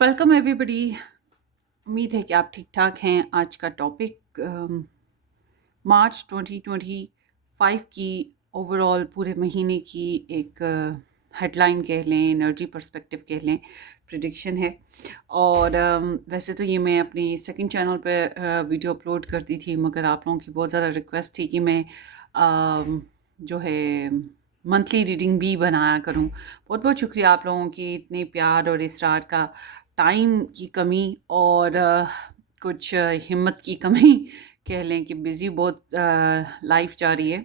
Welcome everybody. उम्मीद है कि आप ठीक ठाक हैं। आज का टॉपिक मार्च 2025 की ओवरऑल पूरे महीने की एक हेडलाइन कह लें, एनर्जी पर्सपेक्टिव कह लें, प्रिडिक्शन है। और वैसे तो ये मैं अपनी सेकंड चैनल पे वीडियो अपलोड करती थी, मगर आप लोगों की बहुत ज़्यादा रिक्वेस्ट थी कि मैं जो है मंथली रीडिंग भी बनाया करूं। बहुत बहुत शुक्रिया आप लोगों की इतने प्यार और इसरार का। टाइम की कमी और कुछ हिम्मत की कमी कह लें कि बिज़ी बहुत लाइफ जा रही है,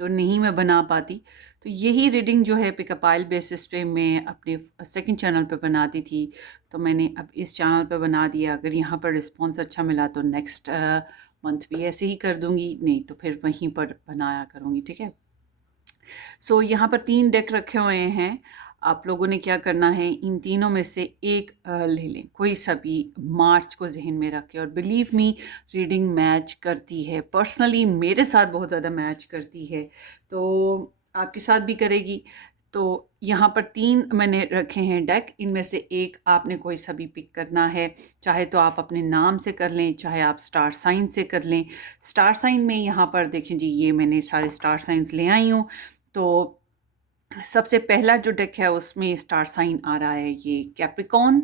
तो नहीं मैं बना पाती। तो यही रीडिंग जो है पिकअपाइल बेसिस पे मैं अपने सेकंड चैनल पे बनाती थी, तो मैंने अब इस चैनल पे बना दिया। अगर यहाँ पर रिस्पांस अच्छा मिला तो नेक्स्ट मंथ भी ऐसे ही कर दूँगी, नहीं तो फिर वहीं पर बनाया करूँगी, ठीक है। सो यहाँ पर 3 डेक रखे हुए हैं। आप लोगों ने क्या करना है, इन तीनों में से एक ले लें, कोई सा भी मार्च को ज़हन में रखें। और बिलीव मी, रीडिंग मैच करती है। पर्सनली मेरे साथ बहुत ज़्यादा मैच करती है, तो आपके साथ भी करेगी। तो यहाँ पर 3 मैंने रखे हैं डेक, इनमें से एक आपने कोई सा भी पिक करना है। चाहे तो आप अपने नाम से कर लें, चाहे आप स्टार साइन से कर लें। स्टार साइन में यहाँ पर देखें जी, ये मैंने सारे स्टार साइंस ले आई हूँ। तो सबसे पहला जो डेक है उसमें स्टार साइन आ रहा है, ये कैप्रिकॉन,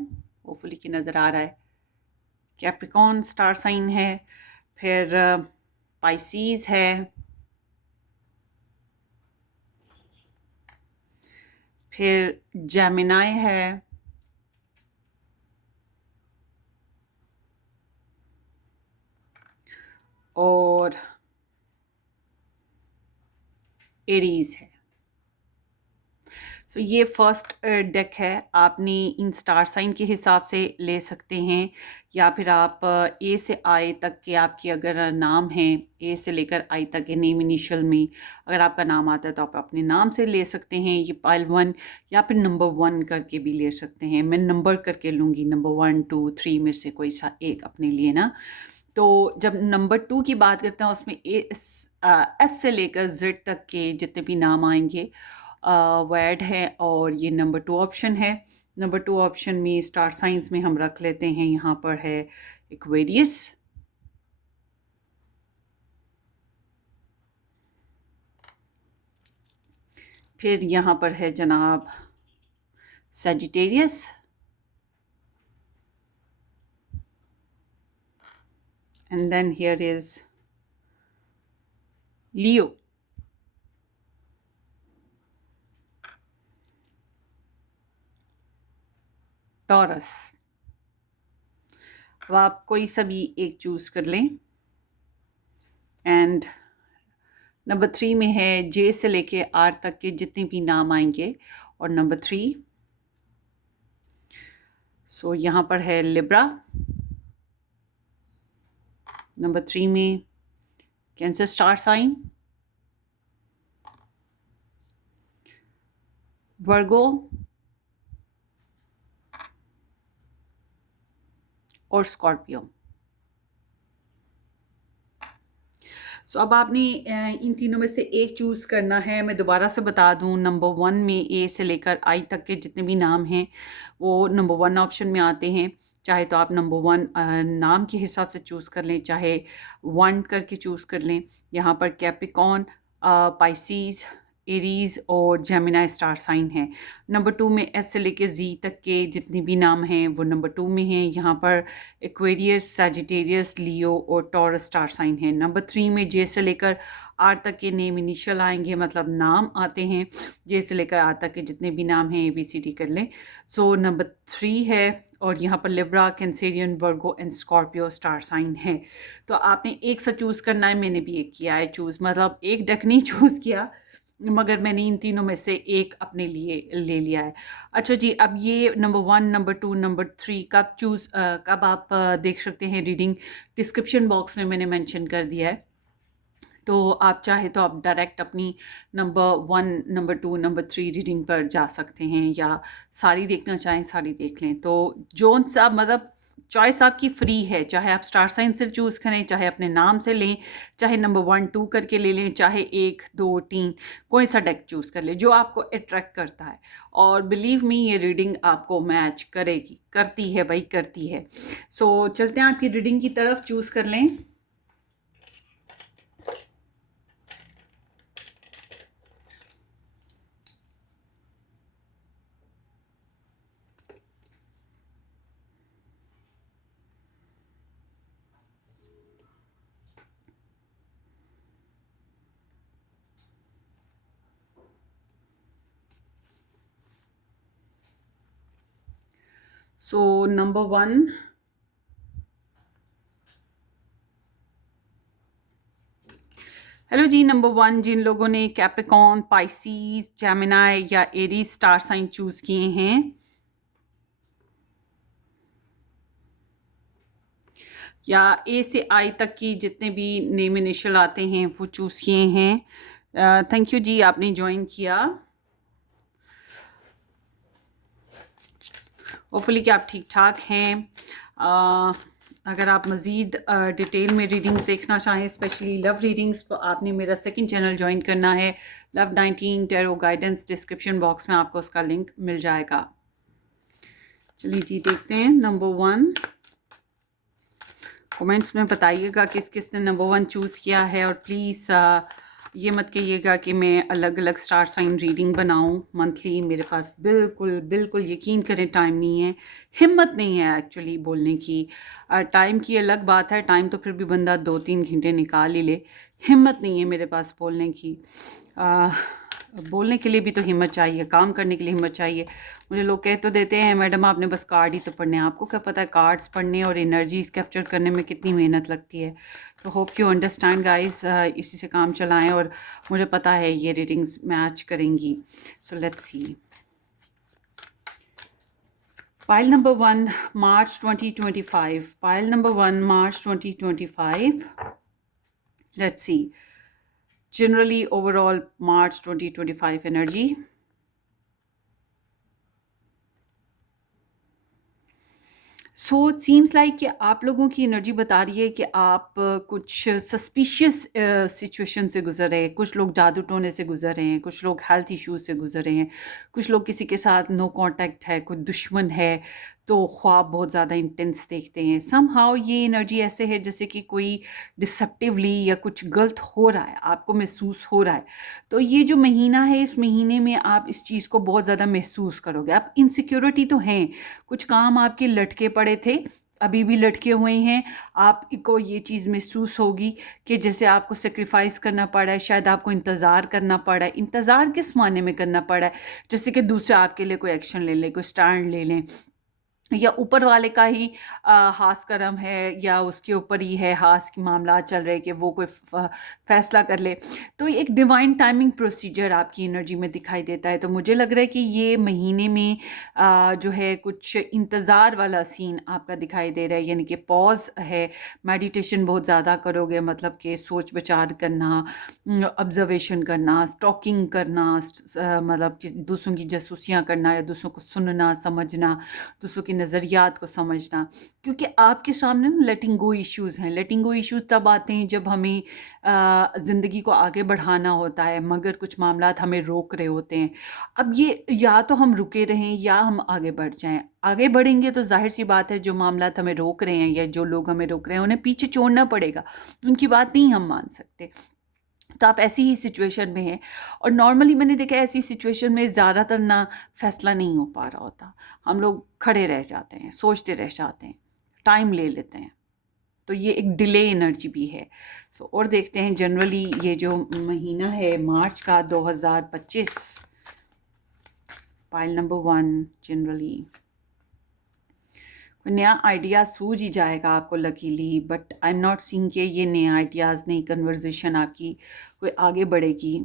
होपफुली की नज़र आ रहा है। कैप्रिकॉन स्टार साइन है। फिर पाइसीज है। फिर जेमिनाई है। और एरीज है। तो ये फर्स्ट डेक है। आपने इन स्टार साइन के हिसाब से ले सकते हैं, या फिर आप ए से आई तक के आपके अगर नाम हैं, ए से लेकर आई तक के नेम इनिशियल में अगर आपका नाम आता है तो आप अपने नाम से ले सकते हैं ये पाइल 1, या फिर नंबर 1 करके भी ले सकते हैं। मैं नंबर करके लूँगी, नंबर 1 2 3 में से कोई सा एक अपने लिए ना। तो जब नंबर 2 की बात करते हैं उसमें एस से लेकर जेड तक के जितने भी नाम आएंगे वर्ड है, और ये नंबर 2 ऑप्शन है। नंबर 2 ऑप्शन में स्टार साइंस में हम रख लेते हैं, यहाँ पर है एक्वेरियस। फिर यहाँ पर है जनाब Sagittarius. And then here is Leo. Taurus. अब आप कोई सा भी एक चूज कर लें। एंड नंबर 3 में है जे से लेके आर तक के जितने भी नाम आएंगे, और नंबर 3। सो यहाँ पर है लिब्रा। नंबर 3 में कैंसर स्टार साइन, वर्गो और स्कॉर्पियो। सो अब आपने इन तीनों में से एक चूज़ करना है। मैं दोबारा से बता दूं, नंबर 1 में ए से लेकर आई तक के जितने भी नाम हैं वो नंबर 1 ऑप्शन में आते हैं। चाहे तो आप नंबर 1 नाम के हिसाब से चूज़ कर लें, चाहे 1 करके चूज़ कर लें। यहाँ पर कैप्रिकॉन, पाइसीज, एरीज और जेमिनाई स्टार साइन है। नंबर 2 में एस से लेकर जी तक के जितने भी नाम हैं वो नंबर 2 में हैं। यहाँ पर एक्वेरियस, सजिटेरियस, लियो और टॉरस स्टार साइन है। नंबर 3 में जे से लेकर आर तक के नेम इनिशियल आएंगे, मतलब नाम आते हैं। जे से लेकर आर तक के जितने भी नाम हैं ABCD कर लें। सो नंबर 3 है। और यहाँ पर Libra, Cancerian, Virgo and Scorpio star sign है। तो आपने एक सा चूज़ करना है। मैंने भी एक किया है चूज़, मतलब एक डेक नहीं चूज़ किया, मगर मैंने इन तीनों में से एक अपने लिए ले लिया है। अच्छा जी, अब ये नंबर 1, नंबर 2, नंबर 3 कब आप देख सकते हैं रीडिंग, डिस्क्रिप्शन बॉक्स में मैंने मेंशन कर दिया है। तो आप चाहे तो आप डायरेक्ट अपनी नंबर 1, नंबर 2, नंबर 3 रीडिंग पर जा सकते हैं, या सारी देखना चाहें सारी देख लें। तो जोन सा मतलब चॉइस आपकी फ्री है, चाहे आप स्टार साइन से चूज़ करें, चाहे अपने नाम से लें, चाहे नंबर 1 2 करके ले लें, चाहे 1 2 3 कोई सा डेक चूज़ कर ले जो आपको अट्रैक्ट करता है। और बिलीव मी ये रीडिंग आपको मैच करेगी, करती है भाई, करती है। सो चलते हैं आपकी रीडिंग की तरफ, चूज़ कर लें। सो नंबर 1, हेलो जी। नंबर 1, जिन लोगों ने कैप्रिकॉर्न, पाइसीज, जेमिनी या एरीज स्टार साइन चूज़ किए हैं, या ए से आई तक की जितने भी नेम इनिशियल आते हैं वो चूज़ किए हैं, थैंक यू जी, आपने ज्वाइन किया। होपफुली कि आप ठीक ठाक हैं। अगर आप मज़ीद डिटेल में रीडिंग्स देखना चाहें, स्पेशली लव रीडिंग्स, तो आपने मेरा सेकंड चैनल ज्वाइन करना है, love 19 tarot guidance. Description box में आपको उसका लिंक मिल जाएगा। चलिए जी, देखते हैं नंबर 1। कमेंट्स में बताइएगा किस किस ने नंबर 1 चूज़ किया है, और प्लीज़ ये मत कहिएगा कि मैं अलग अलग स्टार साइन रीडिंग बनाऊं मंथली। मेरे पास बिल्कुल बिल्कुल यकीन करें टाइम नहीं है, हिम्मत नहीं है एक्चुअली बोलने की। टाइम की अलग बात है, टाइम तो फिर भी बंदा 2-3 घंटे निकाल ही ले, हिम्मत नहीं है मेरे पास बोलने की। बोलने के लिए भी तो हिम्मत चाहिए, काम करने के लिए हिम्मत चाहिए। मुझे लोग कह तो देते हैं मैडम आपने बस कार्ड ही तो पढ़ने हैं। आपको क्या पता है कार्ड्स पढ़ने और एनर्जीज कैप्चर करने में कितनी मेहनत लगती है। तो होप यू अंडरस्टैंड गाइस, इसी से काम चलाएं, और मुझे पता है ये रीडिंग्स मैच करेंगी। सो let's C. Pile number 1, March 2025। Pile number 1, March 2025। Let's see generally overall March 2025 energy. So it seems like कि आप लोगों की एनर्जी बता रही है कि आप कुछ सस्पिशियस सिचुएशन से गुजर रहे हैं। कुछ लोग जादू टोने से गुजर रहे हैं, कुछ लोग हेल्थ इश्यूज से गुजर रहे हैं, कुछ लोग किसी के साथ नो कांटेक्ट है, कोई दुश्मन है, तो ख्वाब बहुत ज़्यादा इंटेंस देखते हैं। समहाउ ये एनर्जी ऐसे है जैसे कि कोई डिसेप्टिवली या कुछ गलत हो रहा है, आपको महसूस हो रहा है। तो ये जो महीना है, इस महीने में आप इस चीज़ को बहुत ज़्यादा महसूस करोगे। आप इनसिक्योरिटी तो हैं, कुछ काम आपके लटके पड़े थे, अभी भी लटके हुए हैं। आपको ये चीज़ महसूस होगी कि जैसे आपको सेक्रीफाइस करना पड़ा है, शायद आपको इंतज़ार करना पड़ा है। इंतज़ार किस मायने में करना पड़ा है? जैसे कि दूसरे आपके लिए कोई एक्शन ले लें, कोई स्टैंड ले लें, या ऊपर वाले का ही हाथ करम है, या उसके ऊपर ही है हाथ की मामला चल रहे कि वो कोई फैसला कर ले। तो एक डिवाइन टाइमिंग प्रोसीजर आपकी एनर्जी में दिखाई देता है। तो मुझे लग रहा है कि ये महीने में जो है कुछ इंतज़ार वाला सीन आपका दिखाई दे रहा है, यानी कि पॉज है। मेडिटेशन बहुत ज़्यादा करोगे, मतलब कि सोच विचार करना, ऑब्जर्वेशन करना, स्टॉकिंग करना, मतलब कि दूसरों की जासूसियाँ करना, या दूसरों को सुनना समझना, दूसरों के नज़रियात को समझना। क्योंकि आपके सामने ना लेटिंग गो इश्यूज़ हैं। लेटिंग गो इश्यूज़ तब आते हैं जब हमें ज़िंदगी को आगे बढ़ाना होता है, मगर कुछ मामलात हमें रोक रहे होते हैं। अब ये या तो हम रुके रहें या हम आगे बढ़ जाएं। आगे बढ़ेंगे तो जाहिर सी बात है जो मामलात हमें रोक रहे हैं या जो लोग हमें रोक रहे हैं उन्हें पीछे छोड़ना पड़ेगा, उनकी बात नहीं हम मान सकते। तो आप ऐसी ही सिचुएशन में हैं, और नॉर्मली मैंने देखा है ऐसी सिचुएशन में ज़्यादातर ना फैसला नहीं हो पा रहा होता। हम लोग खड़े रह जाते हैं, सोचते रह जाते हैं, टाइम ले लेते हैं। तो ये एक डिले एनर्जी भी है। सो और देखते हैं जनरली ये जो महीना है मार्च का 2025, पाइल नंबर 1, जनरली नया आइडिया सूझ ही जाएगा आपको luckily, but I am not seeing कि ये नए आइडियाज़, नई कन्वर्जेशन आपकी कोई आगे बढ़ेगी।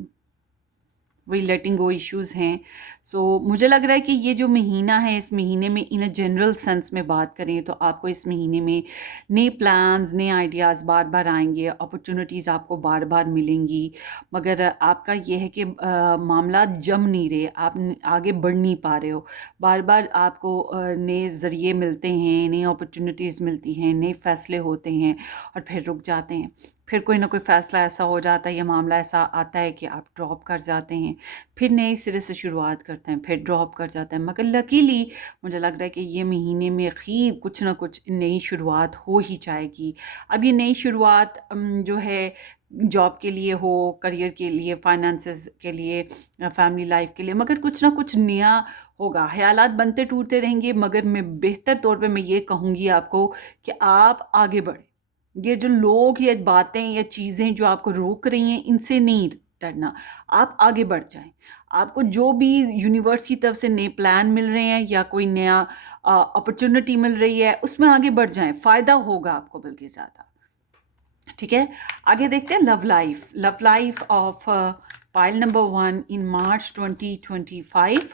वही लेटिंग गो इश्यूज़ हैं। सो मुझे लग रहा है कि ये जो महीना है, इस महीने में इन अ जनरल सेंस में बात करें तो आपको इस महीने में नए प्लान्स, नए आइडियाज़ बार बार आएंगे, अपॉर्चुनिटीज़ आपको बार बार मिलेंगी। मगर आपका ये है कि मामला जम नहीं रहे, आप आगे बढ़ नहीं पा रहे हो। बार बार आपको नए ज़रिए मिलते हैं, नई अपॉर्चुनिटीज़ मिलती हैं, नए फ़ैसले होते हैं और फिर रुक जाते हैं। फिर कोई ना कोई फ़ैसला ऐसा हो जाता है या मामला ऐसा आता है कि आप ड्रॉप कर जाते हैं, फिर नए सिरे से शुरुआत करते हैं, फिर ड्रॉप कर जाते हैं। मगर लकीली मुझे लग रहा है कि ये महीने में खीर कुछ ना कुछ नई शुरुआत हो ही जाएगी। अब ये नई शुरुआत जो है जॉब के लिए हो, करियर के लिए, फाइनेंसेस के लिए, फैमिली लाइफ के लिए, मगर कुछ ना कुछ नया होगा। ख़यालात बनते टूटते रहेंगे, मगर मैं बेहतर तौर पे मैं ये कहूँगी आपको कि आप आगे बढ़ें। ये जो लोग या बातें या चीज़ें जो आपको रोक रही हैं, इनसे नहीं डरना, आप आगे बढ़ जाएं। आपको जो भी यूनिवर्स की तरफ से नए प्लान मिल रहे हैं या कोई नया अपॉर्चुनिटी मिल रही है, उसमें आगे बढ़ जाएं, फ़ायदा होगा आपको बल्कि ज़्यादा। ठीक है, आगे देखते हैं love life of pile number 1 in March 2025।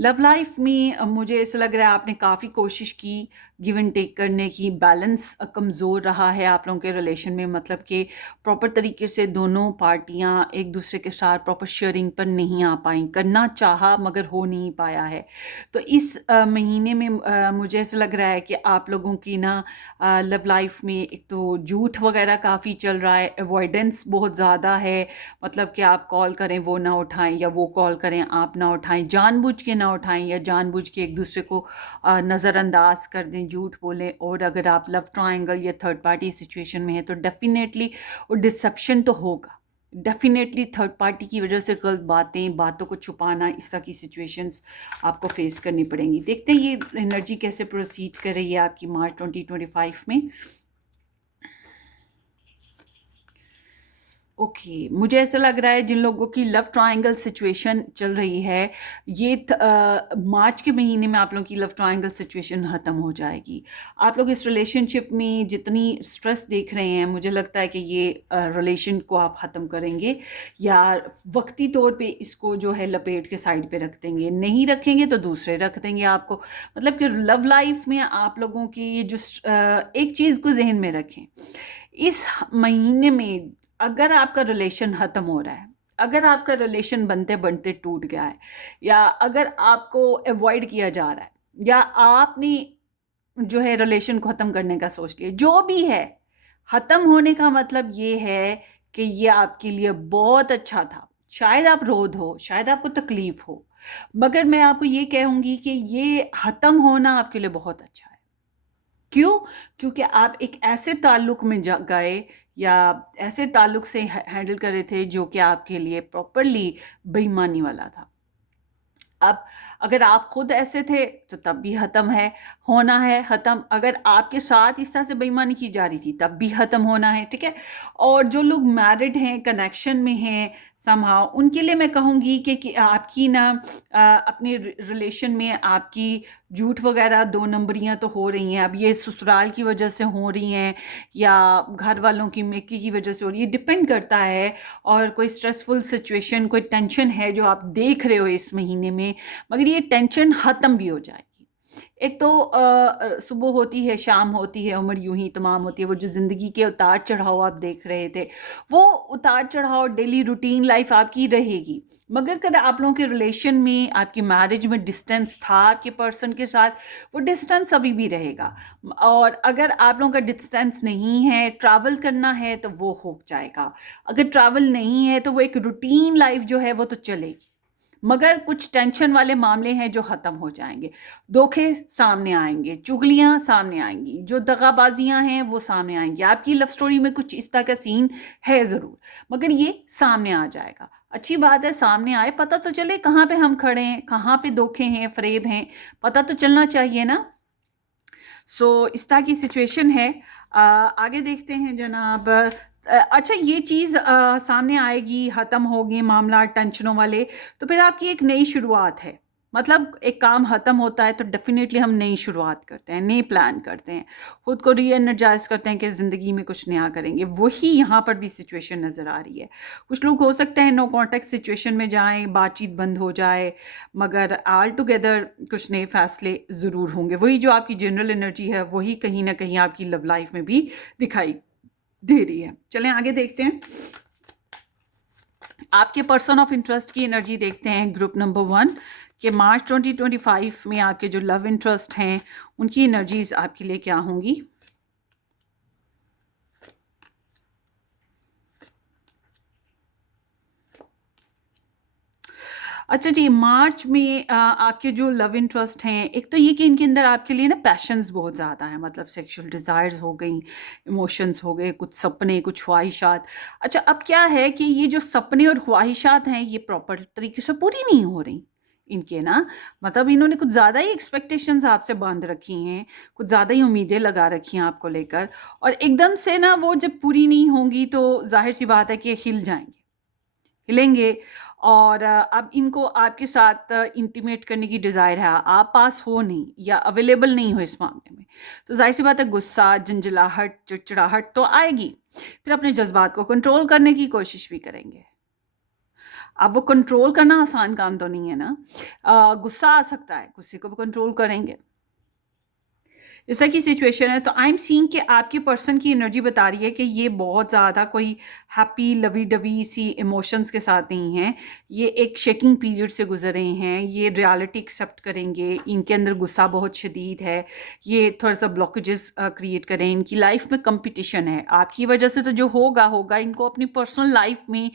Love life में मुझे ऐसा लग रहा है आपने काफ़ी कोशिश की गिव एंड टेक करने की, बैलेंस कमज़ोर रहा है आप लोगों के रिलेशन में, मतलब कि प्रॉपर तरीके से दोनों पार्टियां एक दूसरे के साथ प्रॉपर शेयरिंग पर नहीं आ पाई, करना चाहा मगर हो नहीं पाया है। तो इस महीने में मुझे ऐसा लग रहा है कि आप लोगों की ना लव लाइफ में एक तो झूठ वगैरह काफ़ी चल रहा है, अवॉइडेंस बहुत ज़्यादा है, मतलब कि आप कॉल करें वो ना उठाएं या वो कॉल करें आप ना उठाएं, जानबूझ के ना उठाएं या जानबूझ के एक दूसरे को नज़रअंदाज कर दें, झूठ बोलें। और अगर आप लव ट्रायंगल या थर्ड पार्टी सिचुएशन में है तो डेफिनेटली वो डिसेप्शन तो होगा, डेफिनेटली थर्ड पार्टी की वजह से गलत बातें, बातों को छुपाना, इस तरह की सिचुएशंस आपको फेस करनी पड़ेंगी। देखते हैं ये एनर्जी कैसे प्रोसीड कर रही है आपकी मार्च 2025 में। ओके, मुझे ऐसा लग रहा है जिन लोगों की लव ट्रायंगल सिचुएशन चल रही है, ये मार्च के महीने में आप लोगों की लव ट्रायंगल सिचुएशन ख़त्म हो जाएगी। आप लोग इस रिलेशनशिप में जितनी स्ट्रेस देख रहे हैं, मुझे लगता है कि ये रिलेशन को आप ख़त्म करेंगे या वक्ती तौर पे इसको जो है लपेट के साइड पे रख देंगे, नहीं रखेंगे तो दूसरे रख देंगे आपको। मतलब कि लव लाइफ में आप लोगों की ये जो एक चीज़ को जहन में रखें, इस महीने में अगर आपका रिलेशन ख़त्म हो रहा है, अगर आपका रिलेशन बनते बनते टूट गया है, या अगर आपको अवॉइड किया जा रहा है, या आपने जो है रिलेशन को ख़त्म करने का सोच लिया, जो भी है, ख़त्म होने का मतलब ये है कि ये आपके लिए बहुत अच्छा था। शायद आप रोध हो, शायद आपको तकलीफ़ हो, मगर मैं आपको ये कहूँगी कि ये ख़त्म होना आपके लिए बहुत अच्छा है। क्यों? क्योंकि आप एक ऐसे ताल्लुक में गए या ऐसे ताल्लुक से हैंडल कर रहे थे जो कि आपके लिए प्रॉपरली बेईमानी वाला था। अब अगर आप खुद ऐसे थे तो तब भी ख़त्म है, होना है ख़त्म। अगर आपके साथ इस तरह से बेईमानी की जा रही थी तब भी ख़त्म होना है, ठीक है। और जो लोग मैरिड हैं, कनेक्शन में हैं समहाउ, उनके लिए मैं कहूँगी कि आपकी ना अपने रिलेशन में आपकी झूठ वगैरह दो नंबरियाँ तो हो रही हैं। अब ये ससुराल की वजह से हो रही हैं या घर वालों की मेकी की वजह से हो रही है, डिपेंड करता है। और कोई स्ट्रेसफुल सिचुएशन, कोई टेंशन है जो आप देख रहे हो इस महीने में, मगर ये टेंशन ख़त्म भी हो जाएगी। एक तो सुबह होती है, शाम होती है, उम्र यूं ही तमाम होती है। वो जो ज़िंदगी के उतार चढ़ाव आप देख रहे थे, वो उतार चढ़ाव डेली रूटीन लाइफ आपकी रहेगी। मगर अगर आप लोगों के रिलेशन में, आपकी मैरिज में डिस्टेंस था आपके पर्सन के साथ, वो डिस्टेंस अभी भी रहेगा। और अगर आप लोगों का डिस्टेंस नहीं है, ट्रैवल करना है तो वो हो जाएगा। अगर ट्रैवल नहीं है तो वो एक रूटीन लाइफ जो है वो तो चलेगी, मगर कुछ टेंशन वाले मामले हैं जो ख़त्म हो जाएंगे। धोखे सामने आएंगे, चुगलियाँ सामने आएंगी, जो दगाबाजियाँ हैं वो सामने आएंगी। आपकी लव स्टोरी में कुछ इस तरह का सीन है ज़रूर, मगर ये सामने आ जाएगा। अच्छी बात है, सामने आए, पता तो चले कहाँ पे हम खड़े हैं, कहाँ पे धोखे हैं, फरेब हैं, पता तो चलना चाहिए ना। सो इस तरह की सिचुएशन है। आगे देखते हैं जनाब। अच्छा, ये चीज़ सामने आएगी, ख़त्म होगी मामला टेंशनों वाले, तो फिर आपकी एक नई शुरुआत है। मतलब एक काम ख़त्म होता है तो डेफिनेटली हम नई शुरुआत करते हैं, नए प्लान करते हैं, खुद को री एनर्जाइज करते हैं कि ज़िंदगी में कुछ नया करेंगे। वही यहाँ पर भी सिचुएशन नज़र आ रही है। कुछ लोग हो सकते हैं नो कॉन्टैक्ट सिचुएशन में जाएं, बातचीत बंद हो जाए, मगर ऑल टुगेदर कुछ नए फैसले ज़रूर होंगे। वही जो आपकी जनरल एनर्जी है वही कहीं ना कहीं आपकी लव लाइफ में भी दिखाई दे रही है। चलें आगे देखते हैं। आपके पर्सन ऑफ इंटरेस्ट की एनर्जी देखते हैं ग्रुप नंबर 1 कि मार्च 2025 में आपके जो लव इंटरेस्ट हैं उनकी एनर्जीज आपके लिए क्या होंगी। अच्छा जी, मार्च में आपके जो लव इंटरेस्ट हैं, एक तो ये कि इनके अंदर आपके लिए ना पैशंस बहुत ज़्यादा हैं, मतलब सेक्सुअल डिज़ायर्स हो गई, इमोशंस हो गए, कुछ सपने, कुछ ख्वाहिशात। अच्छा, अब क्या है कि ये जो सपने और ख्वाहिशात हैं ये प्रॉपर तरीके से पूरी नहीं हो रही इनके ना, मतलब इन्होंने कुछ ज़्यादा ही एक्सपेक्टेशंस आपसे बांध रखी हैं, कुछ ज़्यादा ही उम्मीदें लगा रखी हैं आपको लेकर, और एकदम से ना वो जब पूरी नहीं होंगी तो जाहिर सी बात है कि हिल जाएंगे, हिलेंगे। और अब इनको आपके साथ इंटीमेट करने की डिज़ायर है, आप पास हो नहीं या अवेलेबल नहीं हो इस मामले में, तो जाहिर सी बात है गुस्सा, झंझलाहट, चिड़चिड़ाहट तो आएगी। फिर अपने जज्बात को कंट्रोल करने की कोशिश भी करेंगे। अब वो कंट्रोल करना आसान काम तो नहीं है ना। गुस्सा आ सकता है, गुस्से को भी कंट्रोल करेंगे। जैसा कि सिचुएशन है तो आई एम सीइंग कि आपके पर्सन की एनर्जी बता रही है कि ये बहुत ज़्यादा कोई हैप्पी लवी डवी सी इमोशंस के साथ नहीं है। ये एक शेकिंग पीरियड से गुजर रहे हैं, ये रियलिटी एक्सेप्ट करेंगे, इनके अंदर गुस्सा बहुत शदीद है, ये थोड़ा सा ब्लॉकेजेस क्रिएट करें, इनकी लाइफ में कंपटीशन है आपकी वजह से, तो जो होगा होगा, इनको अपनी पर्सनल लाइफ में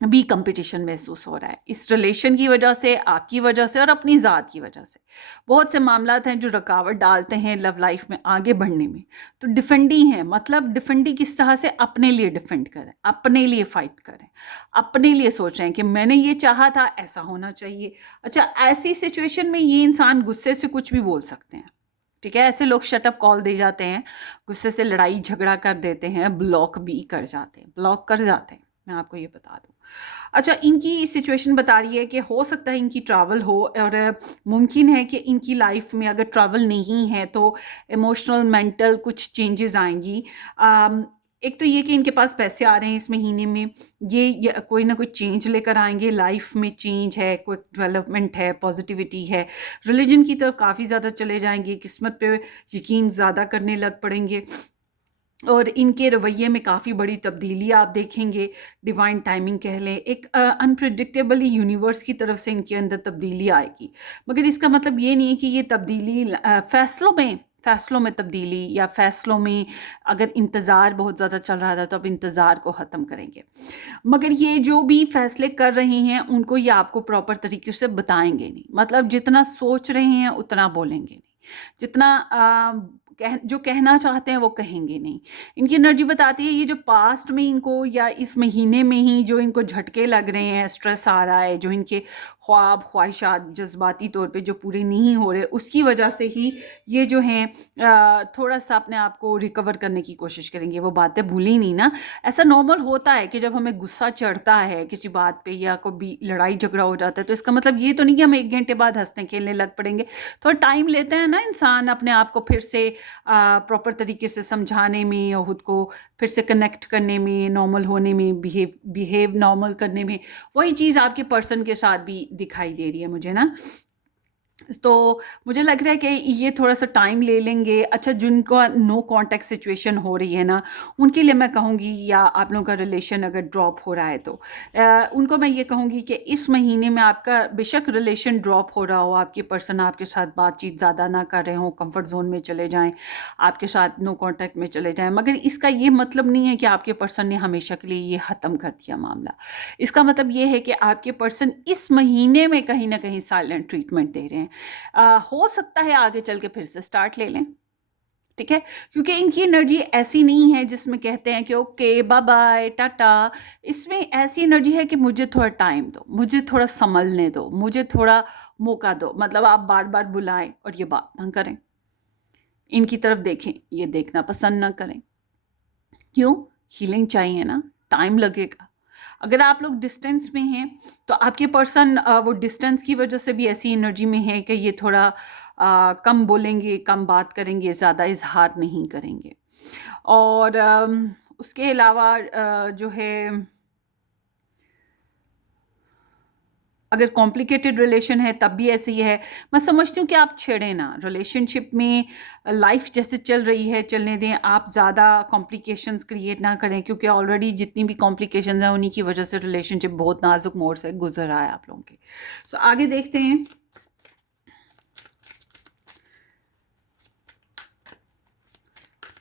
भी कंपटीशन महसूस हो रहा है इस रिलेशन की वजह से, आपकी वजह से और अपनी ज़ात की वजह से। बहुत से मामलात हैं जो रुकावट डालते हैं लव लाइफ में आगे बढ़ने में। तो डिफेंडी हैं, मतलब डिफेंडी किस तरह से, अपने लिए डिफेंड करें, अपने लिए फाइट करें, अपने लिए सोच रहे हैं कि मैंने ये चाहा था, ऐसा होना चाहिए। अच्छा, ऐसी सिचुएशन में ये इंसान गुस्से से कुछ भी बोल सकते हैं, ठीक है। ऐसे लोग शटअप कॉल दे जाते हैं, गुस्से से लड़ाई झगड़ा कर देते हैं, ब्लॉक भी कर जाते हैं, ब्लॉक कर जाते हैं, मैं आपको ये बता दूं। अच्छा, इनकी सिचुएशन बता रही है कि हो सकता है इनकी ट्रैवल हो, और मुमकिन है कि इनकी लाइफ में अगर ट्रैवल नहीं है तो इमोशनल मेंटल कुछ चेंजेस आएंगी। एक तो ये कि इनके पास पैसे आ रहे हैं इस महीने में, ये कोई ना कोई चेंज लेकर आएंगे, लाइफ में चेंज है, कोई डेवलपमेंट है, पॉजिटिविटी है, रिलीजन की तरफ काफ़ी ज़्यादा चले जाएंगे, किस्मत पे यकीन ज़्यादा करने लग पड़ेंगे, और इनके रवैये में काफ़ी बड़ी तब्दीली आप देखेंगे। डिवाइन टाइमिंग कह लें, एक अनप्रिडिक्टेबली यूनिवर्स की तरफ से इनके अंदर तब्दीली आएगी। मगर इसका मतलब ये नहीं है कि ये तब्दीली फ़ैसलों में तब्दीली, या फ़ैसलों में अगर इंतज़ार बहुत ज़्यादा चल रहा था तो अब इंतज़ार को ख़त्म करेंगे। मगर ये जो भी फ़ैसले कर रहे हैं उनको ये आपको प्रॉपर तरीके से बताएंगे नहीं, मतलब जितना सोच रहे हैं उतना बोलेंगे नहीं, जितना जो कहना चाहते हैं वो कहेंगे नहीं। इनकी एनर्जी बताती है ये जो पास्ट में इनको या इस महीने में ही जो इनको झटके लग रहे हैं, स्ट्रेस आ रहा है, जो इनके ख्वाब ख्वाहिशात जज्बाती तौर पे जो पूरे नहीं हो रहे, उसकी वजह से ही ये जो हैं थोड़ा सा अपने आप को रिकवर करने की कोशिश करेंगे। वो बातें भूली नहीं ना। ऐसा नॉर्मल होता है कि जब हमें गुस्सा चढ़ता है किसी बात पे या कोई लड़ाई झगड़ा हो जाता है तो इसका मतलब ये तो नहीं कि हम 1 घंटे बाद हंसने खेलने लग पड़ेंगे। थोड़ा टाइम लेते हैं ना इंसान अपने आप को फिर से प्रॉपर तरीके से समझाने में, और खुद को फिर से कनेक्ट करने में, नॉर्मल होने में, बिहेव नॉर्मल करने में। वही चीज़ आपके पर्सन के साथ भी दिखाई दे रही है मुझे ना। तो मुझे लग रहा है कि ये थोड़ा सा टाइम ले लेंगे। अच्छा, जिनको नो कांटेक्ट सिचुएशन हो रही है ना, उनके लिए मैं कहूँगी, या आप लोगों का रिलेशन अगर ड्रॉप हो रहा है तो उनको मैं ये कहूँगी कि इस महीने में आपका बेशक रिलेशन ड्रॉप हो रहा हो, आपके पर्सन आपके साथ बातचीत ज़्यादा ना कर रहे हो, कंफर्ट जोन में चले जाएं, आपके साथ नो कांटेक्ट में चले जाएं, मगर इसका ये मतलब नहीं है कि आपके पर्सन ने हमेशा के लिए ये ख़त्म कर दिया मामला। इसका मतलब ये है कि आपके पर्सन इस महीने में कहीं ना कहीं साइलेंट ट्रीटमेंट दे रहे हैं। हो सकता है आगे चल के फिर से स्टार्ट ले लें, ठीक है, क्योंकि इनकी एनर्जी ऐसी नहीं है जिसमें कहते हैं कि ओके बाय बाय टाटा। इसमें ऐसी एनर्जी है कि मुझे थोड़ा टाइम दो, मुझे थोड़ा संभलने दो, मुझे थोड़ा मौका दो, मतलब आप बार बार बुलाएं और ये बात ना करें, इनकी तरफ देखें, ये देखना पसंद ना करें। क्यों? हीलिंग चाहिए ना, टाइम लगेगा। अगर आप लोग डिस्टेंस में हैं तो आपके पर्सन वो डिस्टेंस की वजह से भी ऐसी एनर्जी में है कि ये थोड़ा कम बोलेंगे, कम बात करेंगे, ज़्यादा इजहार नहीं करेंगे। और उसके अलावा जो है, अगर कॉम्प्लिकेटेड रिलेशन है तब भी ऐसे ही है। मैं समझती हूँ कि आप छेड़ें ना रिलेशनशिप में, लाइफ जैसे चल रही है चलने दें, आप ज़्यादा कॉम्प्लिकेशंस क्रिएट ना करें, क्योंकि ऑलरेडी जितनी भी कॉम्प्लिकेशंस हैं उन्हीं की वजह से रिलेशनशिप बहुत नाजुक मोड़ से गुजर रहा है आप लोगों के। सो आगे देखते हैं।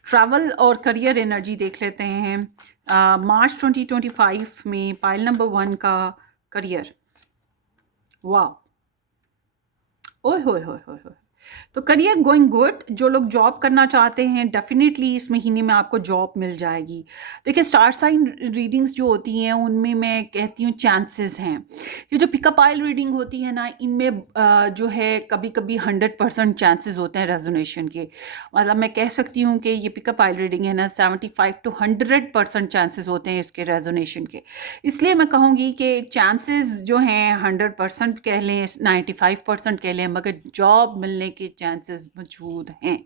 ट्रैवल और करियर एनर्जी देख लेते हैं। मार्च 2025 में पाइल नंबर 1 का करियर, वाह, ओए होए होए होए होए। तो करियर गोइंग गुड। जो लोग जॉब करना चाहते हैं डेफिनेटली इस महीने में आपको जॉब मिल जाएगी। देखिए, स्टार साइन रीडिंग्स जो होती हैं उनमें मैं कहती हूँ चांसेस हैं। ये जो पिकअप आइल रीडिंग होती है ना, इनमें जो है कभी कभी 100% चांसेस होते हैं रेजोनेशन के। मतलब मैं कह सकती हूँ कि ये पिकअप आइल रीडिंग है ना, 75 to 100% चांसेस होते हैं इसके रेजोनेशन के। इसलिए मैं कहूँगी कि चांसेस जो हैं 100% कह लें, 95% कह लें, मगर जॉब मिलने के चांसेस मौजूद हैं।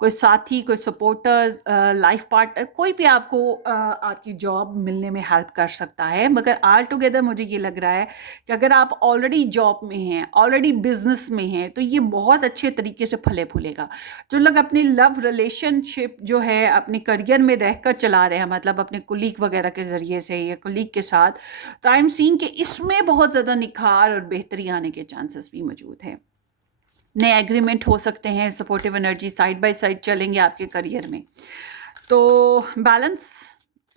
कोई साथी, कोई सपोर्टर, लाइफ पार्टनर, कोई भी आपको आपकी जॉब मिलने में हेल्प कर सकता है। मगर ऑल टुगेदर मुझे ये लग रहा है कि अगर आप ऑलरेडी जॉब में हैं, ऑलरेडी बिजनेस में हैं, तो ये बहुत अच्छे तरीके से फले फूलेगा। जो लोग अपनी लव रिलेशनशिप जो है अपने करियर में रहकर चला रहे हैं, मतलब अपने कुलीग वगैरह के ज़रिए से या कुलीग के साथ, तो आई एम सीइंग कि इसमें बहुत ज़्यादा निखार और बेहतरी आने के चांसेस भी मौजूद हैं। नए एग्रीमेंट हो सकते हैं, supportive energy side by side चलेंगे आपके करियर में, तो बैलेंस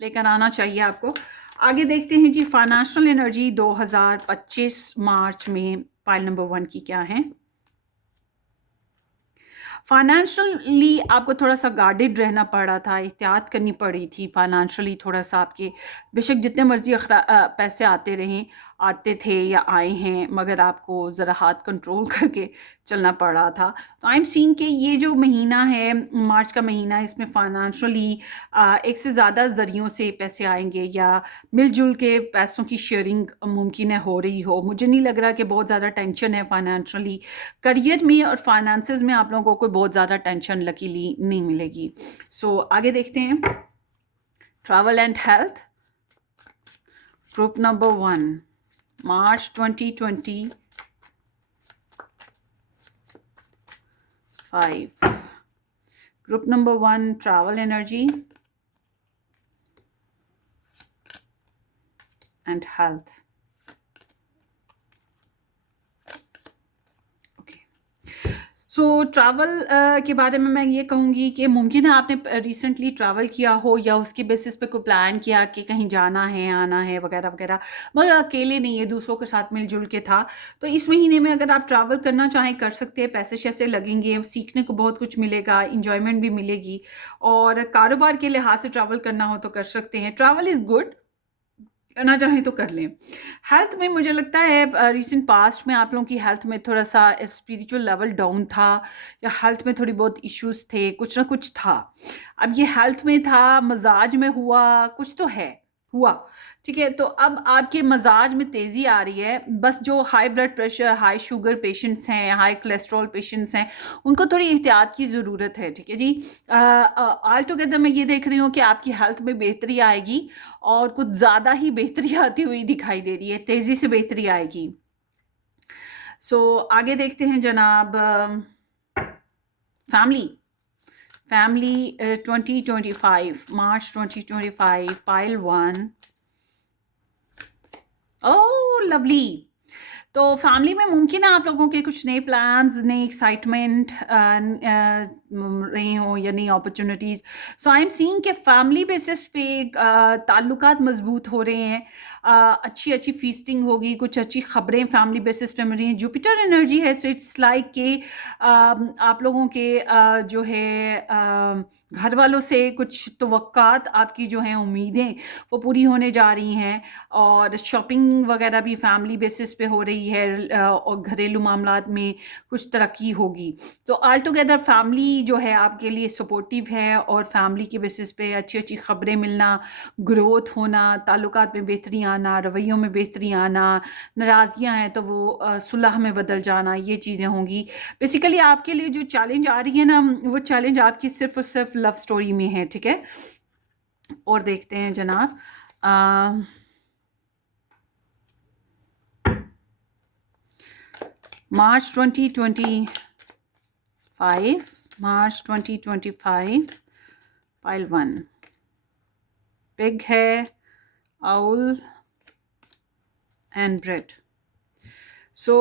लेकर आना चाहिए आपको। आगे देखते हैं जी, फाइनेंशियल एनर्जी 2025 मार्च में पाइल नंबर 1 की क्या है। फाइनेंशियली आपको थोड़ा सा गार्डेड रहना पड़ा था, एहतियात करनी पड़ी थी फाइनेंशियली थोड़ा सा आपके। बेशक जितने मर्जी पैसे आते थे या आए हैं, मगर आपको ज़रा हाथ कंट्रोल करके चलना पड़ रहा था। तो आई एम सीइंग कि ये जो महीना है, मार्च का महीना, इसमें फाइनेंशियली एक से ज़्यादा ज़रियों से पैसे आएंगे या मिलजुल के पैसों की शेयरिंग मुमकिन है हो रही हो। मुझे नहीं लग रहा कि बहुत ज़्यादा टेंशन है फाइनेंशियली। करियर में और फाइनेंसेस में आप लोगों को बहुत ज़्यादा टेंशन लकीली नहीं मिलेगी। सो आगे देखते हैं। Travel and health, group number 1, March 2025। Group number 1, travel energy and health. So travel के बारे में मैं ये कहूँगी कि मुमकिन है आपने रिसेंटली ट्रैवल किया हो या उसके बेसिस पे कोई प्लान किया कि कहीं जाना है, आना है वगैरह वगैरह, मगर अकेले नहीं है, दूसरों के साथ मिलजुल के था। तो इस महीने में अगर आप ट्रैवल करना चाहें कर सकते हैं, पैसे शैसे लगेंगे, सीखने को बहुत कुछ मिलेगा, इंजॉयमेंट भी मिलेगी। और कारोबार के लिहाज से ट्रैवल करना हो तो कर सकते हैं। ट्रैवल इज़ गुड, करना चाहें तो कर लें। हेल्थ में मुझे लगता है रिसेंट पास्ट में आप लोगों की हेल्थ में थोड़ा सा स्पिरिचुअल लेवल डाउन था, या हेल्थ में थोड़ी बहुत इश्यूज थे, कुछ ना कुछ था। अब ये हेल्थ में था, मजाज में हुआ, कुछ तो है, हुआ, ठीक है। तो अब आपके मजाज में तेज़ी आ रही है। बस जो high blood pressure, high sugar patients हैं, हाई कोलेस्ट्रॉल पेशेंट्स हैं, उनको थोड़ी एहतियात की ज़रूरत है, ठीक है जी। ऑल टुगेदर मैं ये देख रही हूँ कि आपकी हेल्थ में बेहतरी आएगी, और कुछ ज़्यादा ही बेहतरी आती हुई दिखाई दे रही है, तेज़ी से बेहतरी आएगी। सो आगे देखते हैं जनाब। Family 2025, March 2025, pile 1। ओह लवली। तो फैमिली में मुमकिन है आप लोगों के कुछ नए प्लान्स, नई एक्साइटमेंट रही हो या नई opportunities. So I am seeing कि फैमिली बेसिस पे ताल्लुकात मजबूत हो रहे हैं। अच्छी अच्छी फीस्टिंग होगी, कुछ अच्छी खबरें फैमिली बेसिस पे मिल रही हैं। जुपिटर एनर्जी है, सो इट्स लाइक कि आप लोगों के जो है घर वालों से कुछ तवक्कात, आपकी जो हैं उम्मीदें वो पूरी होने जा रही हैं, और शॉपिंग वगैरह भी फैमिली बेसिस पे हो रही है, और घरेलू मामलात में कुछ तरक्की होगी। तो ऑल टुगेदर फैमिली जो है आपके लिए सपोर्टिव है, और फैमिली के बेसिस पे अच्छी अच्छी खबरें मिलना, ग्रोथ होना, ताल्लुकात में बेहतरी आना, रवैयों में बेहतरी आना, नाराज़गियाँ हैं तो वो सुलह में बदल जाना, ये चीज़ें होंगी। बेसिकली आपके लिए जो चैलेंज आ रही है ना, वो चैलेंज आपकी सिर्फ और सिर्फ लव स्टोरी में है, ठीक है। और देखते हैं जनाब, मार्च 2025 पाइल 1 पिग है, owl and bread. So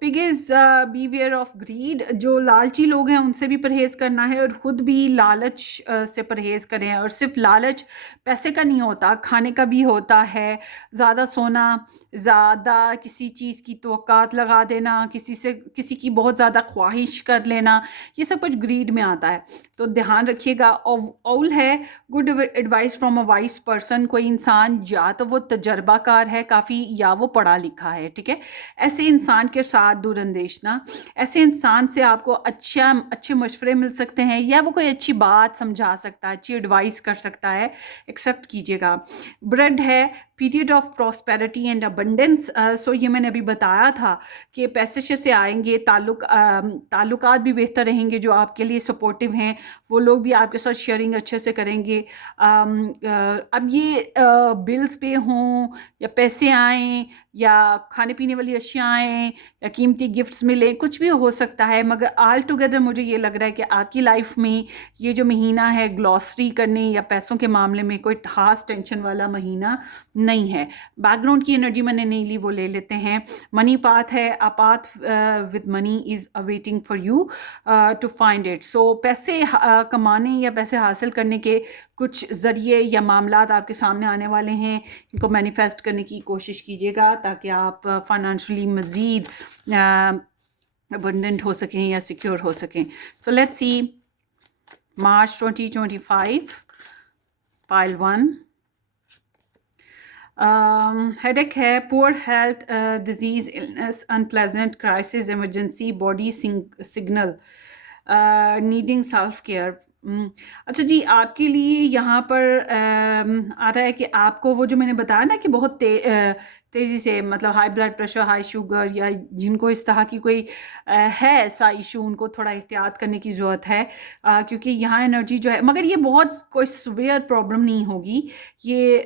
pig is beware of greed. जो लालची लोग हैं उनसे भी परहेज करना है, और ख़ुद भी लालच से परहेज करें। और सिर्फ लालच पैसे का नहीं होता, खाने का भी होता है। ज़्यादा सोना, ज़्यादा किसी चीज़ की तवक्कात लगा देना, किसी की बहुत ज़्यादा ख्वाहिश कर लेना, ये सब कुछ ग्रीड में आता है। तो ध्यान रखिएगा। औल है, good advice from a wise person. कोई इंसान या तो वो तजर्बाकार है काफ़ी, या वो पढ़ा लिखा है, ठीक है। ऐसे इंसान के साथ दूरअंदेश ना, ऐसे इंसान से आपको अच्छे मशवरे मिल सकते हैं, या वो कोई अच्छी बात समझा सकता है, अच्छी एडवाइस कर सकता है, एक्सेप्ट कीजिएगा। ब्रेड है, period of prosperity and abundance. So ये मैंने अभी बताया था कि पैसे से आएंगे, ताल्लुकात भी बेहतर रहेंगे, जो आपके लिए सपोर्टिव हैं वो लोग भी आपके साथ शेयरिंग अच्छे से करेंगे। अब ये बिल्स पे हों, या पैसे आएँ, या खाने पीने वाली अशिया आएँ, या कीमती गिफ्ट्स मिले, कुछ भी हो सकता है। मगर ऑल टुगेदर मुझे ये लग रहा है कि आपकी लाइफ में ये जो महीना है ग्लॉसरी करने या पैसों के मामले में कोई खास टेंशन वाला महीना नहीं है। बैकग्राउंड की एनर्जी मैंने नहीं ली, वो ले लेते हैं। मनी पाथ है, a path with money is awaiting for you to find it. So पैसे कमाने या पैसे हासिल करने के कुछ ज़रिए या मामलात आपके सामने आने वाले हैं, इनको मैनिफेस्ट करने की कोशिश कीजिएगा, ताकि आप फाइनेंशियली मज़ीद अबंडेंट हो सकें या सिक्योर हो सकें। So let's see March 2025 pile 1। Headache है, poor health, disease, illness, unpleasant, crisis, emergency, body signal, needing self care. अच्छा जी, आपके लिए यहाँ पर आ रहा है कि आपको वो जो मैंने बताया ना कि बहुत तेज़ी से, मतलब high blood pressure, high sugar, या जिनको इस तरह की कोई है ऐसा इशू, उनको थोड़ा एहतियात करने की ज़रूरत है, क्योंकि यहाँ एनर्जी जो है, मगर ये बहुत कोई सीवियर प्रॉब्लम नहीं होगी। ये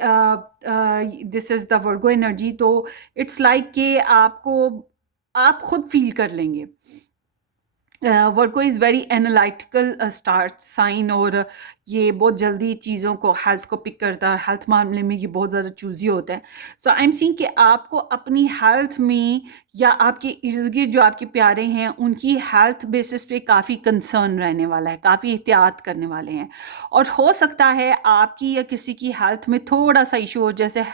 this is the Virgo energy. तो इट्स लाइक कि आप खुद फील कर लेंगे। Virgo is very analytical star sign, और ये बहुत जल्दी चीज़ों को, हेल्थ को पिक करता है। हेल्थ मामले में ये बहुत ज़्यादा चूज़ी होता है। सो आई एम सीइंग कि आपको अपनी हेल्थ में, या आपके इर्द गिर्द जो आपके प्यारे हैं उनकी हेल्थ बेसिस पे काफ़ी कंसर्न रहने वाला है, काफ़ी एहतियात करने वाले हैं। और हो सकता है आपकी या किसी की हेल्थ में थोड़ा सा इशू हो, जैसे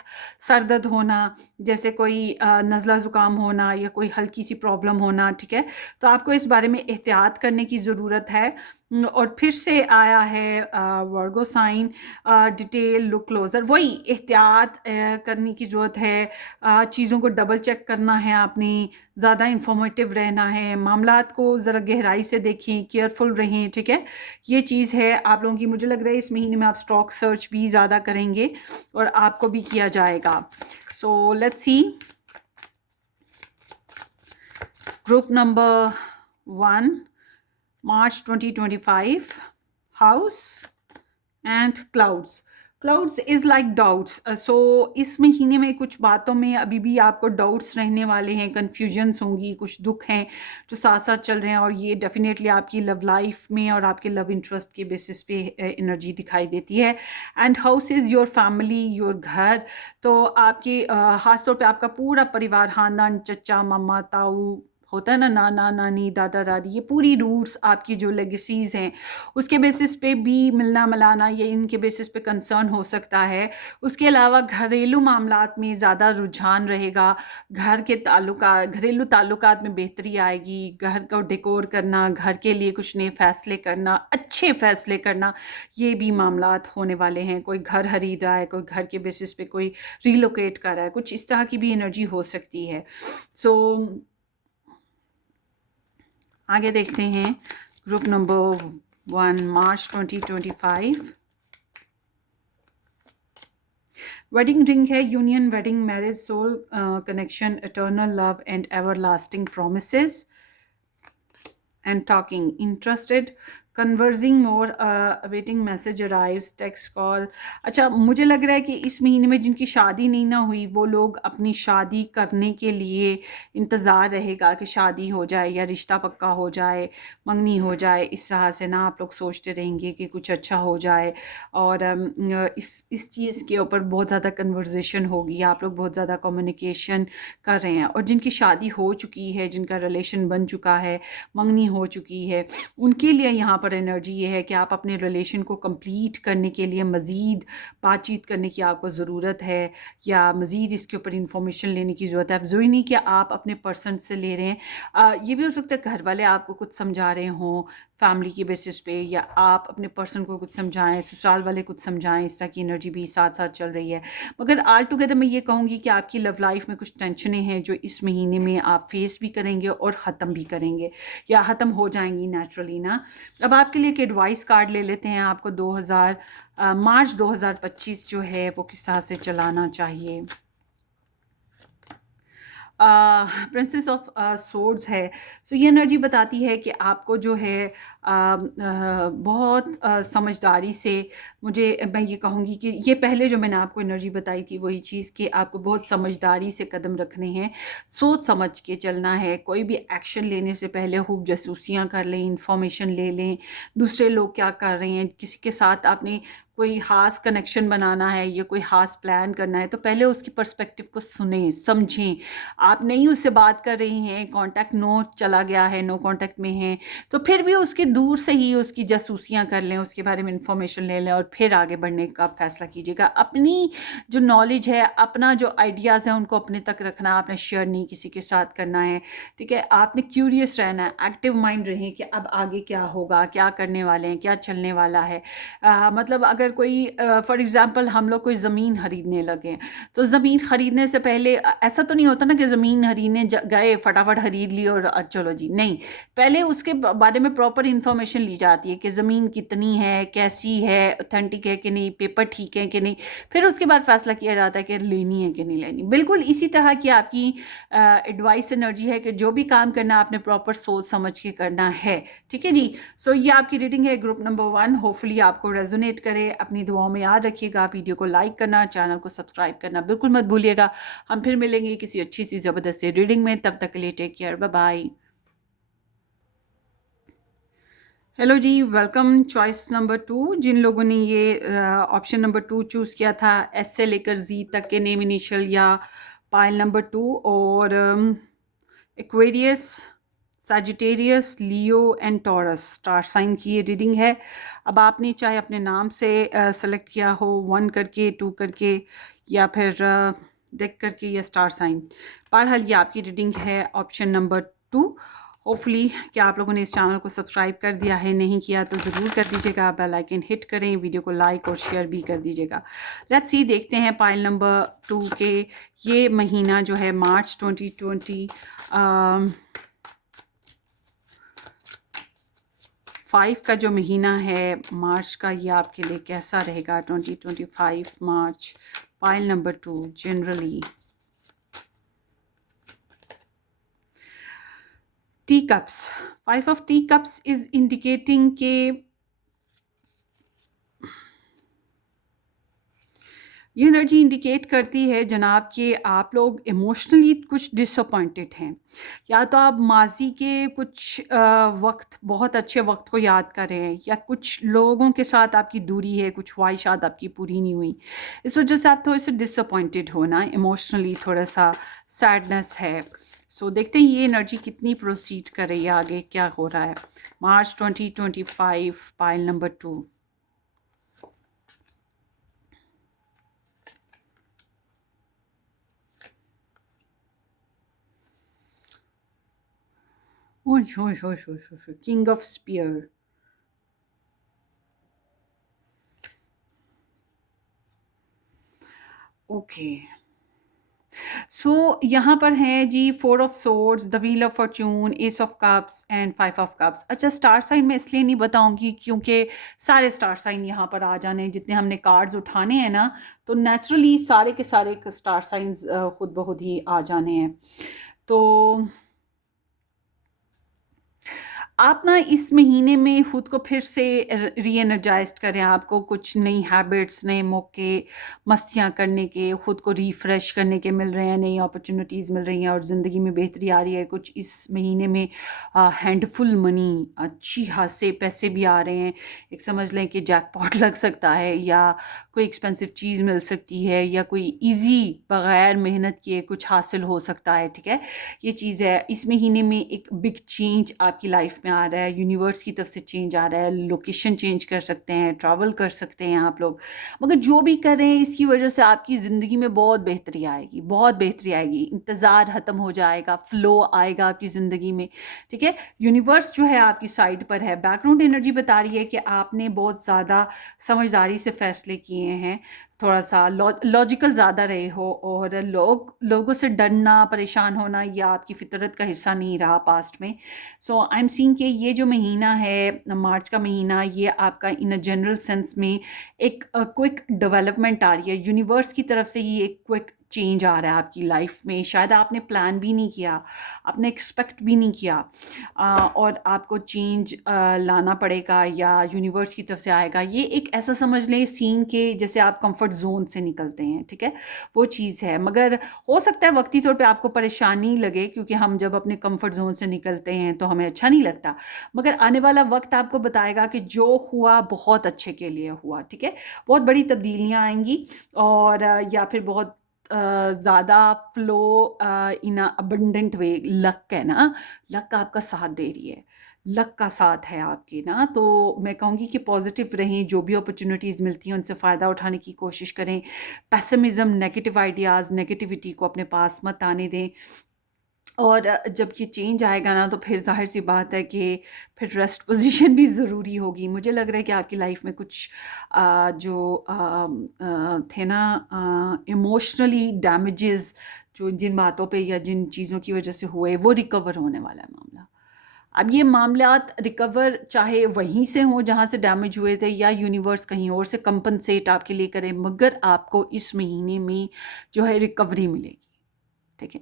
सर दर्द होना, जैसे कोई नज़ला ज़ुकाम होना, या कोई हल्की सी प्रॉब्लम होना, ठीक है। तो आपको इस बारे में एहतियात करने की ज़रूरत है। और फिर से आया है वर्गो साइन, डिटेल, लुक क्लोज़र। वही एहतियात करने की ज़रूरत है, चीज़ों को डबल चेक करना है आपने, ज़्यादा इंफॉर्मेटिव रहना है, मामलात को ज़रा गहराई से देखें, केयरफुल रहें, ठीक है। ये चीज़ है आप लोगों की। मुझे लग रहा है इस महीने में आप स्टॉक सर्च भी ज़्यादा करेंगे, और आपको भी किया जाएगा। So let's see group number 1, March 2025, house and clouds. Clouds is like doubts. So इस महीने में कुछ बातों में अभी भी आपको डाउट्स रहने वाले हैं, कन्फ्यूजन्स होंगी, कुछ दुख हैं जो साथ साथ चल रहे हैं, और ये डेफिनेटली आपकी लव लाइफ में और आपके लव इंटरेस्ट के बेसिस पे एनर्जी दिखाई देती है। And house is your family, your घर। तो आपके ख़ास तौर पे आपका पूरा परिवार, खानदान, चचा, मामा, ताऊ, होता है ना, नाना नानी दादा दादी, ये पूरी रूट्स आपकी जो लेगेसीज़ हैं उसके बेसिस पे भी मिलना मिलाना, ये इनके बेसिस पे कंसर्न हो सकता है। उसके अलावा घरेलू मामलात में ज़्यादा रुझान रहेगा, घरेलू ताल्लुकात में बेहतरी आएगी, घर को डेकोर करना, घर के लिए कुछ नए फैसले करना, अच्छे फैसले करना, ये भी मामलात होने वाले हैं। कोई घर खरीद रहा है, कोई घर के बेसिस पे कोई रिलोकेट कर रहा है, कुछ इस तरह की भी एनर्जी हो सकती है। सो आगे देखते हैं group number 1, March 2025। Wedding ring है, union, wedding, marriage, soul connection, eternal love and everlasting promises and talking, interested, conversing more, awaiting message arrives, text call। अच्छा, मुझे लग रहा है कि इस महीने में जिनकी शादी नहीं ना हुई वो लोग अपनी शादी करने के लिए इंतज़ार रहेगा कि शादी हो जाए या रिश्ता पक्का हो जाए, मंगनी हो जाए। इस तरह से ना आप लोग सोचते रहेंगे कि कुछ अच्छा हो जाए, और इस चीज़ के ऊपर बहुत ज़्यादा कन्वर्सेशन होगी, आप लोग बहुत ज़्यादा कम्युनिकेशन कर रहे हैं। और जिनकी शादी हो चुकी है, जिनका रिलेशन बन चुका है, मंगनी हो चुकी है, उनके लिए यहाँ पर एनर्जी ये है कि आप अपने रिलेशन को कंप्लीट करने के लिए मज़ीद बातचीत करने की आपको ज़रूरत है, या मज़ीद इसके ऊपर इंफॉर्मेशन लेने की ज़रूरत है। अब ज़रूरी नहीं कि आप अपने पर्सन से ले रहे हैं, ये भी हो सकता है घर वाले आपको कुछ समझा रहे हों फैमिली के बेसिस पे, या आप अपने पर्सन को कुछ समझाएं, ससुराल वाले कुछ समझाएं। इस तरह की एनर्जी भी साथ साथ चल रही है। मगर ऑल टुगेदर मैं ये कहूँगी कि आपकी लव लाइफ में कुछ टेंशनें हैं जो इस महीने में आप फेस भी करेंगे और ख़त्म भी करेंगे, या ख़त्म हो जाएंगी नेचुरली ना। अब आपके लिए एक एडवाइस कार्ड ले लेते हैं। आपको मार्च 2025 जो है वो किस तरह से चलाना चाहिए। प्रिंसेस ऑफ सोर्ड्स है। सो ये एनर्जी बताती है कि आपको जो है बहुत समझदारी से, मैं ये कहूँगी कि ये पहले जो मैंने आपको एनर्जी बताई थी वही चीज़, कि आपको बहुत समझदारी से कदम रखने हैं, सोच समझ के चलना है। कोई भी एक्शन लेने से पहले खूब जासूसियाँ कर लें, इंफॉर्मेशन ले लें, दूसरे लोग क्या कर रहे हैं, किसी के साथ आपने कोई ख़ास कनेक्शन बनाना है या कोई ख़ास प्लान करना है तो पहले उसकी पर्सपेक्टिव को सुनें, समझें। आप नहीं उससे बात कर रही हैं, कांटेक्ट नो चला गया है, नो कांटेक्ट में हैं, तो फिर भी उसके दूर से ही उसकी जासूसियां कर लें, उसके बारे में इंफॉर्मेशन ले लें और फिर आगे बढ़ने का फैसला कीजिएगा। अपनी जो नॉलेज है, अपना जो आइडियाज़ हैं उनको अपने तक रखना, आपने शेयर नहीं किसी के साथ करना है, ठीक है। आपने क्यूरियस रहना है, एक्टिव माइंड रहें कि अब आगे क्या होगा, क्या करने वाले हैं, क्या चलने वाला है। मतलब अगर कोई फॉर एग्जांपल हम लोग कोई ज़मीन खरीदने लगे, तो ज़मीन ख़रीदने से पहले ऐसा तो नहीं होता ना कि ज़मीन खरीदने गए फटाफट खरीद ली और चलो जी, नहीं। पहले उसके बारे में प्रॉपर इन्फॉर्मेशन ली जाती है कि ज़मीन कितनी है, कैसी है, ऑथेंटिक है कि नहीं, पेपर ठीक है कि नहीं, फिर उसके बाद फैसला किया जाता है कि लेनी है कि नहीं लेनी। बिल्कुल इसी तरह की आपकी एडवाइस एनर्जी है कि जो भी काम करना है आपने प्रॉपर सोच समझ के करना है, ठीक है जी। सो ये आपकी रीडिंग है ग्रुप नंबर 1। होपफुली आपको रेजोनेट करे। अपनी दुआओं में याद रखिएगा। वीडियो को लाइक करना, चैनल को सब्सक्राइब करना बिल्कुल मत भूलिएगा। हम फिर मिलेंगे किसी अच्छी सी ज़बरदस्त सी रीडिंग में। तब तक के लिए take care, bye bye. Hello जी, वेलकम। चॉइस नंबर 2, जिन लोगों ने ये ऑप्शन नंबर 2 चूज़ किया था, एस से लेकर जी तक के नेम इनिशियल, या पाइल नंबर 2, और Aquarius, Sagittarius, Leo and Taurus star sign की ये रीडिंग है। अब आपने चाहे अपने नाम से सेलेक्ट किया हो, 1 करके, 2 करके, या फिर देख करके, या स्टार साइन, बहरहाल ये आपकी रीडिंग है ऑप्शन नंबर 2। होपफुली क्या आप लोगों ने इस चैनल को सब्सक्राइब कर दिया है, नहीं किया तो ज़रूर कर दीजिएगा, बेल आइकन हिट करें, वीडियो को लाइक और शेयर भी कर दीजिएगा। लेट्स सी, देखते हैं पाइल नंबर 2 के ये महीना जो है मार्च 2025 का जो महीना है मार्च का, ये आपके लिए कैसा रहेगा। 2025 March, pile number 2 generally. Tea cups, 5 of tea cups is indicating के ये एनर्जी इंडिकेट करती है जनाब कि आप लोग इमोशनली कुछ डिसअपॉइंटेड हैं, या तो आप माजी के कुछ बहुत अच्छे वक्त को याद कर रहे हैं, या कुछ लोगों के साथ आपकी दूरी है, कुछ ख्वाहिशात आपकी पूरी नहीं हुई, इस वजह से आप थोड़े से डिसअपॉइंटेड हो ना, इमोशनली थोड़ा सा सैडनेस है। सो देखते हैं ये एनर्जी कितनी प्रोसीड कर रही है, आगे क्या हो रहा है। March 2025 pile number 2। King of spear. Okay, so यहाँ पर है जी 4 of swords, the wheel of fortune, ace of cups and 5 of cups. अच्छा, स्टार साइन मैं इसलिए नहीं बताऊंगी क्योंकि सारे स्टार साइन यहाँ पर आ जाने, जितने हमने कार्ड्स उठाने हैं ना, तो नेचुरली सारे के सारे स्टार साइंस खुद ब खुद ही आ जाने हैं। तो आप ना इस महीने में खुद को फिर से री एनर्जाइज्ड करें, आपको कुछ नई हैबिट्स, नए मौके, मस्तियाँ करने के, खुद को रिफ़्रेश करने के मिल रहे हैं, नई अपॉर्चुनिटीज़ मिल रही हैं और ज़िंदगी में बेहतरी आ रही है। कुछ इस महीने में हैंडफुल मनी, अच्छी खासे पैसे भी आ रहे हैं। एक समझ लें कि जैकपॉट लग सकता है, या कोई एक्सपेंसिव चीज़ मिल सकती है, या कोई ईजी बग़ैर मेहनत किए कुछ हासिल हो सकता है। ठीक है, ये चीज़ है। इस महीने में एक बिग चेंज आपकी लाइफ में आ रहा है, यूनिवर्स की तरफ से चेंज आ रहा है, लोकेशन चेंज कर सकते हैं, ट्रैवल कर सकते हैं आप लोग। मगर जो भी कर रहे हैं इसकी वजह से आपकी ज़िंदगी में बहुत बेहतरी आएगी, बहुत बेहतरी आएगी। इंतज़ार ख़त्म हो जाएगा, फ्लो आएगा आपकी ज़िंदगी में। ठीक है, यूनिवर्स जो है आपकी साइड पर है। बैकग्राउंड एनर्जी बता रही है कि आपने बहुत ज़्यादा समझदारी से फ़ैसले किए हैं, थोड़ा सा लॉजिकल ज़्यादा रहे हो, और लोगों से डरना, परेशान होना, ये आपकी फितरत का हिस्सा नहीं रहा पास्ट में। सो आई एम सीइंग कि ये जो महीना है, मार्च का महीना, ये आपका इन अ जनरल सेंस में एक क्विक डेवलपमेंट आ रही है। यूनिवर्स की तरफ से ही एक क्विक चेंज आ रहा है आपकी लाइफ में। शायद आपने प्लान भी नहीं किया, आपने एक्सपेक्ट भी नहीं किया, और आपको चेंज लाना पड़ेगा या यूनिवर्स की तरफ से आएगा। ये एक ऐसा समझ लें सीन के जैसे आप कंफर्ट जोन से निकलते हैं। ठीक है, वो चीज़ है। मगर हो सकता है वक्ती तौर पे आपको परेशानी लगे, क्योंकि हम जब अपने कंफर्ट जोन से निकलते हैं तो हमें अच्छा नहीं लगता। मगर आने वाला वक्त आपको बताएगा कि जो हुआ बहुत अच्छे के लिए हुआ। ठीक है, बहुत बड़ी तब्दीलियाँ आएंगी, और या फिर बहुत ज़्यादा flow in abundant way. Luck है ना, लक आपका साथ दे रही है, लक का साथ है आपके ना। तो मैं कहूँगी कि पॉजिटिव रहें, जो भी अपॉर्चुनिटीज़ मिलती हैं उनसे फ़ायदा उठाने की कोशिश करें। पेसिमिज़म, नेगेटिव आइडियाज़, नेगेटिविटी को अपने पास मत आने दें। और जब ये चेंज आएगा ना, तो फिर ज़ाहिर सी बात है कि फिर रेस्ट पोजीशन भी ज़रूरी होगी। मुझे लग रहा है कि आपकी लाइफ में कुछ थे ना इमोशनली डैमेजेस, जो जिन बातों पे या जिन चीज़ों की वजह से हुए, वो रिकवर होने वाला है मामला। अब ये मामलात रिकवर चाहे वहीं से हों जहाँ से डैमेज हुए थे, या यूनिवर्स कहीं और से कंपनसेट आपके लिए करे, मगर आपको इस महीने में जो है रिकवरी मिलेगी। ठीक है,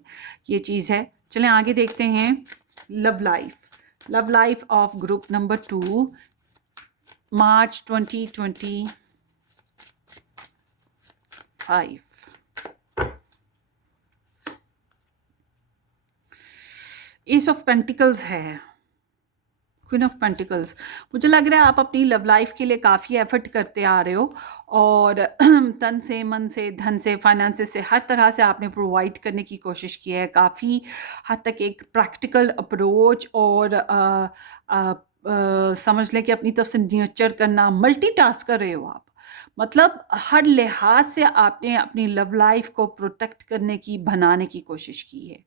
ये चीज़ है। चलें आगे देखते हैं। Love life, love life of group number 2, March 2025। S of pentacles है, क्वीन ऑफ पेंटिकल्स। मुझे लग रहा है आप अपनी लव लाइफ के लिए काफ़ी एफर्ट करते आ रहे हो, और तन से, मन से, धन से, फाइनेंस से, हर तरह से आपने प्रोवाइड करने की कोशिश की है। काफ़ी हद तक एक प्रैक्टिकल अप्रोच, और समझ लें कि अपनी तरफ से नर्चर करना, मल्टीटास्क कर रहे हो आप। मतलब हर लिहाज से आपने अपनी लव लाइफ को प्रोटेक्ट करने की, बनाने की कोशिश की है।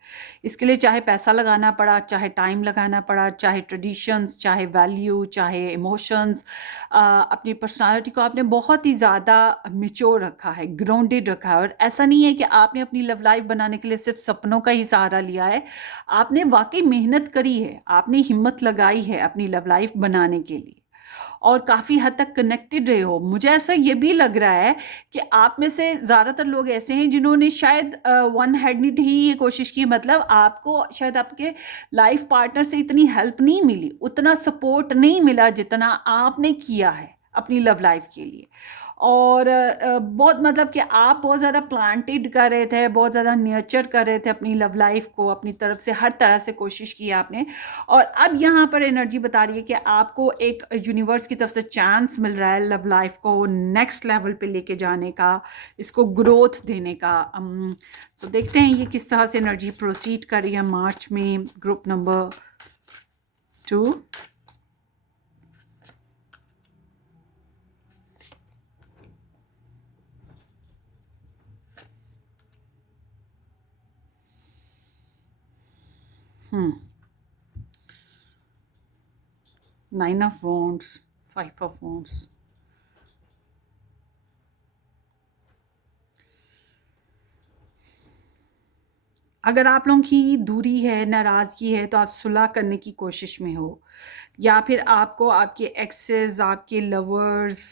इसके लिए चाहे पैसा लगाना पड़ा, चाहे टाइम लगाना पड़ा, चाहे ट्रेडिशंस, चाहे वैल्यू, चाहे इमोशंस, अपनी पर्सनालिटी को आपने बहुत ही ज़्यादा मेच्योर रखा है, ग्राउंडेड रखा है। और ऐसा नहीं है कि आपने अपनी लव लाइफ बनाने के लिए सिर्फ सपनों का ही सहारा लिया है, आपने वाकई मेहनत करी है, आपने हिम्मत लगाई है अपनी लव लाइफ बनाने के लिए, और काफ़ी हद तक कनेक्टेड रहे हो। मुझे ऐसा ये भी लग रहा है कि आप में से ज़्यादातर लोग ऐसे हैं जिन्होंने शायद वन हैंडेड ही ये कोशिश की, मतलब आपको शायद आपके लाइफ पार्टनर से इतनी हेल्प नहीं मिली, उतना सपोर्ट नहीं मिला जितना आपने किया है अपनी लव लाइफ के लिए। और बहुत मतलब कि आप बहुत ज़्यादा प्लांटेड कर रहे थे, बहुत ज़्यादा नर्चर कर रहे थे अपनी लव लाइफ को, अपनी तरफ से हर तरह से कोशिश की आपने। और अब यहाँ पर एनर्जी बता रही है कि आपको एक यूनिवर्स की तरफ से चांस मिल रहा है लव लाइफ को नेक्स्ट लेवल पे लेके जाने का, इसको ग्रोथ देने का। तो देखते हैं ये किस तरह से एनर्जी प्रोसीड कर रही है मार्च में group number 2। Nine of wands, five of wands. अगर आप लोगों की दूरी है, नाराज़गी है, तो आप सुलह करने की कोशिश में हो, या फिर आपको आपके एक्सेस, आपके लवर्स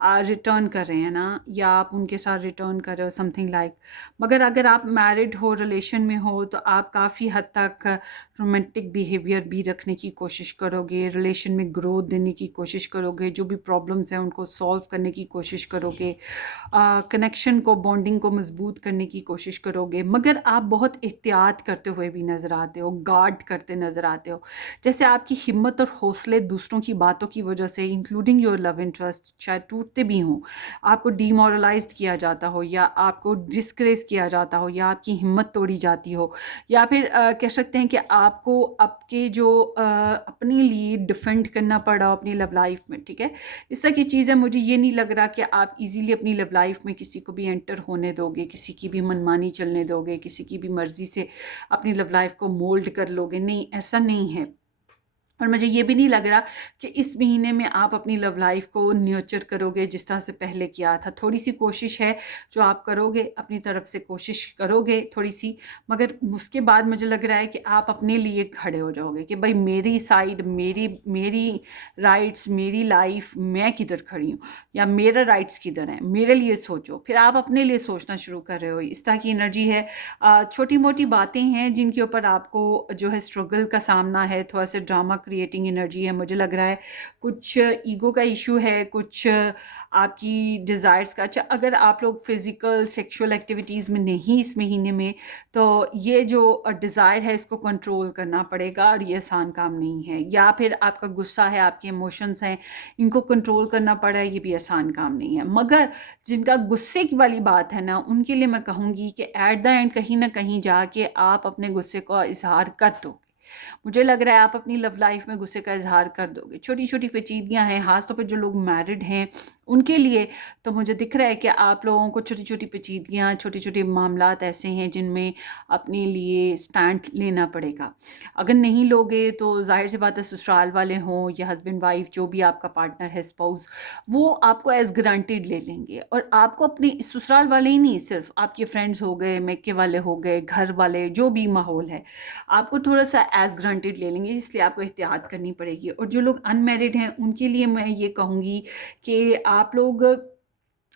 रिटर्न कर रहे हैं ना, या आप उनके साथ रिटर्न कर रहे हो समथिंग लाइक। मगर अगर आप मैरिड हो, रिलेशन में हो, तो आप काफ़ी हद तक रोमांटिक बिहेवियर भी रखने की कोशिश करोगे, रिलेशन में ग्रोथ देने की कोशिश करोगे, जो भी प्रॉब्लम्स हैं उनको सॉल्व करने की कोशिश करोगे, कनेक्शन को, बॉन्डिंग को मजबूत करने की कोशिश करोगे। मगर आप बहुत एहतियात करते हुए भी नज़र आते हो, गार्ड करते नज़र आते हो। जैसे आपकी हिम्मत और हौसले दूसरों की बातों की वजह से, इंक्लूडिंग योर लव इंटरेस्ट, शायद टूटते भी हों, आपको डीमोरलाइज किया जाता हो, या आपको डिस्करेज किया जाता हो, या आपकी हिम्मत तोड़ी जाती हो, या फिर कह सकते हैं कि आपको आपके जो अपने लिए डिफेंड करना पड़ा अपनी लव लाइफ में। ठीक है, इस तरह की चीज़ें, मुझे ये नहीं लग रहा कि आप इजीली अपनी लव लाइफ में किसी को भी एंटर होने दोगे, किसी की भी मनमानी चलने दोगे, किसी की भी मर्जी से अपनी लव लाइफ को मोल्ड कर लोगे। नहीं, ऐसा नहीं है। और मुझे ये भी नहीं लग रहा कि इस महीने में आप अपनी लव लाइफ को न्योचर करोगे जिस तरह से पहले किया था। थोड़ी सी कोशिश है जो आप करोगे, अपनी तरफ से कोशिश करोगे थोड़ी सी, मगर उसके बाद मुझे लग रहा है कि आप अपने लिए खड़े हो जाओगे कि भाई मेरी साइड, मेरी मेरी राइट्स, मेरी लाइफ, मैं किधर खड़ी हूँ, या मेरा राइट्स किधर है, मेरे लिए सोचो। फिर आप अपने लिए सोचना शुरू कर रहे हो। इस तरह की एनर्जी है। छोटी मोटी बातें हैं जिनके ऊपर आपको जो है स्ट्रगल का सामना है, थोड़ा सा ड्रामा क्रिएटिंग एनर्जी है। मुझे लग रहा है कुछ ईगो का इशू है, कुछ आपकी डिज़ायर्स का। अच्छा, अगर आप लोग फिज़िकल सेक्सुअल एक्टिविटीज़ में नहीं इस महीने में, तो ये जो डिज़ायर है इसको कंट्रोल करना पड़ेगा, और ये आसान काम नहीं है। या फिर आपका गुस्सा है, आपके इमोशंस हैं, इनको कंट्रोल करना पड़ा है, ये भी आसान काम नहीं है। मगर जिनका गुस्से की वाली बात है ना, उनके लिए मैं कहूँगी कि एट द एंड कहीं ना कहीं जाके आप अपने गुस्से का इजहार कर दो। मुझे लग रहा है आप अपनी लव लाइफ में गुस्से का इजहार कर दोगे। छोटी छोटी पेचीदगियाँ हैं, खासतौर पर जो लोग मैरिड हैं उनके लिए तो मुझे दिख रहा है कि आप लोगों को छोटी छोटी पेचीदगियाँ, छोटे छोटे मामलात ऐसे हैं जिनमें अपने लिए स्टैंड लेना पड़ेगा। अगर नहीं लोगे तो जाहिर सी बात है, ससुराल वाले हों या हस्बैंड वाइफ, जो भी आपका पार्टनर है, स्पाउस, वो आपको एज ग्रांटेड ले लेंगे। और आपको अपने ससुराल वाले ही नहीं, सिर्फ आपके फ्रेंड्स हो गए, मैके वाले हो गए, घर वाले, जो भी माहौल है, आपको थोड़ा सा एज ग्रांटेड ले लेंगे। इसलिए आपको एहतियात करनी पड़ेगी। और जो लोग अनमैरिड हैं उनके लिए मैं ये कहूँगी कि आप लोग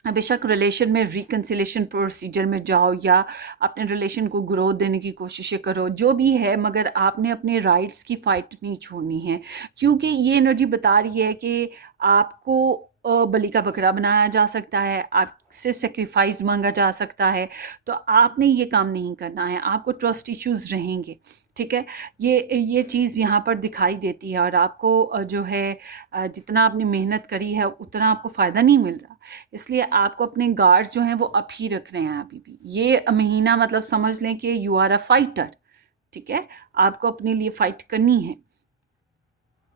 बेशक रिलेशन में रिकन्सिलेशन प्रोसीजर में जाओ, या अपने रिलेशन को ग्रोथ देने की कोशिशें करो, जो भी है, मगर आपने अपने राइट्स की फ़ाइट नहीं छोड़नी है। क्योंकि ये एनर्जी बता रही है कि आपको बलि का बकरा बनाया जा सकता है, आपसे सेक्रीफाइस मांगा जा सकता है। तो आपने ये काम नहीं करना है, आपको ट्रस्ट इश्यूज़ रहेंगे। ठीक है, ये चीज़ यहाँ पर दिखाई देती है। और आपको जो है जितना आपने मेहनत करी है उतना आपको फ़ायदा नहीं मिल रहा। इसलिए आपको अपने गार्ड्स जो हैं वो अप ही रख रहे हैं अभी भी। ये महीना मतलब समझ लें कि यू आर अ फाइटर। ठीक है, आपको अपने लिए फ़ाइट करनी है।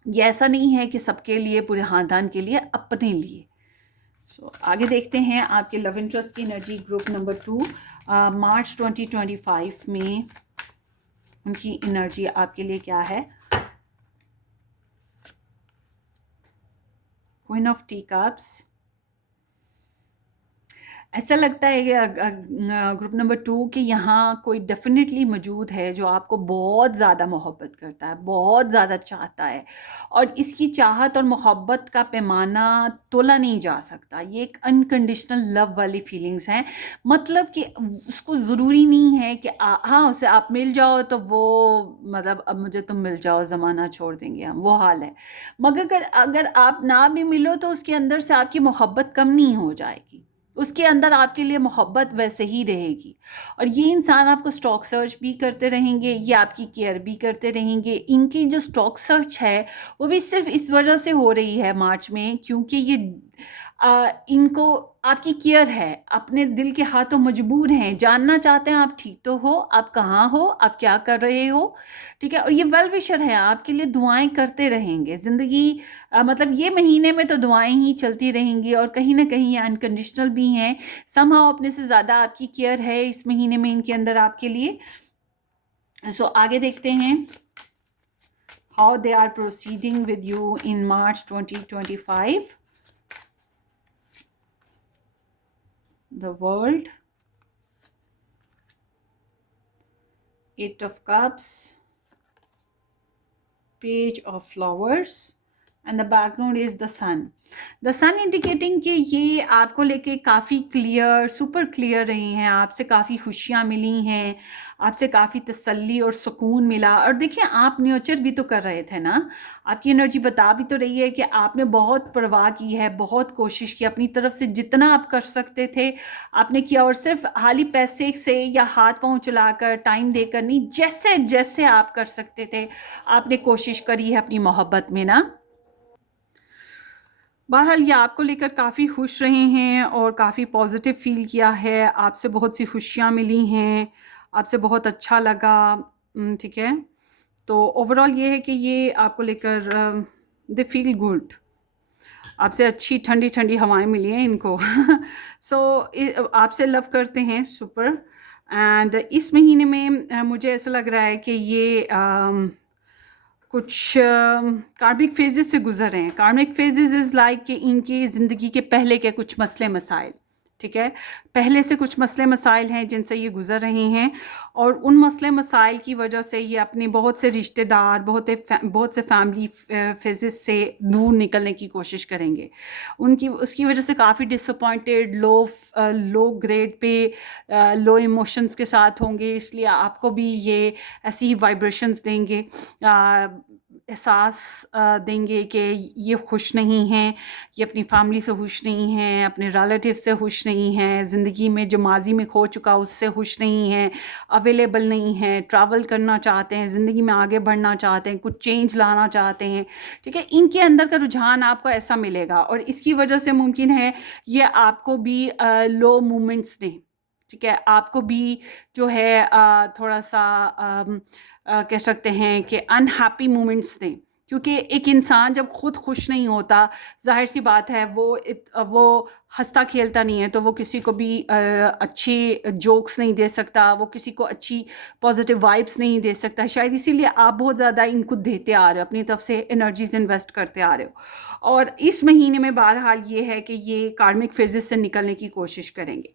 ये ऐसा नहीं है कि सबके लिए, पूरे खानदान के लिए, अपने लिए। आगे देखते हैं आपके लव इंटरेस्ट की एनर्जी ग्रुप नंबर 2 मार्च 2025 में उनकी एनर्जी आपके लिए क्या है। क्वीन ऑफ टी कप्स, ऐसा लगता है कि ग्रुप नंबर 2 कि यहाँ कोई डेफ़िनेटली मौजूद है जो आपको बहुत ज़्यादा मोहब्बत करता है, बहुत ज़्यादा चाहता है, और इसकी चाहत और मोहब्बत का पैमाना तोला नहीं जा सकता। ये एक अनकंडीशनल लव वाली फीलिंग्स हैं। मतलब कि उसको ज़रूरी नहीं है कि हाँ, उसे आप मिल जाओ तो वो, मतलब अब मुझे तुम मिल जाओ, ज़माना छोड़ देंगे हम, वो हाल है। मगर अगर अगर आप ना भी मिलो तो उसके अंदर से आपकी मोहब्बत कम नहीं हो जाएगी। उसके अंदर आपके लिए मोहब्बत वैसे ही रहेगी। और ये इंसान आपको स्टॉक सर्च भी करते रहेंगे, ये आपकी केयर भी करते रहेंगे। इनकी जो स्टॉक सर्च है वो भी सिर्फ इस वजह से हो रही है मार्च में, क्योंकि ये इनको आपकी केयर है, अपने दिल के हाथों मजबूर हैं, जानना चाहते हैं आप ठीक तो हो, आप कहाँ हो, आप क्या कर रहे हो, ठीक है। और ये वेल विशर है, आपके लिए दुआएं करते रहेंगे ज़िंदगी, मतलब ये महीने में तो दुआएं ही चलती रहेंगी, और कहीं ना कहीं ये अनकंडीशनल भी हैं। समहाउ अपने से ज़्यादा आपकी केयर है इस महीने में इनके अंदर आपके लिए। सो आगे देखते हैं how they are proceeding with you in March 2025। The world, 8 of Cups, Page of Flowers, and the background is the sun. The sun indicating कि ये आपको लेके काफ़ी क्लियर, सुपर क्लियर रही हैं, आपसे काफ़ी खुशियाँ मिली हैं, आपसे काफ़ी तसल्ली और सुकून मिला। और देखिए, आप न्योचर भी तो कर रहे थे ना, आपकी एनर्जी बता भी तो रही है कि आपने बहुत परवाह की है, बहुत कोशिश की, अपनी तरफ से जितना आप कर सकते थे आपने किया, और सिर्फ हाली पैसे से या हाथ पांव चलाकर, टाइम देकर नहीं, जैसे जैसे आप कर सकते थे आपने कोशिश करी है अपनी मोहब्बत में ना। बहरहाल ये आपको लेकर काफ़ी खुश रहे हैं और काफ़ी पॉजिटिव फील किया है, आपसे बहुत सी खुशियाँ मिली हैं, आपसे बहुत अच्छा लगा, ठीक है। तो ओवरऑल ये है कि ये आपको लेकर दे फील गुड, आपसे अच्छी ठंडी ठंडी हवाएं मिली हैं इनको। सो आपसे लव करते हैं, सुपर। एंड इस महीने में मुझे ऐसा लग रहा है कि ये कुछ कार्मिक फेजेस से गुजर रहे हैं। कार्मिक फेजेस इज़ लाइक कि इनकी ज़िंदगी के पहले के कुछ मसले मसाइल, ठीक है, पहले से कुछ मसले मसाइल हैं जिनसे ये गुजर रहे हैं, और उन मसले मसाइल की वजह से ये अपने बहुत से रिश्तेदार, बहुत से फैमिली फेजेस से दूर निकलने की कोशिश करेंगे। उनकी उसकी वजह से काफ़ी डिसअपॉइंटेड, लो ग्रेड पे, लो इमोशंस के साथ होंगे, इसलिए आपको भी ये ऐसी ही वाइब्रेशंस देंगे, एहसास देंगे कि ये खुश नहीं हैं, ये अपनी फैमिली से खुश नहीं हैं, अपने रिलेटिव से खुश नहीं हैं, ज़िंदगी में जो माजी में खो चुका उससे खुश नहीं हैं, अवेलेबल नहीं हैं, ट्रैवल करना चाहते हैं, ज़िंदगी में आगे बढ़ना चाहते हैं, कुछ चेंज लाना चाहते हैं, ठीक है। इनके अंदर का रुझान आपको ऐसा मिलेगा, और इसकी वजह से मुमकिन है ये आपको भी लो मोमेंट्स दें, ठीक है, आपको भी जो है थोड़ा सा कह सकते हैं कि अनहैप्पी मोमेंट्स दें, क्योंकि एक इंसान जब खुद खुश नहीं होता, जाहिर सी बात है वो हंसता खेलता नहीं है, तो वो किसी को भी अच्छे जोक्स नहीं दे सकता, वो किसी को अच्छी पॉजिटिव वाइब्स नहीं दे सकता। शायद इसीलिए आप बहुत ज़्यादा इनको देते आ रहे हो, अपनी तरफ से एनर्जीज इन्वेस्ट करते आ रहे हो। और इस महीने में बहरहाल ये है कि ये कार्मिक फेजेस से निकलने की कोशिश करेंगे,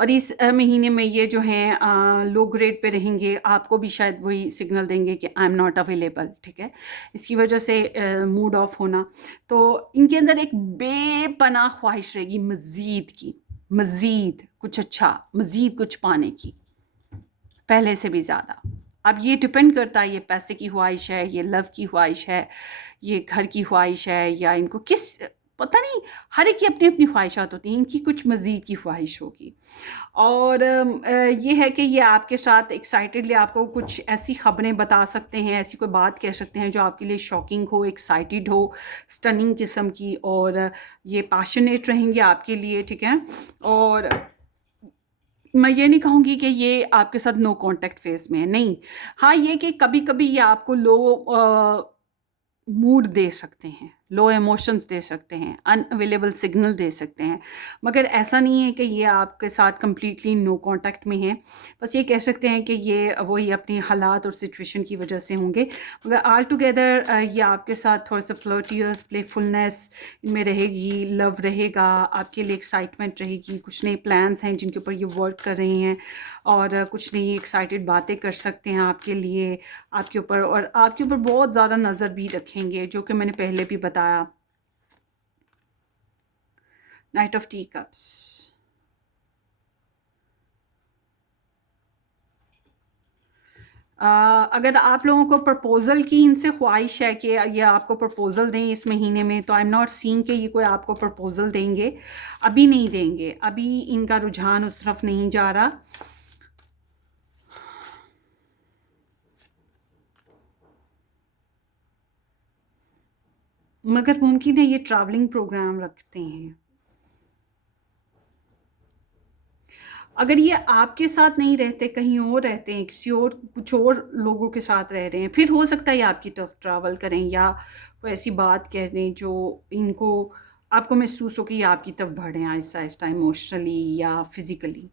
और इस महीने में ये जो हैं लो ग्रेड पे रहेंगे, आपको भी शायद वही सिग्नल देंगे कि आई एम नॉट अवेलेबल, ठीक है। इसकी वजह से मूड ऑफ होना, तो इनके अंदर एक बेपनाह ख्वाहिश रहेगी मज़ीद की, मज़ीद कुछ अच्छा, मज़ीद कुछ पाने की, पहले से भी ज़्यादा। अब ये डिपेंड करता है, ये पैसे की ख्वाहिश है, ये लव की ख्वाहिश है, ये घर की ख्वाहिश है, या इनको किस, पता नहीं, हर एक की अपनी अपनी ख्वाहिशात होती हैं, इनकी कुछ मज़ीद की ख्वाहिश होगी। और ये है कि ये आपके साथ एक्साइटेडली आपको कुछ ऐसी ख़बरें बता सकते हैं, ऐसी कोई बात कह सकते हैं जो आपके लिए शॉकिंग हो, एक्साइटेड हो, स्टनिंग किस्म की, और ये पैशनेट रहेंगे आपके लिए, ठीक है। और मैं ये नहीं कहूँगी कि ये आपके साथ नो कांटेक्ट फेज़ में है, नहीं। हाँ, ये कि कभी-कभी ये आपको लो मूड दे सकते हैं, लो इमोशंस दे सकते हैं, अनअवेलेबल सिग्नल दे सकते हैं, मगर ऐसा नहीं है कि ये आपके साथ कम्प्लीटली नो कांटेक्ट में है। बस ये कह सकते हैं कि ये वही अपनी हालात और सिचुएशन की वजह से होंगे, मगर आल टुगेदर ये आपके साथ थोड़ा सा फ्लर्टियस, प्लेफुलनेस इनमें रहेगी, लव रहेगा, आपके लिए एक्साइटमेंट रहेगी, कुछ नए प्लान्स हैं जिनके ऊपर ये वर्क कर रही हैं, और कुछ नई एक्साइटेड बातें कर सकते हैं आपके लिए, आपके ऊपर, और आपके ऊपर बहुत ज़्यादा नज़र भी रखेंगे, जो कि मैंने पहले भी बताया। नाइट ऑफ टी कप्स, अगर आप लोगों को प्रपोज़ल की इनसे ख्वाहिश है कि ये आपको प्रपोज़ल दें इस महीने में, तो आई एम नॉट सीइंग कि ये कोई आपको प्रपोज़ल देंगे, अभी नहीं देंगे, अभी इनका रुझान उस तरफ नहीं जा रहा। मगर मुमकिन है ये ट्रैवलिंग प्रोग्राम रखते हैं। अगर ये आपके साथ नहीं रहते, कहीं और रहते हैं, किसी और कुछ और लोगों के साथ रह रहे हैं, फिर हो सकता है ये आपकी तरफ ट्रैवल करें, या कोई ऐसी बात कह दें जो इनको, आपको महसूस हो कि ये आपकी तरफ बढ़ें आहिस्ता आहिस्ता, इमोशनली या फिज़िकली।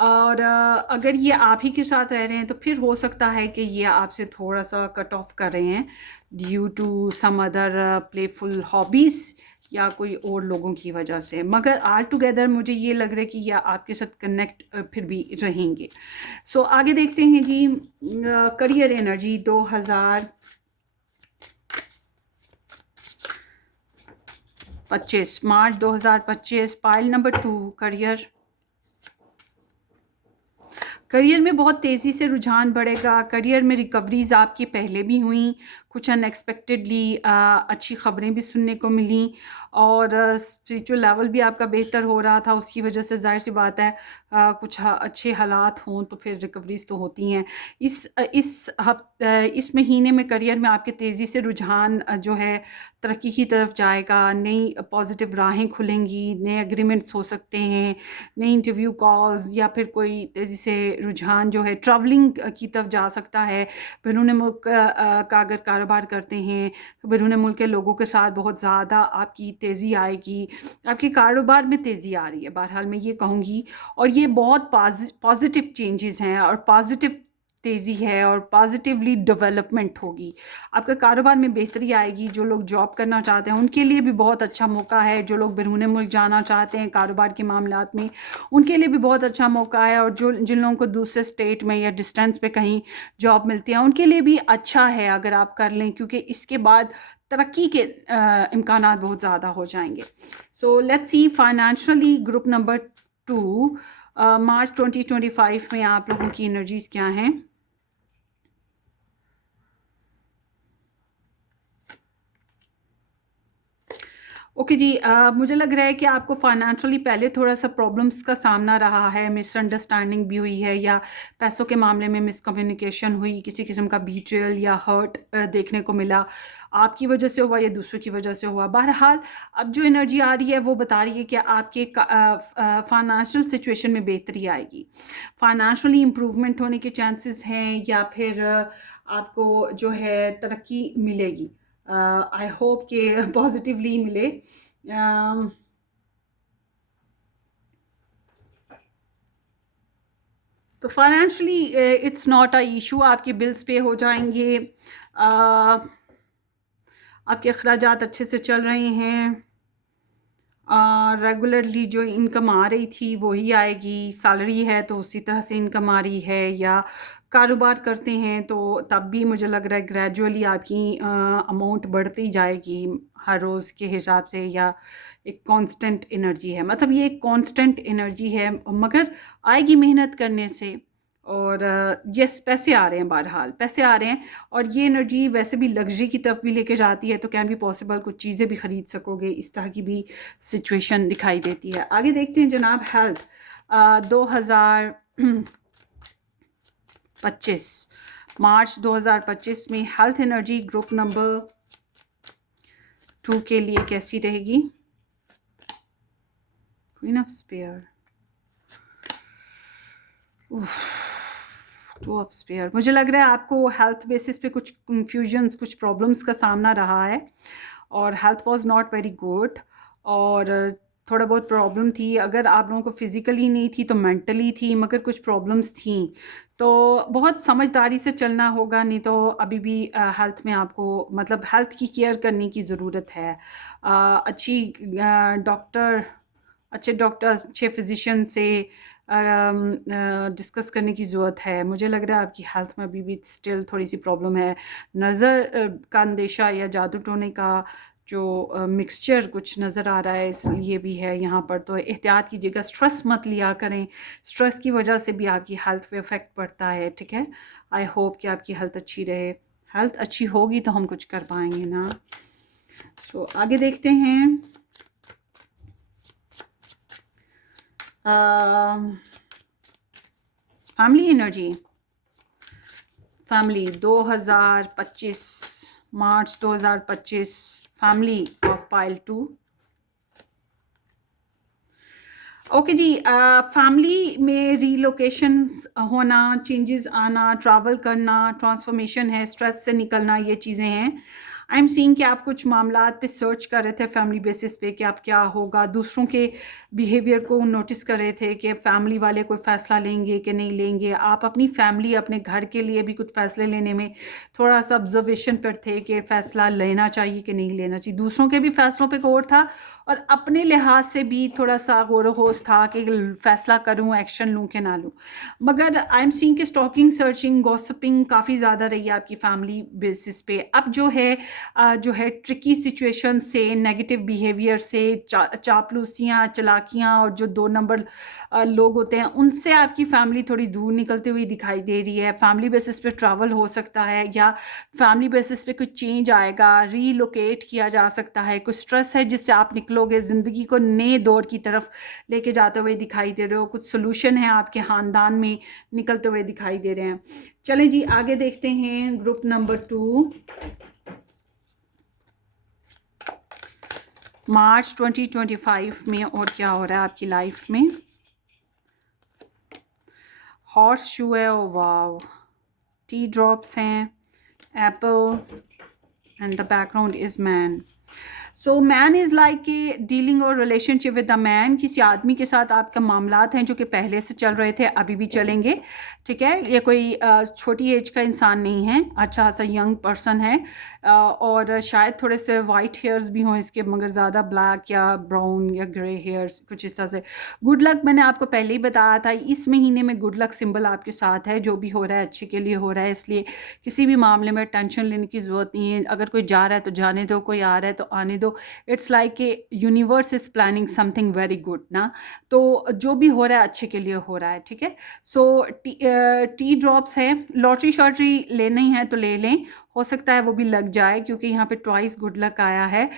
और अगर ये आप ही के साथ रह रहे हैं, तो फिर हो सकता है कि ये आपसे थोड़ा सा कट ऑफ कर रहे हैं due to some other playful hobbies या कोई और लोगों की वजह से, मगर ऑल टुगेदर मुझे ये लग रहा है कि ये आपके साथ कनेक्ट फिर भी रहेंगे। सो आगे देखते हैं जी, career energy 2025, March 2025, pile number 2, career. Career में बहुत तेज़ी से रुझान बढ़ेगा, करियर में रिकवरीज़ आपकी पहले भी हुई, कुछ अनएक्सपेक्टेडली अच्छी ख़बरें भी सुनने को मिली, और स्पिरिचुअल लेवल भी आपका बेहतर हो रहा था, उसकी वजह से ज़ाहिर सी बात है कुछ अच्छे हालात हों तो फिर रिकवरीज़ तो होती हैं। इस महीने में करियर में आपके तेज़ी से रुझान जो है तरक्की की तरफ जाएगा, नई पॉजिटिव राहें खुलेंगी, नए एग्रीमेंट्स हो सकते हैं, नई इंटरव्यू कॉल्स, या फिर कोई तेज़ी से रुझान जो है ट्रैवलिंग की तरफ जा सकता है। बैरून मुल्क का अगर कारोबार करते हैं तो बैरून मुल्क के लोगों के साथ बहुत ज़्यादा आपकी तेज़ी आएगी, आपके कारोबार में तेज़ी आ रही है, बहरहाल मैं ये कहूँगी। और ये बहुत पॉजिटिव चेंजेस हैं, और पॉजिटिव तेज़ी है, और पॉजिटिवली डेवलपमेंट होगी, आपका कारोबार में बेहतरी आएगी। जो लोग जॉब करना चाहते हैं उनके लिए भी बहुत अच्छा मौका है, जो लोग बैरून मुल्क जाना चाहते हैं कारोबार के मामलात में उनके लिए भी बहुत अच्छा मौका है, और जो जिन लोगों को दूसरे स्टेट में या डिस्टेंस पे कहीं जॉब मिलती है उनके लिए भी अच्छा है अगर आप कर लें, क्योंकि इसके बाद तरक्की के इम्कानात बहुत ज़्यादा हो जाएंगे। सो let's C financially group number 2, मार्च 2025 में आप लोगों की एनर्जीज क्या हैं। ओके जी, मुझे लग रहा है कि आपको फाइनेंशियली पहले थोड़ा सा प्रॉब्लम्स का सामना रहा है, मिसअंडरस्टैंडिंग भी हुई है, या पैसों के मामले में मिसकम्युनिकेशन हुई, किसी किस्म का बीट्रेयल या हर्ट देखने को मिला, आपकी वजह से हुआ या दूसरों की वजह से हुआ। बहरहाल अब जो एनर्जी आ रही है वो बता रही है कि आपके फाइनेंशियल सिचुएशन में बेहतरी आएगी, फाइनेंशियली इम्प्रूवमेंट होने के चांसेस हैं, या फिर आपको जो है तरक्की मिलेगी। आई होप कि पॉजिटिवली मिले। तो financially it's not a issue, आपके बिल्स पे हो जाएंगे, आपके अखराजात अच्छे से चल रहे हैं, रेगुलरली जो इनकम आ रही थी वही आएगी, सैलरी है तो उसी तरह से इनकम आ रही है, या कारोबार करते हैं तो तब भी मुझे लग रहा है ग्रेजुअली आपकी अमाउंट बढ़ती जाएगी हर रोज़ के हिसाब से, या एक कांस्टेंट एनर्जी है, मतलब ये एक कांस्टेंट एनर्जी है, मगर आएगी मेहनत करने से। और यस, पैसे आ रहे हैं, बहरहाल पैसे आ रहे हैं, और ये एनर्जी वैसे भी लग्जरी की तरफ भी लेके जाती है, तो कैन भी पॉसिबल कुछ चीज़ें भी ख़रीद सकोगे, इस तरह की भी सिचुएशन दिखाई देती है। आगे देखते हैं जनाब, हेल्थ 2025, मार्च 2025 में हेल्थ एनर्जी ग्रुप नंबर 2 के लिए कैसी रहेगी। Queen of spades, two of spades, मुझे लग रहा है आपको हेल्थ बेसिस पे कुछ कंफ्यूजन्स, कुछ प्रॉब्लम्स का सामना रहा है, और health was not very good, और थोड़ा बहुत प्रॉब्लम थी। अगर आप लोगों को फिज़िकली नहीं थी तो मेंटली थी, मगर कुछ प्रॉब्लम्स थी। तो बहुत समझदारी से चलना होगा, नहीं तो अभी भी हेल्थ में आपको मतलब हेल्थ की केयर करने की ज़रूरत है। अच्छी डॉक्टर अच्छे डॉक्टर्स, अच्छे फिजिशियन से डिस्कस करने की ज़रूरत है। मुझे लग रहा है आपकी हेल्थ में अभी भी स्टिल थोड़ी सी प्रॉब्लम है। नज़र का अंदेशा या जादू टोने का जो मिक्सचर कुछ नज़र आ रहा है, इसलिए भी है यहाँ पर। तो एहतियात कीजिएगा, स्ट्रेस मत लिया करें। स्ट्रेस की वजह से भी आपकी हेल्थ पे इफ़ेक्ट पड़ता है, ठीक है। आई होप कि आपकी हेल्थ अच्छी रहे। हेल्थ अच्छी होगी तो हम कुछ कर पाएंगे ना। तो आगे देखते हैं। Family energy, family 2025, March 2025, family of pile 2। Okay जी, फैमिली में रीलोकेशंस होना, चेंजेस आना, ट्रैवल करना, ट्रांसफॉर्मेशन है, स्ट्रेस से निकलना, ये चीज़ें हैं। आई एम सीइंग कि आप कुछ मामलात पे सर्च कर रहे थे फैमिली बेसिस पे कि आप क्या होगा, दूसरों के बिहेवियर को नोटिस कर रहे थे कि फैमिली वाले कोई फ़ैसला लेंगे कि नहीं लेंगे। आप अपनी फैमिली, अपने घर के लिए भी कुछ फ़ैसले लेने में थोड़ा सा ऑब्जर्वेशन पर थे कि फ़ैसला लेना चाहिए कि नहीं लेना चाहिए। दूसरों के भी फ़ैसलों पे गौर था और अपने लिहाज से भी थोड़ा सा गौर होश था कि फ़ैसला करूं, एक्शन लूं कि ना लूं। मगर आई एम सीइंग कि स्टॉकिंग, सर्चिंग, गॉसिपिंग काफ़ी ज़्यादा रही है आपकी फैमिली बेसिस पे। अब जो है ट्रिकी सिचुएशन से, नेगेटिव बिहेवियर से, चापलूसियाँ, चलाकियाँ और जो 2 नंबर लोग होते हैं उनसे आपकी फैमिली थोड़ी दूर निकलती हुई दिखाई दे रही है। फैमिली बेसिस पे ट्रैवल हो सकता है या फैमिली बेसिस पे कुछ चेंज आएगा, रीलोकेट किया जा सकता है। कुछ स्ट्रेस है जिससे आप निकलोगे, ज़िंदगी को नए दौर की तरफ लेके जाते हुए दिखाई दे रहे हो। कुछ सोल्यूशन है आपके ख़ानदान में निकलते हुए दिखाई दे रहे हैं। चलें जी, आगे देखते हैं ग्रुप नंबर 2, मार्च 2025 में और क्या हो रहा है आपकी लाइफ में। हॉर्स शू है, ओ वाव, टी ड्रॉप्स हैं, Apple, and the background is man. So man is like a dealing और रिलेशनशिप विद द मैन। किसी आदमी के साथ आपका मामलात हैं जो कि पहले से चल रहे थे, अभी भी चलेंगे, ठीक है। ये कोई छोटी एज का इंसान नहीं है, अच्छा सा यंग पर्सन है, और शायद थोड़े से वाइट हेयर्स भी हों इसके, मगर ज़्यादा ब्लैक या ब्राउन या ग्रे हेयर्स कुछ इस तरह से। गुड लक मैंने आपको पहले ही बताया था, इस महीने में गुड लक सिंबल आपके साथ है। जो भी हो रहा है अच्छे के लिए हो रहा है, इसलिए किसी भी मामले में टेंशन लेने की ज़रूरत नहीं है। अगर कोई जा रहा है तो जाने दो, कोई आ रहा है तो आने दो। It's like a universe is planning something very good ना। तो जो भी हो रहा है अच्छे के लिए हो रहा है, ठीक है। सो टी ड्रॉप्स है, लॉटरी शॉटरी लेनी है तो ले लें, हो सकता है वो भी लग जाए क्योंकि यहाँ पे ट्वाइस गुड लक आया है।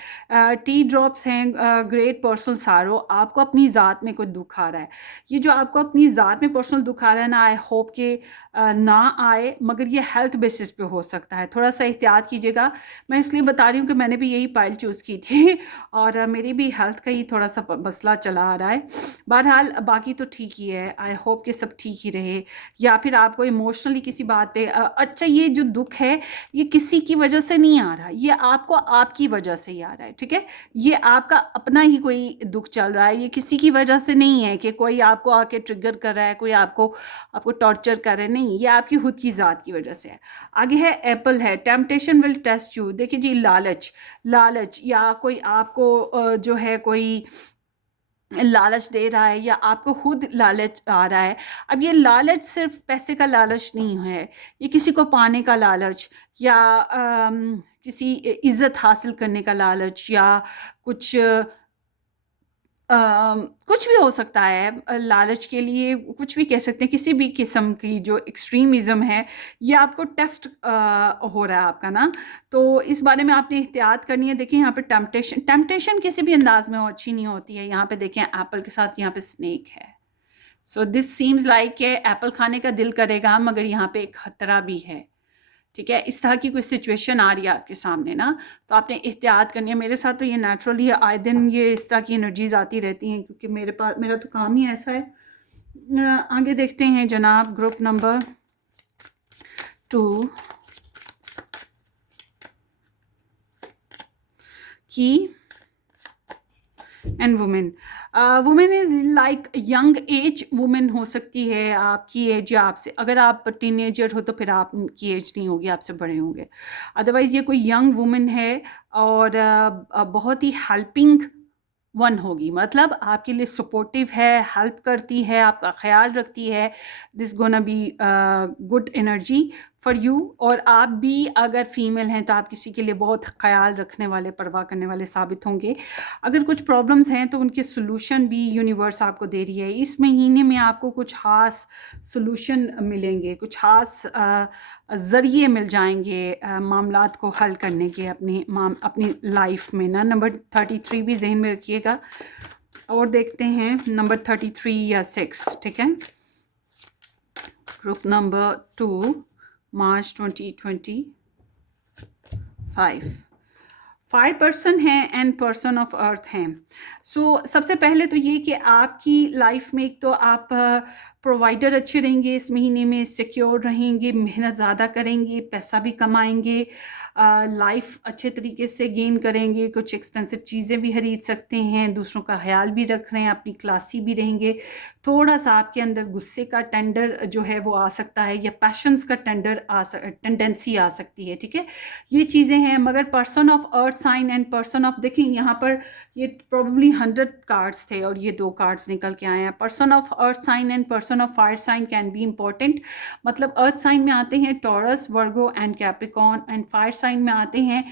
टी ड्रॉप्स हैं, ग्रेट पर्सनल सारो, आपको अपनी ज़ात में कोई दुख आ रहा है। ये जो आपको अपनी ज़ात में पर्सनल दुख आ रहा है ना, आई होप कि ना आए, मगर ये हेल्थ बेसिस पे हो सकता है। थोड़ा सा एहतियात कीजिएगा। मैं इसलिए बता रही हूँ कि मैंने भी यही पाइल चूज़ की थी और मेरी भी हेल्थ का ही थोड़ा सा मसला चला आ रहा है। बहरहाल बाकी तो ठीक ही है, आई होप कि सब ठीक ही रहे। या फिर आपको इमोशनली किसी बात पे अच्छा, ये जो दुख है ये किसी की वजह से नहीं आ रहा, ये आपको आपकी वजह से ही आ रहा है, ठीक है। ये आपका अपना ही कोई दुख चल रहा है, ये किसी की वजह से नहीं है कि कोई आपको आके ट्रिगर कर रहा है, कोई आपको आपको टॉर्चर कर रहा है, नहीं, ये आपकी खुद की ज़ात की वजह से है। आगे है एप्पल है, टेम्पटेशन विल टेस्ट यू। देखिए जी, लालच, लालच या कोई आपको जो है कोई लालच दे रहा है या आपको खुद लालच आ रहा है। अब ये लालच सिर्फ पैसे का लालच नहीं है, ये किसी को पाने का लालच या किसी इज्जत हासिल करने का लालच या कुछ कुछ भी हो सकता है। लालच के लिए कुछ भी कह सकते हैं, किसी भी किस्म की जो एक्सट्रीमिज़म है ये आपको टेस्ट हो रहा है आपका ना। तो इस बारे में आपने एहतियात करनी है। देखिए यहाँ पे टेम्पटेशन, टेम्पटेशन किसी भी अंदाज में अच्छी नहीं होती है। यहाँ पे देखें एप्पल के साथ यहाँ पे स्नेक है। So this seems like Apple खाने का दिल करेगा मगर यहाँ पे एक खतरा भी है, ठीक है। इस तरह की कोई सिचुएशन आ रही है आपके सामने ना, तो आपने एहतियात करनी है। मेरे साथ तो ये नेचुरली है, आए दिन ये इस तरह की एनर्जीज आती रहती हैं क्योंकि मेरा तो काम ही ऐसा है। आगे देखते हैं जनाब, ग्रुप नंबर 2, की and women. Women is like young age women हो सकती है, आपकी एज या आपसे, अगर आप टीनेजर हो तो फिर आपकी एज नहीं होगी, आपसे बड़े होंगे। अदरवाइज़ ये कोई यंग वुमेन है और बहुत ही हेल्पिंग वन होगी, मतलब आपके लिए सपोर्टिव है, हेल्प करती है, आपका ख्याल रखती है। This gonna be good energy for you. और आप भी अगर फीमेल हैं तो आप किसी के लिए बहुत ख्याल रखने वाले, परवाह करने वाले साबित होंगे। अगर कुछ प्रॉब्लम्स हैं तो उनके सोल्यूशन भी यूनिवर्स आपको दे रही है। इस महीने में आपको कुछ ख़ास सोल्यूशन मिलेंगे, कुछ ख़ास ज़रिए मिल जाएंगे मामलात को हल करने के अपनी लाइफ में ना। नंबर 33 भी जहन में रखिएगा। और देखते हैं नंबर 33 या 6, ठीक है। ग्रुप नंबर 2 मार्च 2025 फायर पर्सन है एंड पर्सन ऑफ अर्थ हैं। सो सबसे पहले तो ये कि आपकी लाइफ में एक तो आप प्रोवाइडर अच्छे रहेंगे इस महीने में, सिक्योर रहेंगे, मेहनत ज़्यादा करेंगे, पैसा भी कमाएंगे, लाइफ अच्छे तरीके से गेन करेंगे, कुछ एक्सपेंसिव चीज़ें भी खरीद सकते हैं, दूसरों का ख्याल भी रख रहे हैं, अपनी क्लासी भी रहेंगे। थोड़ा सा आपके अंदर गुस्से का टेंडर जो है वो आ सकता है, या पैशंस का टेंडेंसी आ सकती है, ठीक है। ये चीज़ें हैं। मगर person of earth sign and person of, देखिए यहाँ पर ये प्रोबेबली 100 कार्ड्स थे और ये 2 कार्ड्स निकल के आए हैं। Person of earth sign and person of fire sign can be important. मतलब अर्थ साइन में आते हैं Taurus, Virgo and Capricorn, and fire sign में आते हैं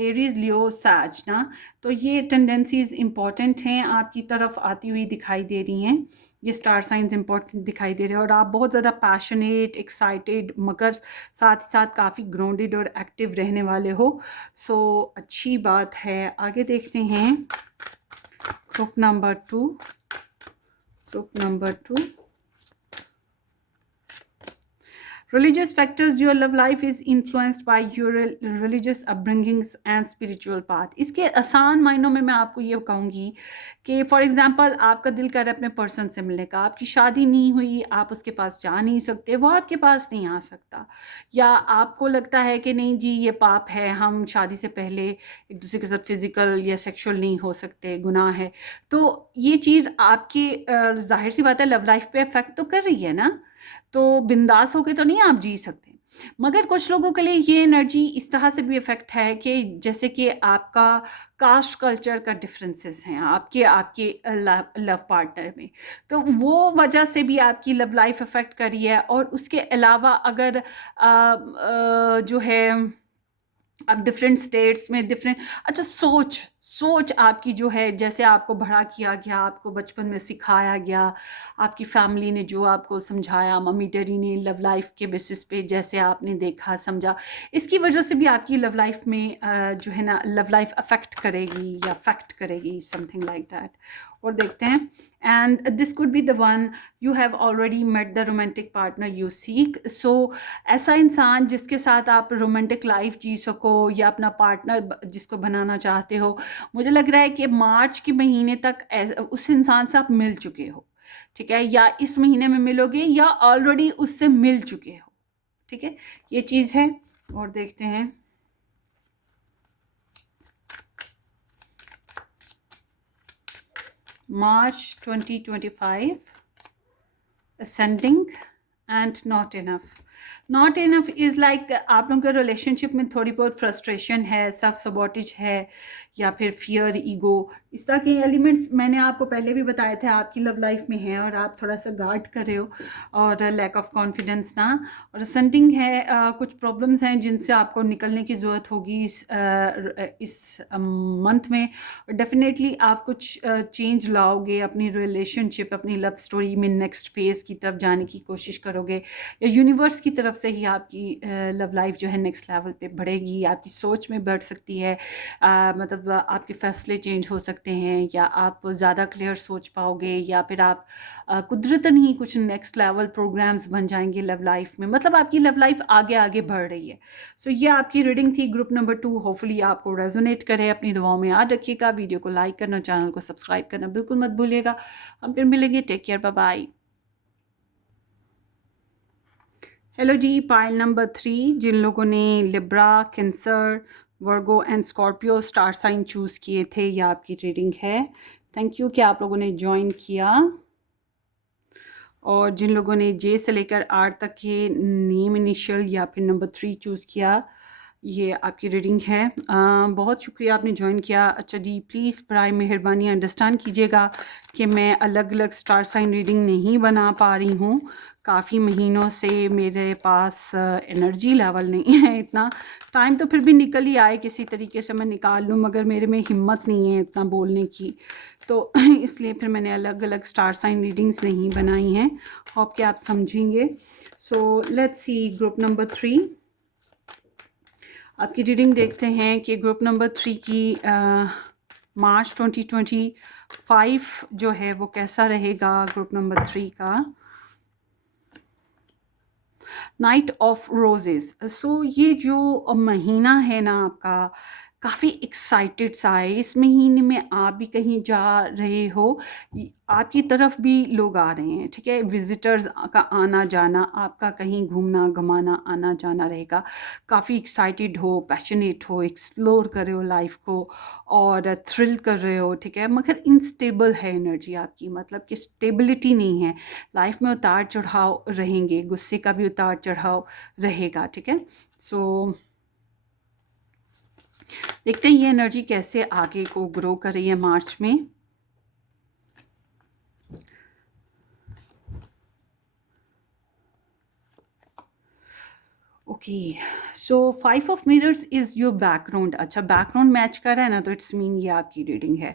एरीज, लियो, सैज ना। तो ये टेंडेंसीज इम्पॉर्टेंट हैं, आपकी तरफ आती हुई दिखाई दे रही हैं। ये स्टार साइंस इंपॉर्टेंट दिखाई दे रहे हैं और आप बहुत ज़्यादा पैशनेट, एक्साइटेड, मगर साथ साथ काफ़ी ग्राउंडेड और एक्टिव रहने वाले हो। सो अच्छी बात है। आगे देखते हैं group number 2। Religious factors, your love life is influenced by your religious upbringings and spiritual path. इसके आसान मायनों में मैं आपको ये कहूँगी कि फॉर एग्जांपल आपका दिल कर रहा है अपने पर्सन से मिलने का, आपकी शादी नहीं हुई, आप उसके पास जा नहीं सकते, वो आपके पास नहीं आ सकता, या आपको लगता है कि नहीं जी ये पाप है, हम शादी से पहले एक दूसरे के साथ फिजिकल या सेक्सुअल नहीं हो सकते, गुनाह है। तो ये चीज़ आपकी जाहिर सी बात है लव लाइफ पे इफेक्ट तो कर रही है ना। तो बिंदास होके तो नहीं आप जी सकते। मगर कुछ लोगों के लिए ये एनर्जी इस तरह से भी इफ़ेक्ट है कि जैसे कि आपका कास्ट कल्चर का डिफरेंसेस हैं आपके आपके लव पार्टनर में, तो वो वजह से भी आपकी लव लाइफ इफ़ेक्ट करी है। और उसके अलावा अगर जो है अब डिफरेंट स्टेट्स में डिफरेंट, अच्छा सोच आपकी जो है, जैसे आपको बड़ा किया गया, आपको बचपन में सिखाया गया, आपकी फैमिली ने जो आपको समझाया, मम्मी डैडी ने लव लाइफ के बेसिस पे जैसे आपने देखा समझा, इसकी वजह से भी आपकी लव लाइफ में जो है ना लव लाइफ अफेक्ट करेगी या अफेक्ट करेगी, समथिंग लाइक दैट। और देखते हैं, and this could be the one you have already met the romantic partner you seek. So ऐसा इंसान जिसके साथ आप रोमांटिक लाइफ जी सको या अपना पार्टनर जिसको बनाना चाहते हो, मुझे लग रहा है कि मार्च के महीने तक उस इंसान से आप मिल चुके हो, ठीक है, या इस महीने में मिलोगे या ऑलरेडी उससे मिल चुके हो, ठीक है, ये चीज़ है। और देखते हैं March 2025 ascending and not enough is like आप लोगों के रिलेशनशिप में थोड़ी बहुत फ्रस्ट्रेशन है, सेल्फ सबॉटेज है, या फिर फियर, ईगो, इस तरह के एलिमेंट्स मैंने आपको पहले भी बताए थे आपकी लव लाइफ में है और आप थोड़ा सा गार्ड कर रहे हो, और लैक ऑफ कॉन्फिडेंस ना, और असेंडिंग है। कुछ प्रॉब्लम्स हैं जिनसे आपको निकलने की ज़रूरत होगी इस मंथ में। डेफिनेटली आप कुछ चेंज लाओगे अपनी रिलेशनशिप, अपनी लव स्टोरी में नेक्स्ट फेज़ की तरफ जाने की कोशिश करोगे, या यूनिवर्स की तरफ से ही आपकी लव लाइफ जो है नेक्स्ट लेवल पे बढ़ेगी, आपकी सोच में बढ़ सकती है, मतलब आपके फैसले चेंज हो सकते हैं, या आप ज़्यादा क्लियर सोच पाओगे, या फिर आप कुदरतन ही कुछ नेक्स्ट लेवल प्रोग्राम्स बन जाएंगे लव लाइफ में, मतलब आपकी लव लाइफ आगे आगे बढ़ रही है। सो ये आपकी रीडिंग थी ग्रुप नंबर 2। होपफुली आपको रेजोनेट करे, अपनी दुआओं में याद रखिएगा, वीडियो को लाइक करना, चैनल को सब्सक्राइब करना बिल्कुल मत भूलिएगा। हम फिर मिलेंगे, take care, bye bye. Hello जी, पाइल नंबर 3, जिन लोगों ने Libra, cancer, Virgo and Scorpio star sign choose किए थे, यह आपकी रीडिंग है। थैंक यू कि आप लोगों ने ज्वाइन किया। और जिन लोगों ने जे से लेकर आर तक के नेम इनिशियल या फिर नंबर 3 चूज़ किया, ये आपकी रीडिंग है। बहुत शुक्रिया आपने ज्वाइन किया। अच्छा जी, प्लीज़ बराए मेहरबानी अंडरस्टैंड कीजिएगा कि मैं अलग अलग स्टार साइन रीडिंग नहीं बना पा रही हूँ। काफ़ी महीनों से मेरे पास एनर्जी लेवल नहीं है इतना। टाइम तो फिर भी निकल ही आए, किसी तरीके से मैं निकाल लूँ, मगर मेरे में हिम्मत नहीं है इतना बोलने की, तो इसलिए फिर मैंने अलग अलग स्टार साइन रीडिंग्स नहीं बनाई हैं। होप कि आप समझेंगे। So let's see group number 3 आपकी रीडिंग देखते हैं कि ग्रुप नंबर 3 की मार्च 2025 जो है वो कैसा रहेगा। ग्रुप नंबर 3 का नाइट ऑफ रोजेस। सो ये जो महीना है ना आपका, काफ़ी एक्साइटेड सा है। इस महीने में आप भी कहीं जा रहे हो, आपकी तरफ भी लोग आ रहे हैं, ठीक है। विजिटर्स का आना जाना, आपका कहीं घूमना घुमाना आना जाना रहेगा। काफ़ी एक्साइटेड हो, पैशनेट हो, एक्सप्लोर कर रहे हो लाइफ को और थ्रिल कर रहे हो, ठीक है। मगर इनस्टेबल है एनर्जी आपकी, मतलब कि स्टेबिलिटी नहीं है लाइफ में। उतार चढ़ाव रहेंगे, गुस्से का भी उतार चढ़ाव रहेगा, ठीक है। सो देखते हैं ये एनर्जी कैसे आगे को ग्रो कर रही है मार्च में। Okay, so 5 of mirrors is your background. अच्छा, बैकग्राउंड मैच कर रहा है ना, तो इट्स मीन ये आपकी रीडिंग है।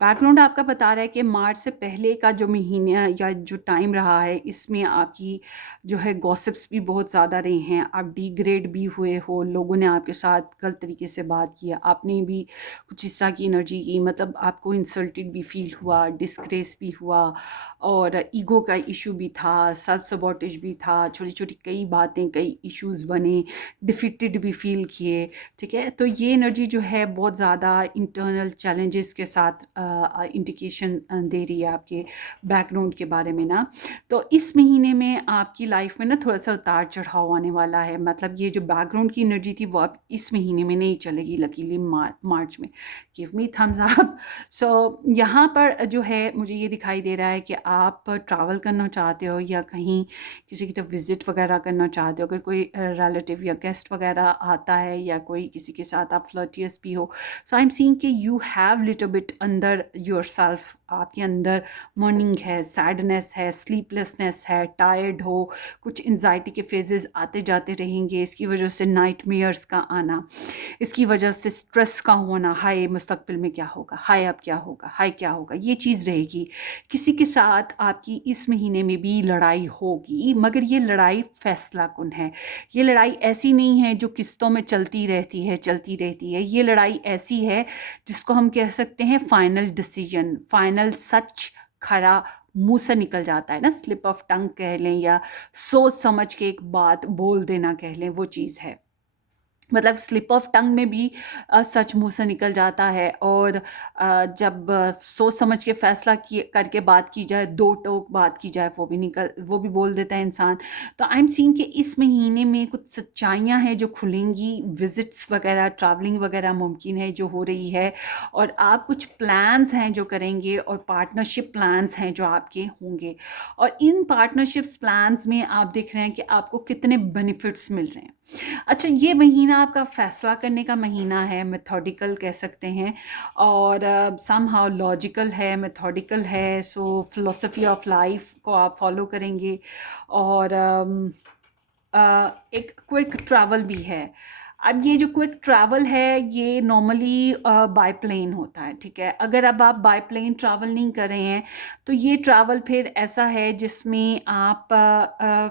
बैकग्राउंड आपका बता रहा है कि मार्च से पहले का जो महीना या जो टाइम रहा है, इसमें आपकी जो है गॉसिप्स भी बहुत ज़्यादा रहे हैं। आप डिग्रेड भी हुए हो, लोगों ने आपके साथ गलत तरीके से बात किया, आपने भी कुछ हिस्सा की एनर्जी की, मतलब आपको इंसल्टेड भी फील हुआ, डिस्ग्रेस भी हुआ, और ईगो का इशू भी था, सेल्फ सबॉटेज भी था, छोटी छोटी कई बातें, कई इश्यूज़ बने, डिफीटेड भी फील किए, ठीक है। तो ये एनर्जी जो है बहुत ज़्यादा इंटरनल चैलेंजेस के साथ इंडिकेशन दे रही है आपके बैकग्राउंड के बारे में ना। तो इस महीने में आपकी लाइफ में ना थोड़ा सा उतार चढ़ाव आने वाला है। मतलब ये जो बैकग्राउंड की एनर्जी थी वो अब इस महीने में नहीं चलेगी, लकीली मार्च में। Give me thumbs up. So यहाँ पर जो है मुझे ये दिखाई दे रहा है कि आप ट्रैवल करना चाहते हो या कहीं किसी की तरफ विज़िट वगैरह करना चाहते हो। अगर कोई रिलेटिव या गेस्ट वगैरह आता है या कोई किसी के साथ आप फ्लर्टियस भी हो, सो आई एम सीइंग कि यू हैव लिटिल बिट अंदर योरसेल्फ, आपके अंदर मॉर्निंग है, सैडनेस है, स्लीपलेसनेस है, टायर्ड हो, कुछ एंजाइटी के फेजेस आते जाते रहेंगे। इसकी वजह से नाइटमेयर्स का आना, इसकी वजह से स्ट्रेस का होना, हाय मुस्तकबिल में क्या होगा, हाय अब क्या होगा, हाय क्या होगा, ये चीज़ रहेगी। किसी के साथ आपकी इस महीने में भी लड़ाई होगी, मगर ये लड़ाई फैसला कुन है। ये लड़ाई ऐसी नहीं है जो किस्तों में चलती रहती है, चलती रहती है। ये लड़ाई ऐसी है जिसको हम कह सकते हैं फाइनल डिसीजन, फाइनल सच खरा मुंह से निकल जाता है ना, स्लिप ऑफ टंग कह लें या सोच समझ के एक बात बोल देना कह लें, वो चीज़ है। मतलब स्लिप ऑफ टंग में भी सच मुंह से निकल जाता है, और जब सोच समझ के फैसला करके बात की जाए, दो टोक बात की जाए, वो भी बोल देता है इंसान। तो आई एम सीइंग कि इस महीने में कुछ सच्चाइयाँ हैं जो खुलेंगी, विजिट्स वगैरह, ट्रैवलिंग वगैरह मुमकिन है जो हो रही है, और आप कुछ प्लान्स हैं जो करेंगे, और पार्टनरशिप प्लान्स हैं जो आपके होंगे। और इन पार्टनरशिप्स प्लान्स में आप देख रहे हैं कि आपको कितने बेनिफिट्स मिल रहे हैं। अच्छा, ये महीना आपका फ़ैसला करने का महीना है, मेथोडिकल कह सकते हैं, और सम हाउ लॉजिकल है, मेथोडिकल है। सो फिलोसफी ऑफ लाइफ को आप फॉलो करेंगे, और एक क्विक ट्रैवल भी है। अब ये जो क्विक ट्रैवल है ये नॉर्मली बाय प्लेन होता है, ठीक है। अगर अब आप बाय प्लेन ट्रैवल नहीं कर रहे हैं तो ये ट्रैवल फिर ऐसा है जिसमें आप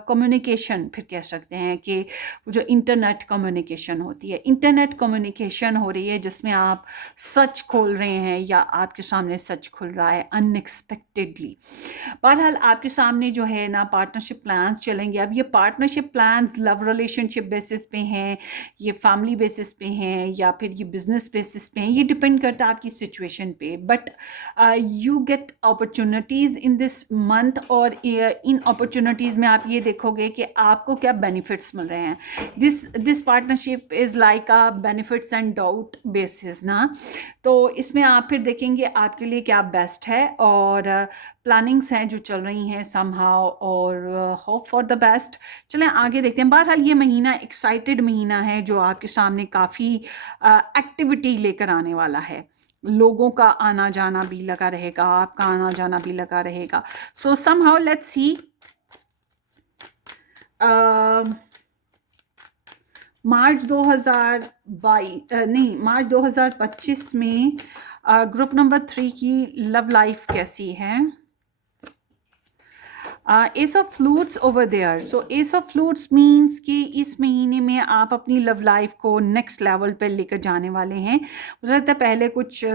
कम्युनिकेशन फिर कह सकते हैं कि वो जो इंटरनेट कम्युनिकेशन होती है, इंटरनेट कम्युनिकेशन हो रही है जिसमें आप सच खोल रहे हैं या आपके सामने सच खुल रहा है अनएक्सपेक्टेडली। बहरहाल आपके सामने जो है ना पार्टनरशिप प्लान्स चलेंगे। अब ये partnership plans love relationship basis पे हैं, ये फैमिली बेसिस पे हैं या फिर ये बिजनेस बेसिस पे हैं, ये डिपेंड करता है आपकी सिचुएशन पे। But you get opportunities in this month, और इन अपॉर्चुनिटीज़ में आप ये देखोगे कि आपको क्या बेनिफिट्स मिल रहे हैं। This partnership is like a benefits and doubt basis ना। तो इसमें आप फिर देखेंगे आपके लिए क्या बेस्ट है, और प्लानिंग्स हैं जो चल रही हैं समहाउ, और होप फॉर द बेस्ट। चलें आगे देखते हैं। बहरहाल ये महीना एक्साइटेड महीना है जो आपके सामने काफ़ी एक्टिविटी लेकर आने वाला है। लोगों का आना जाना भी लगा रहेगा, आपका आना जाना भी लगा रहेगा। सो समहाउ लेट्स सी मार्च 2022 नहीं, मार्च 2025 में ग्रुप नंबर 3 की लव लाइफ कैसी है। Ace of flutes over there. So ace of flutes means कि इस महीने में आप अपनी लव लाइफ को नेक्स्ट लेवल पर लेकर जाने वाले हैं। मुझे लगता है पहले कुछ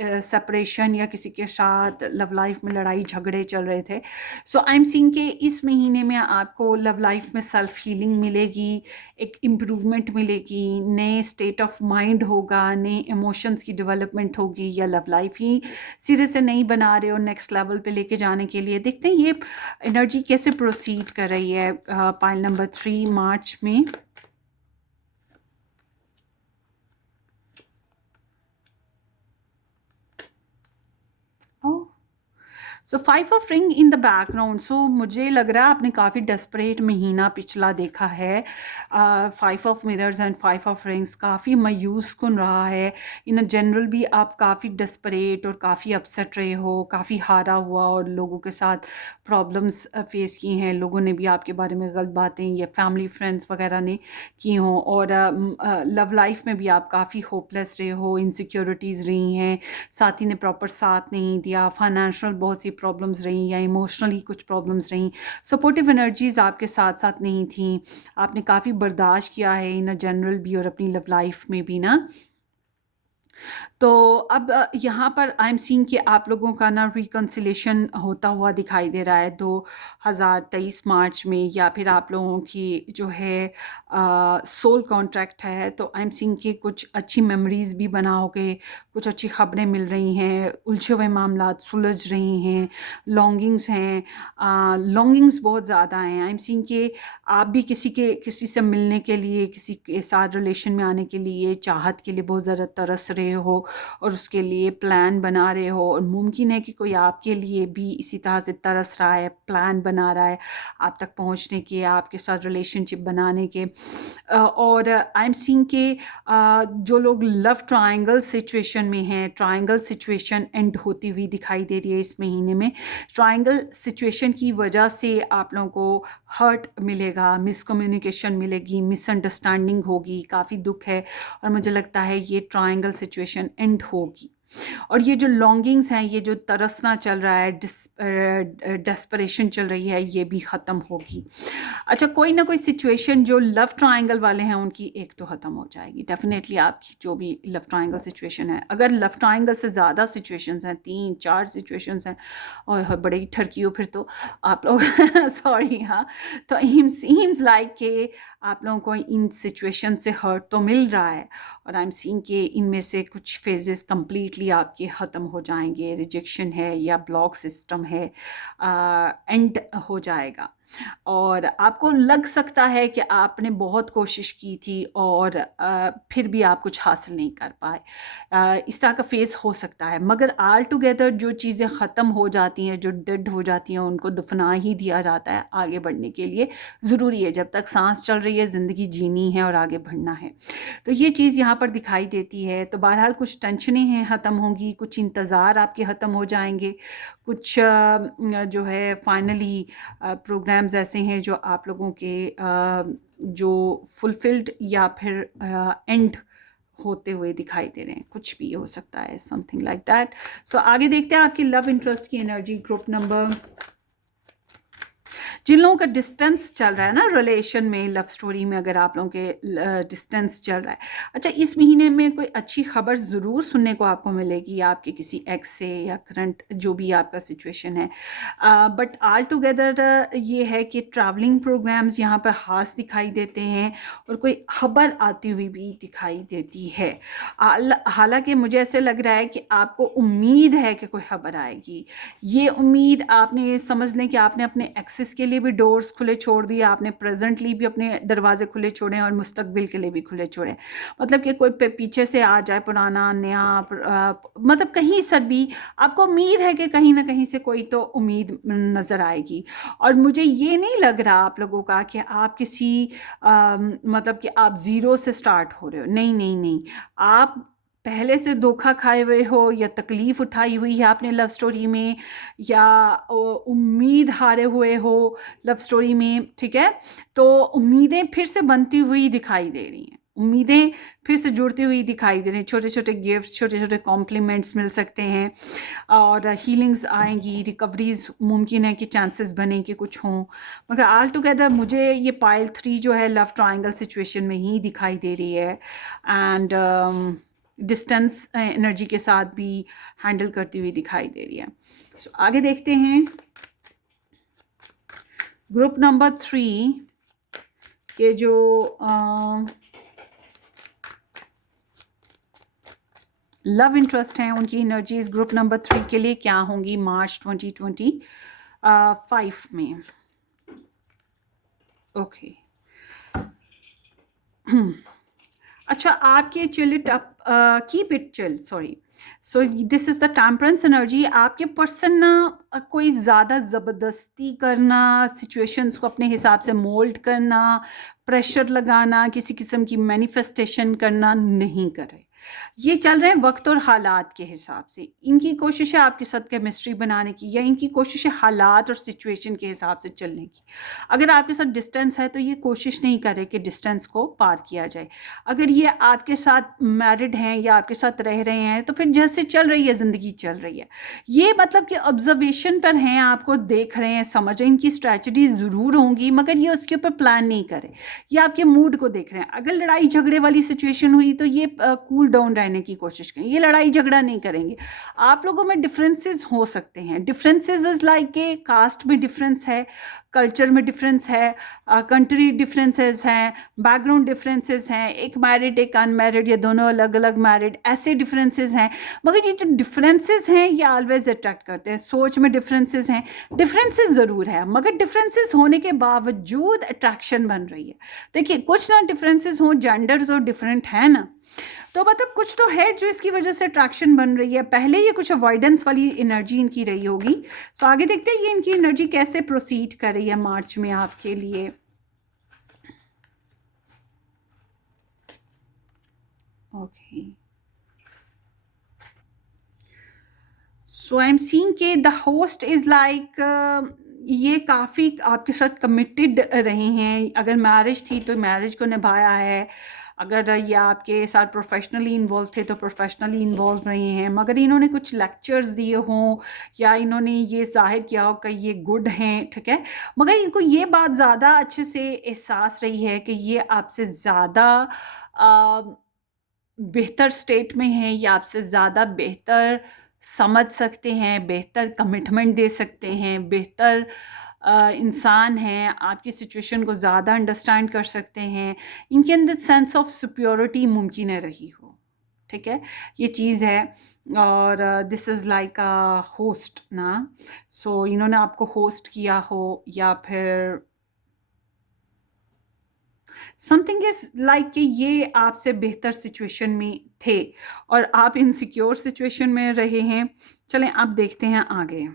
सेपरेशन या किसी के साथ लव लाइफ में लड़ाई झगड़े चल रहे थे। सो आई एम सीइंग कि इस महीने में आपको लव लाइफ में सेल्फ हीलिंग मिलेगी, एक इम्प्रूवमेंट मिलेगी, नए स्टेट ऑफ माइंड होगा, नए इमोशंस की डेवलपमेंट होगी, या लव लाइफ ही सिरे से नहीं बना रहे हो नेक्स्ट लेवल पे लेके जाने के लिए। देखते हैं ये एनर्जी कैसे प्रोसीड कर रही है पाइल नंबर 3 मार्च में। So 5 of ring in the background. So मुझे लग रहा है आपने काफ़ी डेस्परेट महीना पिछला देखा है। 5 of mirrors and 5 of rings काफ़ी मायूस कुन रहा है। इन जनरल भी आप काफ़ी डेस्परेट और काफ़ी अपसेट रहे हो, काफ़ी हारा हुआ, और लोगों के साथ प्रॉब्लम्स फेस की हैं। लोगों ने भी आपके बारे में गलत बातें या फैमिली फ्रेंड्स वगैरह ने की हों, और लव लाइफ में भी आप काफ़ी होपलेस रहे हो, इनसिक्योरिटीज़ रही हैं, साथी ने प्रॉपर साथ नहीं दिया, फाइनेंशियल बहुत सी प्रॉब्लम्स रहीं, या इमोशनली कुछ प्रॉब्लम्स रहीं, सपोर्टिव एनर्जीज आपके साथ साथ नहीं थी। आपने काफ़ी बर्दाश्त किया है इन जनरल भी और अपनी लव लाइफ में भी ना। तो अब यहाँ पर आई एम सीइंग कि आप लोगों का ना रिकन्सिलेशन होता हुआ दिखाई दे रहा है 2023 मार्च में, या फिर आप लोगों की जो है सोल कॉन्ट्रैक्ट है। तो आई एम सीइंग कि कुछ अच्छी मेमोरीज भी बनाओगे, कुछ अच्छी खबरें मिल रही हैं, उलझे हुए मामला सुलझ रही हैं, लॉन्गिंग्स हैं, लॉन्गिंग्स बहुत ज़्यादा हैं। आई एम सीइंग कि आप भी किसी से मिलने के लिए, किसी के साथ रिलेशन में आने के लिए, चाहत के लिए बहुत ज़्यादा तरस रहे हो, और उसके लिए प्लान बना रहे हो, और मुमकिन है कि कोई आपके लिए भी इसी तरह से तरस रहा है, प्लान बना रहा है आप तक पहुंचने के, आपके साथ रिलेशनशिप बनाने के। और आई एम सीइंग कि जो लोग लव ट्रायंगल सिचुएशन में हैं, ट्रायंगल सिचुएशन एंड होती हुई दिखाई दे रही है इस महीने में। ट्रायंगल सिचुएशन की वजह से आप लोगों को हर्ट मिलेगा, मिसकम्युनिकेशन मिलेगी, मिसअंडरस्टैंडिंग होगी, काफ़ी दुख है, और मुझे लगता है ये ट्रायंगल सिचुएशन एंड होगी। और ये जो लॉन्गिंग्स हैं, ये जो तरसना चल रहा है, डेस्परेशन चल रही है, ये भी ख़त्म होगी। अच्छा, कोई ना कोई सिचुएशन जो लव ट्रायंगल वाले हैं उनकी एक तो ख़त्म हो जाएगी डेफिनेटली, आपकी जो भी लव ट्रायंगल सिचुएशन है। अगर लव ट्रायंगल से ज़्यादा सिचुएशंस हैं, 3-4 सिचुएशंस हैं, और बड़े ही ठरकी हो फिर तो आप लोग सॉरी, हाँ, तो सीम्स लाइक कि आप लोगों को इन सिचुएशन से हर्ट तो मिल रहा है, और आई एम सीइंग कि इनमें से कुछ फेजेस कम्प्लीटली आपके ख़त्म हो जाएंगे। रिजेक्शन है या ब्लॉक सिस्टम है, एंड हो जाएगा। और आपको लग सकता है कि आपने बहुत कोशिश की थी, और फिर भी आप कुछ हासिल नहीं कर पाए। इस तरह का फेस हो सकता है, मगर ऑल टुगेदर जो चीज़ें ख़त्म हो जाती हैं, जो डेड हो जाती हैं, उनको दफना ही दिया जाता है। आगे बढ़ने के लिए ज़रूरी है, जब तक सांस चल रही है ज़िंदगी जीनी है और आगे बढ़ना है। तो ये चीज़ यहाँ पर दिखाई देती है। तो बहरहाल कुछ टेंशनें हैं ख़त्म होंगी, कुछ इंतज़ार आपके ख़त्म हो जाएंगे, कुछ जो है फाइनली प्रोग्राम्स ऐसे हैं जो आप लोगों के जो फुलफिल्ड या फिर एंड होते हुए दिखाई दे रहे हैं। कुछ भी हो सकता है, समथिंग लाइक दैट। सो आगे देखते हैं आपकी लव इंटरेस्ट की एनर्जी ग्रुप नंबर। जिन लोगों का डिस्टेंस चल रहा है ना रिलेशन में, लव स्टोरी में, अगर आप लोगों के डिस्टेंस चल रहा है, अच्छा इस महीने में कोई अच्छी खबर ज़रूर सुनने को आपको मिलेगी आपके किसी एक्स से या करंट जो भी आपका सिचुएशन है। बट ऑल टुगेदर ये है कि ट्रैवलिंग प्रोग्राम्स यहाँ पर खास दिखाई देते हैं और कोई खबर आती हुई भी दिखाई देती है। हालांकि मुझे ऐसे लग रहा है कि आपको उम्मीद है कि कोई खबर आएगी। ये उम्मीद आपने समझ लें कि आपने अपने एक्सेस के लिए भी डोर्स खुले छोड़ दिए, आपने प्रेजेंटली भी अपने दरवाजे खुले छोड़े और मुस्तकबिल के लिए भी खुले छोड़े। मतलब कि कोई पीछे से आ जाए पुराना नया, मतलब कहीं से भी आपको उम्मीद है कि कहीं ना कहीं से कोई तो उम्मीद नज़र आएगी। और मुझे ये नहीं लग रहा आप लोगों का कि आप किसी मतलब कि आप ज़ीरो से स्टार्ट हो रहे हो। नहीं नहीं नहीं, आप पहले से धोखा खाए हुए हो या तकलीफ़ उठाई हुई है आपने लव स्टोरी में, या उम्मीद हारे हुए हो लव स्टोरी में, ठीक है। तो उम्मीदें फिर से बनती हुई दिखाई दे रही हैं, उम्मीदें फिर से जुड़ती हुई दिखाई दे रही हैं। छोटे छोटे गिफ्ट्स, छोटे छोटे कॉम्प्लीमेंट्स मिल सकते हैं और हीलिंग्स आएंगी, रिकवरीज मुमकिन है कि चांसेस बने कि कुछ हों। मगर ऑल टुगेदर मुझे ये पाइल 3 जो है लव ट्रायंगल सिचुएशन में ही दिखाई दे रही है, एंड डिस्टेंस एनर्जी के साथ भी हैंडल करती हुई दिखाई दे रही है। सो आगे देखते हैं ग्रुप नंबर 3 के जो लव इंटरेस्ट हैं उनकी एनर्जीज ग्रुप नंबर 3 के लिए क्या होंगी मार्च 2025 में। ओके अच्छा, आपके chill it up, keep it chill, sorry. So this is the temperance energy. आपके पर्सन ना कोई ज़्यादा ज़बरदस्ती करना, सिचुएशंस को अपने हिसाब से मोल्ड करना, प्रेशर लगाना, किसी किस्म की मैनिफेस्टेशन करना नहीं करे। ये चल रहे हैं वक्त और हालात के हिसाब से। इनकी कोशिश है आपके साथ केमिस्ट्री बनाने की, या इनकी कोशिश है हालात और सिचुएशन के हिसाब से चलने की। अगर आपके साथ डिस्टेंस है तो ये कोशिश नहीं करे कि डिस्टेंस को पार किया जाए। अगर ये आपके साथ मैरिड हैं या आपके साथ रह रहे हैं तो फिर जैसे चल रही है ज़िंदगी चल रही है। ये मतलब कि ऑब्जर्वेशन पर हैं, आपको देख रहे हैं, समझ रहे हैं, इनकी स्ट्रैटेजी ज़रूर होंगी, मगर ये उसके ऊपर प्लान नहीं करे। ये आपके मूड को देख रहे हैं। अगर लड़ाई झगड़े वाली सिचुएशन हुई तो ये कूल डाउन रहने की कोशिश करें, ये लड़ाई झगड़ा नहीं करेंगे। आप लोगों में डिफरेंसेस हो सकते हैं। डिफरेंसेस इज लाइक के कास्ट में डिफरेंस है, कल्चर में डिफरेंस है, कंट्री डिफरेंसेस हैं, बैकग्राउंड डिफरेंसेस हैं, एक मैरिड एक अनमैरिड या दोनों अलग अलग मैरिड, ऐसे डिफरेंसेस हैं। मगर ये जो डिफरेंसेस हैं ये ऑलवेज अट्रैक्ट करते हैं। सोच में डिफरेंसेस हैं, डिफरेंसेस ज़रूर है, मगर डिफरेंसेस होने के बावजूद अट्रैक्शन बन रही है। देखिए कुछ ना डिफरेंसेस हों, जेंडर तो डिफरेंट है ना, तो मतलब कुछ तो है जो इसकी वजह से अट्रैक्शन बन रही है। पहले ये कुछ अवॉइडेंस वाली एनर्जी इनकी रही होगी। सो आगे देखते हैं ये इनकी एनर्जी कैसे प्रोसीड कर रही है मार्च में आपके लिए। Okay, so I am seeing के द होस्ट इज लाइक ये काफ़ी आपके साथ कमिटेड रहे हैं। अगर मैरिज थी तो मैरिज को निभाया है, अगर ये आपके साथ प्रोफेशनली इन्वॉल्व थे तो प्रोफेशनली इन्वॉल्व रहे हैं। मगर इन्होंने कुछ लेक्चर्स दिए हों या इन्होंने ये जाहिर किया हो कि ये गुड हैं, ठीक है, मगर इनको ये बात ज़्यादा अच्छे से एहसास रही है कि ये आपसे ज़्यादा बेहतर स्टेट में हैं, या आपसे ज़्यादा बेहतर समझ सकते हैं, बेहतर कमिटमेंट दे सकते हैं, बेहतर इंसान हैं, आपकी सिचुएशन को ज़्यादा अंडरस्टैंड कर सकते हैं। इनके अंदर सेंस ऑफ सुपियोरिटी मुमकिन है रही हो, ठीक है, ये चीज़ है। और this is like a host ना, सो इन्होंने आपको होस्ट किया हो या फिर समथिंग इज लाइक कि ये आपसे बेहतर सिचुएशन में थे और आप इनसिक्योर सिचुएशन में रहे हैं। चलें अब देखते हैं आगे।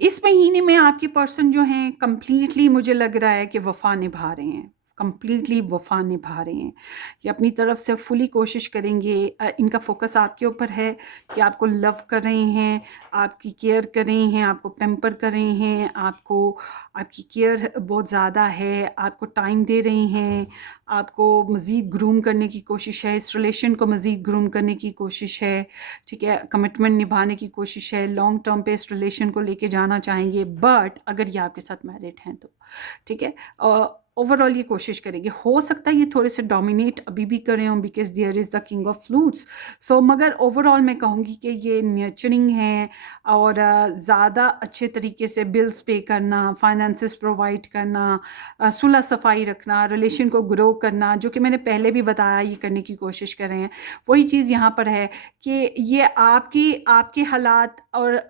इस महीने में आपके पर्सन जो हैं कंप्लीटली मुझे लग रहा है कि वफा निभा रहे हैं, कंप्लीटली वफा निभा रहे हैं, ये अपनी तरफ से फुली कोशिश करेंगे। इनका फोकस आपके ऊपर है कि आपको लव कर रहे हैं, आपकी केयर कर रहे हैं, आपको पैम्पर कर रहे हैं, आपको आपकी केयर बहुत ज़्यादा है, आपको टाइम दे रहे हैं, आपको मज़ीद ग्रूम करने की कोशिश है, इस रिलेशन को मज़ीद ग्रूम करने की कोशिश है, ठीक है, कमिटमेंट निभाने की कोशिश है, लॉन्ग टर्म पे इस रिलेशन को लेके जाना चाहेंगे। बट अगर ये आपके साथ मैरिड हैं तो ठीक है, ओवरऑल ये कोशिश करेंगे। हो सकता है ये थोड़े से डोमिनेट अभी भी कर रहे हों because there is the king of flutes. So मगर ओवरऑल मैं कहूँगी कि ये नर्चरिंग है और ज़्यादा अच्छे तरीके से बिल्स पे करना, फाइनेंसेस प्रोवाइड करना, सुलह सफाई रखना, रिलेशन को ग्रो करना, जो कि मैंने पहले भी बताया ये करने की कोशिश कर रहे हैं। वही चीज़ यहाँ पर है कि ये आपके हालात और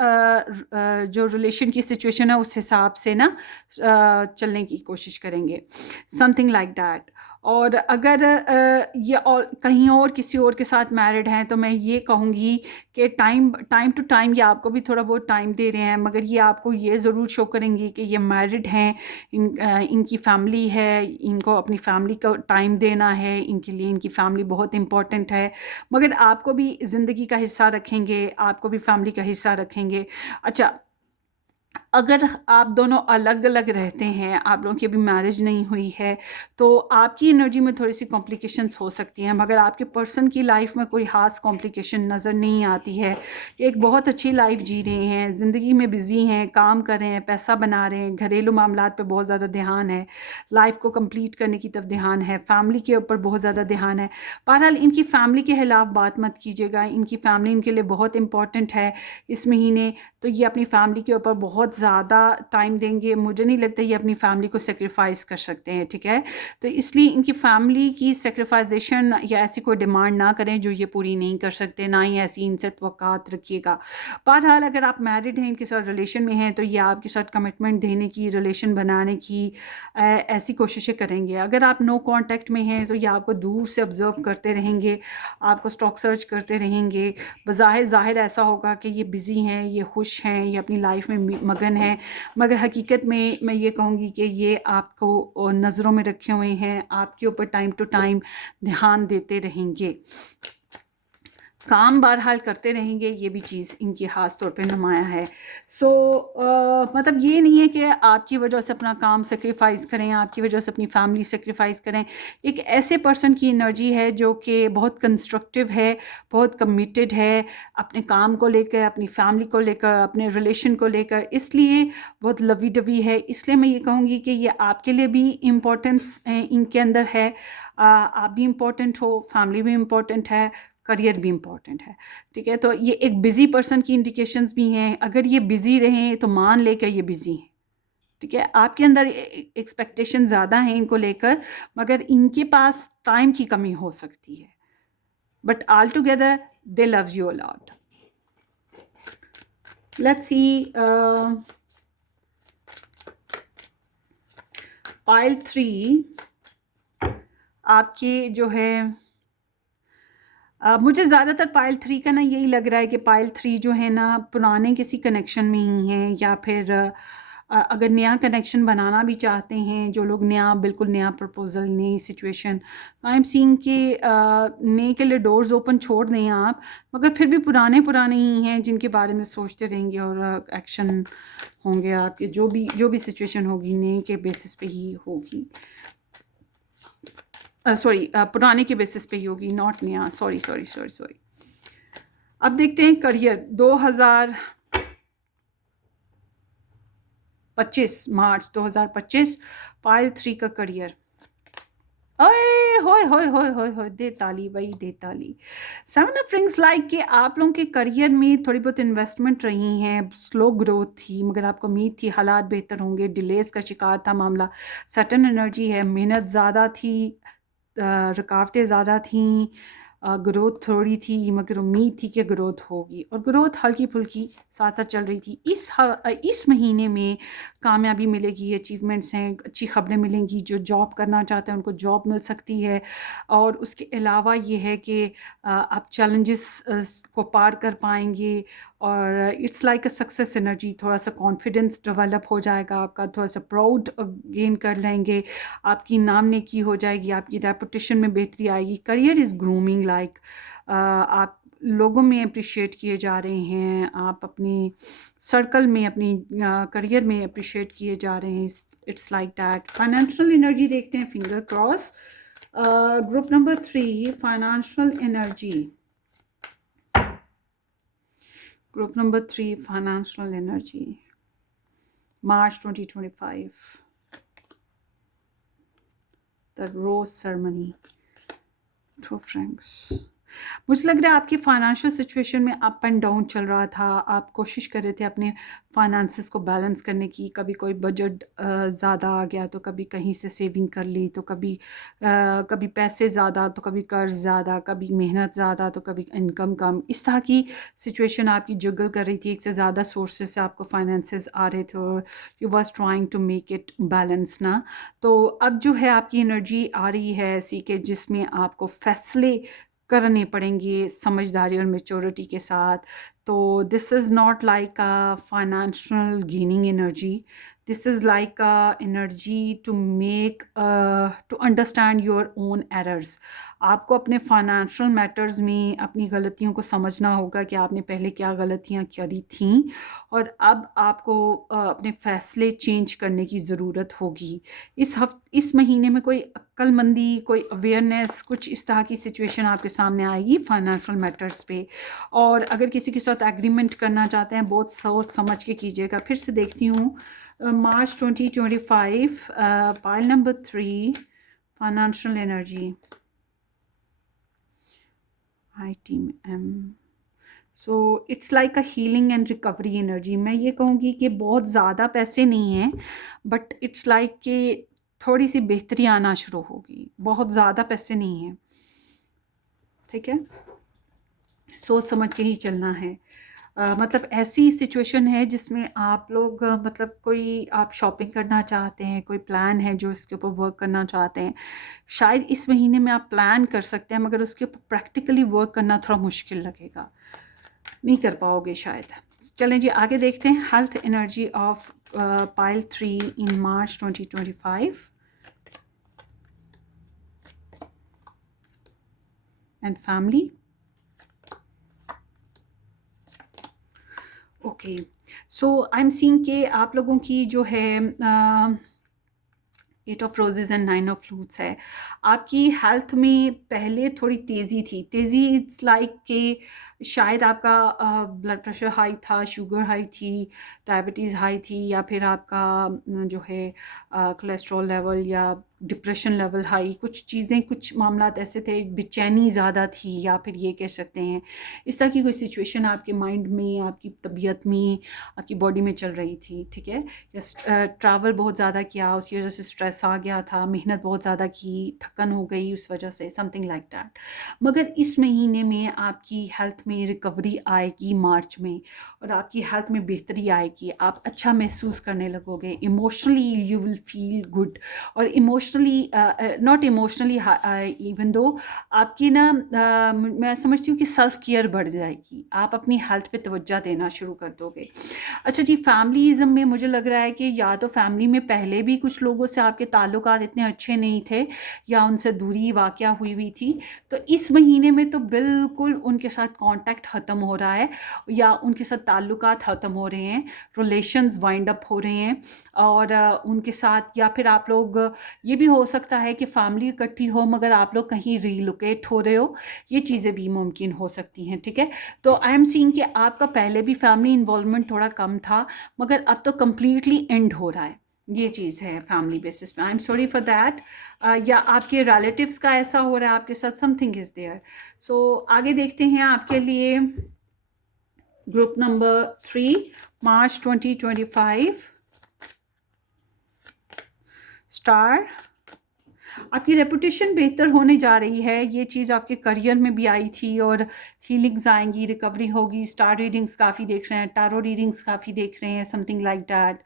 जो रिलेशन की सिचुएशन है उस हिसाब से ना चलने की कोशिश करेंगे, समथिंग लाइक दैट। और अगर ये और कहीं और किसी और के साथ मैरिड हैं तो मैं ये कहूँगी कि टाइम टू टाइम ये आपको भी थोड़ा बहुत टाइम दे रहे हैं, मगर ये आपको ये ज़रूर शो करेंगे कि ये मैरिड हैं, इनकी फैमिली है, इनको अपनी फैमिली को टाइम देना है, इनके लिए इनकी फैमिली बहुत इंपॉर्टेंट है, मगर आपको भी ज़िंदगी का हिस्सा रखेंगे, आपको भी फैमिली का हिस्सा रखेंगे। अच्छा, अगर आप दोनों अलग अलग रहते हैं, आप लोगों की अभी मैरिज नहीं हुई है, तो आपकी एनर्जी में थोड़ी सी कॉम्प्लिकेशंस हो सकती हैं, मगर आपके पर्सन की लाइफ में कोई ख़ास कॉम्प्लिकेशन नज़र नहीं आती है। एक बहुत अच्छी लाइफ जी रहे हैं, ज़िंदगी में बिज़ी हैं, काम कर रहे हैं, पैसा बना रहे हैं, घरेलू मामलात पे बहुत ज़्यादा ध्यान है, लाइफ को कंप्लीट करने की तरफ ध्यान है, फैमिली के ऊपर बहुत ज़्यादा ध्यान है। बहरहाल इनकी फैमिली के खिलाफ बात मत कीजिएगा, इनकी फैमिली इनके लिए बहुत इंपॉर्टेंट है इस महीने, तो ये अपनी फैमिली के ऊपर बहुत ज़्यादा टाइम देंगे। मुझे नहीं लगता ये अपनी फैमिली को सेक्रीफाइस कर सकते हैं, ठीक है, तो इसलिए इनकी फैमिली की सेक्रीफाइजेशन या ऐसी कोई डिमांड ना करें जो ये पूरी नहीं कर सकते, ना ही ऐसी इनसे तवक्कात रखिएगा। बहरहाल अगर आप मैरिड हैं, इनके साथ रिलेशन में हैं, तो ये आपके साथ कमिटमेंट देने की, रिलेशन बनाने की ऐसी कोशिशें करेंगे। अगर आप नो कांटेक्ट में हैं तो ये आपको दूर से ऑब्जर्व करते रहेंगे, आपको स्टॉक सर्च करते रहेंगे। ज़ाहिर ऐसा होगा कि ये बिज़ी हैं, ये खुश हैं, ये अपनी लाइफ में मगन हैं, मगर हकीकत में मैं ये कहूँगी कि ये आपको नज़रों में रखे हुए हैं, आपके ऊपर टाइम टू टाइम ध्यान देते रहेंगे, काम बहरहाल करते रहेंगे। ये भी चीज़ इनकी ख़ास तौर पे नुमाया है। सो मतलब ये नहीं है कि आपकी वजह से अपना काम सेक्रीफाइस करें, आपकी वजह से अपनी फैमिली सेक्रीफाइस करें। एक ऐसे पर्सन की एनर्जी है जो कि बहुत कंस्ट्रक्टिव है, बहुत कमिटेड है अपने काम को लेकर, अपनी फैमिली को लेकर, अपने रिलेशन को लेकर, इसलिए बहुत लवी डवी है। इसलिए मैं ये कहूँगी कि ये आपके लिए भी इम्पोर्टेंस इनके अंदर है, आप भी इम्पोर्टेंट हो, फैमिली भी इम्पोर्टेंट है, करियर भी इम्पॉर्टेंट है, ठीक है। तो ये एक बिज़ी पर्सन की इंडिकेशंस भी हैं। अगर ये बिज़ी रहें तो मान लेकर ये बिज़ी हैं, ठीक है। आपके अंदर एक्सपेक्टेशन ज़्यादा हैं इनको लेकर, मगर इनके पास टाइम की कमी हो सकती है, but all together they love you a lot. Let's see pile 3 आपकी जो है, मुझे ज़्यादातर पाइल 3 का ना यही लग रहा है कि पाइल 3 जो है ना पुराने किसी कनेक्शन में ही हैं, या फिर अगर नया कनेक्शन बनाना भी चाहते हैं जो लोग, नया बिल्कुल नया प्रपोज़ल, नई सिचुएशन, आई एम सीइंग कि नए के लिए डोर्स ओपन छोड़ दें आप, मगर फिर भी पुराने ही हैं जिनके बारे में सोचते रहेंगे और एक्शन होंगे आपके, जो भी सिचुएशन होगी नए के बेसिस पे ही होगी। सॉरी, पुराने के बेसिस पे ही होगी, नॉट नया, सॉरी। अब देखते हैं करियर 2025, मार्च 2025, पाइल 3 का करियर। ओए होए दे ताली भाई, दे ताली। 7 ऑफ रिंग्स लाइक कि आप लोगों के करियर में थोड़ी बहुत इन्वेस्टमेंट रही हैं, स्लो ग्रोथ थी, मगर आपको उम्मीद थी हालात बेहतर होंगे, डिलेस का शिकार था मामला। सटन एनर्जी है, मेहनत ज़्यादा थी, रुकावटें ज़्यादा थीं, ग्रोथ थोड़ी थी मगर उम्मीद थी कि ग्रोथ होगी, और ग्रोथ हल्की फुल्की साथ साथ चल रही थी। इस महीने में कामयाबी मिलेगी, अचीवमेंट्स हैं, अच्छी खबरें मिलेंगी। जो जॉब करना चाहते हैं उनको जॉब मिल सकती है। और उसके अलावा ये है कि आप चैलेंजेस को पार कर पाएंगे, और it's like a success energy. थोड़ा सा कॉन्फिडेंस डेवलप हो जाएगा आपका, थोड़ा सा प्राउड गेन कर लेंगे, आपकी नामने की हो जाएगी, आपकी रेपुटेशन में बेहतरी आएगी। करियर इज़ ग्रूमिंग लाइक, आप लोगों में अप्रिशिएट किए जा रहे हैं, आप अपनी सर्कल में, अपनी करियर में अप्रिशिएट किए जा रहे हैं। It's like that. Financial energy देखते हैं, finger cross. Group number 3, financial energy. Group number 3, financial energy, March 2025. The rose ceremony, 2 francs. मुझे लग रहा है आपकी फाइनेंशियल सिचुएशन में अप एंड डाउन चल रहा था। आप कोशिश कर रहे थे अपने फाइनेंसेस को बैलेंस करने की। कभी कोई बजट ज़्यादा आ गया तो कभी कहीं से सेविंग कर ली, तो कभी पैसे ज़्यादा तो कभी कर्ज ज़्यादा, कभी मेहनत ज़्यादा तो कभी इनकम कम। इस तरह की सिचुएशन आपकी जगल कर रही थी। एक से ज़्यादा सोर्सेज से आपको फाइनेंसेस आ रहे थे और you was trying to make it balance ना। तो अब जो है आपकी एनर्जी आ रही है ऐसी कि जिसमें आपको फैसले करने पड़ेंगे समझदारी और मैच्योरिटी के साथ। तो this is not like a financial gaining energy, this is like a energy to make to understand your own errors. आपको अपने फाइनेंशियल मैटर्स में अपनी गलतियों को समझना होगा कि आपने पहले क्या गलतियां करी थीं, और अब आपको अपने फैसले चेंज करने की ज़रूरत होगी। इस महीने में कोई अक्लमंदी, कोई अवेयरनेस, कुछ इस तरह की सिचुएशन आपके सामने आएगी फाइनेंशियल मैटर्स पे। और अगर किसी के साथ एग्रीमेंट करना चाहते हैं, बहुत सोच समझ के कीजिएगा। फिर से देखती हूँ, मार्च 2025, pile number 3, financial energy, ITM। So it's like a healing and recovery energy. मैं ये कहूँगी कि बहुत ज़्यादा पैसे नहीं हैं, बट इट्स लाइक कि थोड़ी सी बेहतरी आना शुरू होगी। बहुत ज़्यादा पैसे नहीं हैं, ठीक है। सोच समझ के ही चलना है। मतलब ऐसी सिचुएशन है जिसमें आप लोग मतलब कोई आप शॉपिंग करना चाहते हैं, कोई प्लान है जो इसके ऊपर वर्क करना चाहते हैं। शायद इस महीने में आप प्लान कर सकते हैं, मगर उसके ऊपर प्रैक्टिकली वर्क करना थोड़ा मुश्किल लगेगा, नहीं कर पाओगे शायद। चलें जी आगे देखते हैं। Health energy of pile 3 in March 2025 and family. Okay, so I am seeing कि आप लोगों की जो है 8 of roses and 9 of flutes है। आपकी हेल्थ में पहले थोड़ी तेज़ी थी। तेज़ी इट्स लाइक कि शायद आपका ब्लड प्रेशर हाई था, शुगर हाई थी, डायबिटीज़ हाई थी, या फिर आपका जो है कोलेस्ट्रॉल लेवल या डिप्रेशन लेवल हाई, कुछ चीज़ें, कुछ मामलात ऐसे थे, बेचैनी ज़्यादा थी, या फिर ये कह सकते हैं इस तरह की कोई सिचुएशन आपके माइंड में, आपकी तबीयत में, आपकी बॉडी में चल रही थी, ठीक है। या ट्रैवल बहुत ज़्यादा किया, उसकी वजह से स्ट्रेस आ गया था, मेहनत बहुत ज़्यादा की, थकन हो गई उस वजह से, समथिंग लाइक दैट। मगर इस महीने में आपकी हेल्थ में रिकवरी आएगी मार्च में, और आपकी हेल्थ में बेहतरी आएगी। आप अच्छा महसूस करने लगोगे। Emotionally you will feel good, और emotionally not emotionally even though आपकी ना मैं समझती हूँ कि सेल्फ केयर बढ़ जाएगी। आप अपनी हेल्थ पे तवज्जो देना शुरू कर दोगे। अच्छा जी, फैमिलीज़म में मुझे लग रहा है कि या तो फैमिली में पहले भी कुछ लोगों से आपके ताल्लुकात इतने अच्छे नहीं थे, या उनसे दूरी वाक़या हुई थी। तो इस महीने में तो बिल्कुल उनके साथ कांटेक्ट ख़त्म हो रहा है, या उनके साथ ताल्लुकात ख़त्म हो रहे हैं, रिलेशंस वाइंड अप हो रहे हैं। और उनके साथ, या फिर आप लोग, ये भी हो सकता है कि फैमिली इकट्ठी हो मगर आप लोग कहीं रीलोकेट हो रहे हो, ये चीज़ें भी मुमकिन हो सकती हैं, ठीक है। तो आई एम सीइंग कि आपका पहले भी फैमिली इन्वॉल्वमेंट थोड़ा कम था, मगर अब तो कम्प्लीटली एंड हो रहा है। ये चीज़ है फैमिली बेसिस पे। I am sorry for that. या आपके रिलेटिव्स का ऐसा हो रहा है आपके साथ, समथिंग इज़ देयर। सो आगे देखते हैं आपके लिए ग्रुप नंबर 3, मार्च 2025, स्टार। आपकी रेपुटेशन बेहतर होने जा रही है, ये चीज़ आपके करियर में भी आई थी और हीलिंग्स आएंगी, रिकवरी होगी। स्टार रीडिंग्स काफ़ी देख रहे हैं, टारो रीडिंग्स काफ़ी देख रहे हैं, समथिंग लाइक दैट।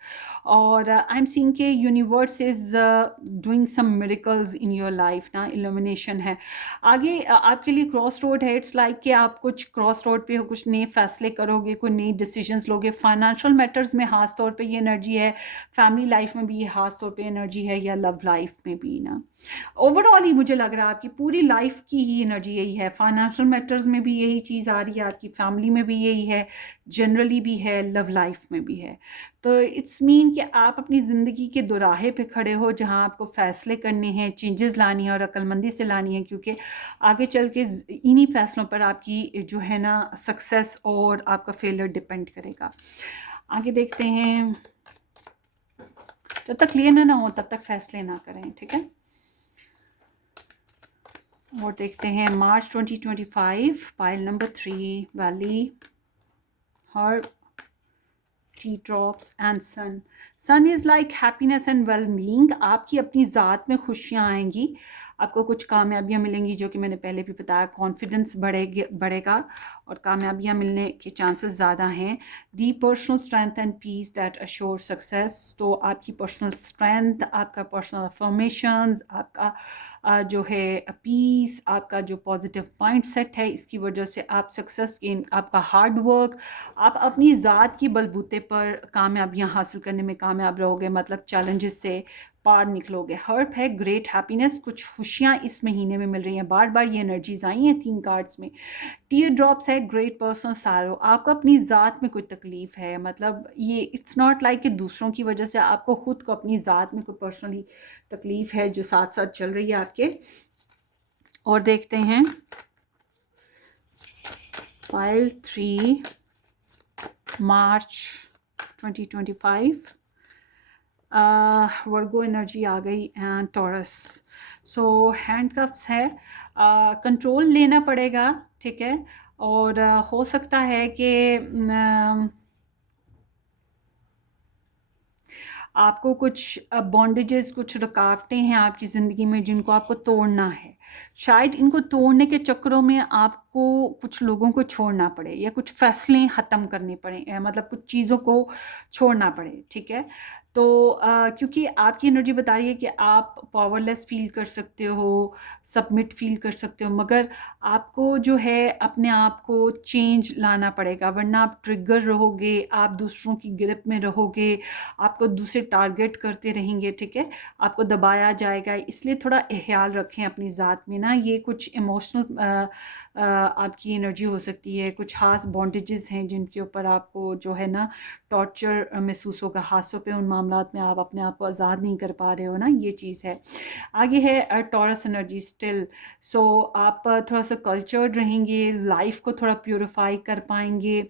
और आई एम सीइंग के universe is doing some miracles in your life ना, इल्यूमिनेशन है। आगे आपके लिए क्रॉस रोड है। इट्स लाइक कि आप कुछ क्रॉस रोड पे हो, कुछ नए फैसले करोगे, कोई नई डिसीजंस लोगे। फाइनेंशियल मैटर्स में खास तौर पे ये एनर्जी है, फैमिली लाइफ में भी ये खास तौर पे एनर्जी है, या लव लाइफ में भी ना। ओवरऑल ही मुझे लग रहा है आपकी पूरी लाइफ की ही एनर्जी यही है। फाइनेंशियल मैटर्स में भी यही चीज़ आ रही है, आपकी फैमिली में भी यही है, जनरली भी है, लव लाइफ में भी है। तो इट्स मीन कि आप अपनी ज़िंदगी के दोराहे पे खड़े हो, जहां आपको फ़ैसले करने हैं, चेंजेस लानी है और अक्लमंदी से लानी है, क्योंकि आगे चल के इन्हीं फैसलों पर आपकी जो है ना सक्सेस और आपका फेलियर डिपेंड करेगा। आगे देखते हैं। जब तक क्लियर ना हो तब तक फैसले ना करें, ठीक है। और देखते हैं March 2025, pile number 3, valley, herb, tea drops and sun. Sun is like happiness and well being. आपकी अपनी ज़ात में खुशियाँ आएंगी, आपको कुछ कामयाबियाँ मिलेंगी, जो कि मैंने पहले भी बताया। कॉन्फिडेंस बढ़ेगा और कामयाबियाँ मिलने के चांसेस ज़्यादा हैं। Deep personal strength and peace that assure success. तो आपकी पर्सनल स्ट्रेंथ, आपका पर्सनल अफर्मेशंस, आपका जो है पीस, आपका जो पॉजिटिव माइंड सेट है, इसकी वजह से आप सक्सेस गेन, आपका हार्ड वर्क, आप अपनी ज़ात की बलबूते पर कामयाबियाँ हासिल करने में कामयाब रहोगे, मतलब चैलेंजेस से पार निकलोगे। हर्प है ग्रेट हैप्पीनेस, कुछ खुशियाँ इस महीने में मिल रही हैं। बार बार ये एनर्जीज आई हैं 3 कार्ड्स में। टीयर ड्रॉप्स है ग्रेट पर्सनल सारो, आपको अपनी ज़ात में कोई तकलीफ़ है, मतलब ये इट्स नॉट लाइक कि दूसरों की वजह से, आपको खुद को अपनी ज़ात में कोई पर्सनली तकलीफ़ है जो साथ साथ चल रही है आपके। और देखते हैं पाइल 3, मार्च 2025, वर्गो एनर्जी आ गई एंड टॉरस। सो हैंडकफ्स है, कंट्रोल लेना पड़ेगा, ठीक है। और हो सकता है कि आपको कुछ बॉन्डेजेस, कुछ रुकावटें हैं आपकी ज़िंदगी में जिनको आपको तोड़ना है। शायद इनको तोड़ने के चक्करों में आपको कुछ लोगों को छोड़ना पड़े, या कुछ फैसले ख़त्म करने पड़े, मतलब कुछ चीज़ों को छोड़ना पड़े, ठीक है। तो क्योंकि आपकी एनर्जी बता रही है कि आप पावरलेस फील कर सकते हो, सबमिट फील कर सकते हो, मगर आपको जो है अपने आप को चेंज लाना पड़ेगा, वरना आप ट्रिगर रहोगे, आप दूसरों की गिरफ्त में रहोगे, आपको दूसरे टारगेट करते रहेंगे, ठीक है। आपको दबाया जाएगा, इसलिए थोड़ा ख्याल रखें अपनी ज़ात में ना। ये कुछ इमोशनल आपकी एनर्जी हो सकती है, कुछ खास बॉन्डेजेस हैं जिनके ऊपर आपको जो है ना टॉर्चर महसूस होगा, हादसों पे, उन मामलात में आप अपने आप को आज़ाद नहीं कर पा रहे हो ना, ये चीज़ है। आगे है टॉरस एनर्जी स्टिल। सो आप थोड़ा सा कल्चर्ड रहेंगे, लाइफ को थोड़ा प्योरीफाई कर पाएंगे,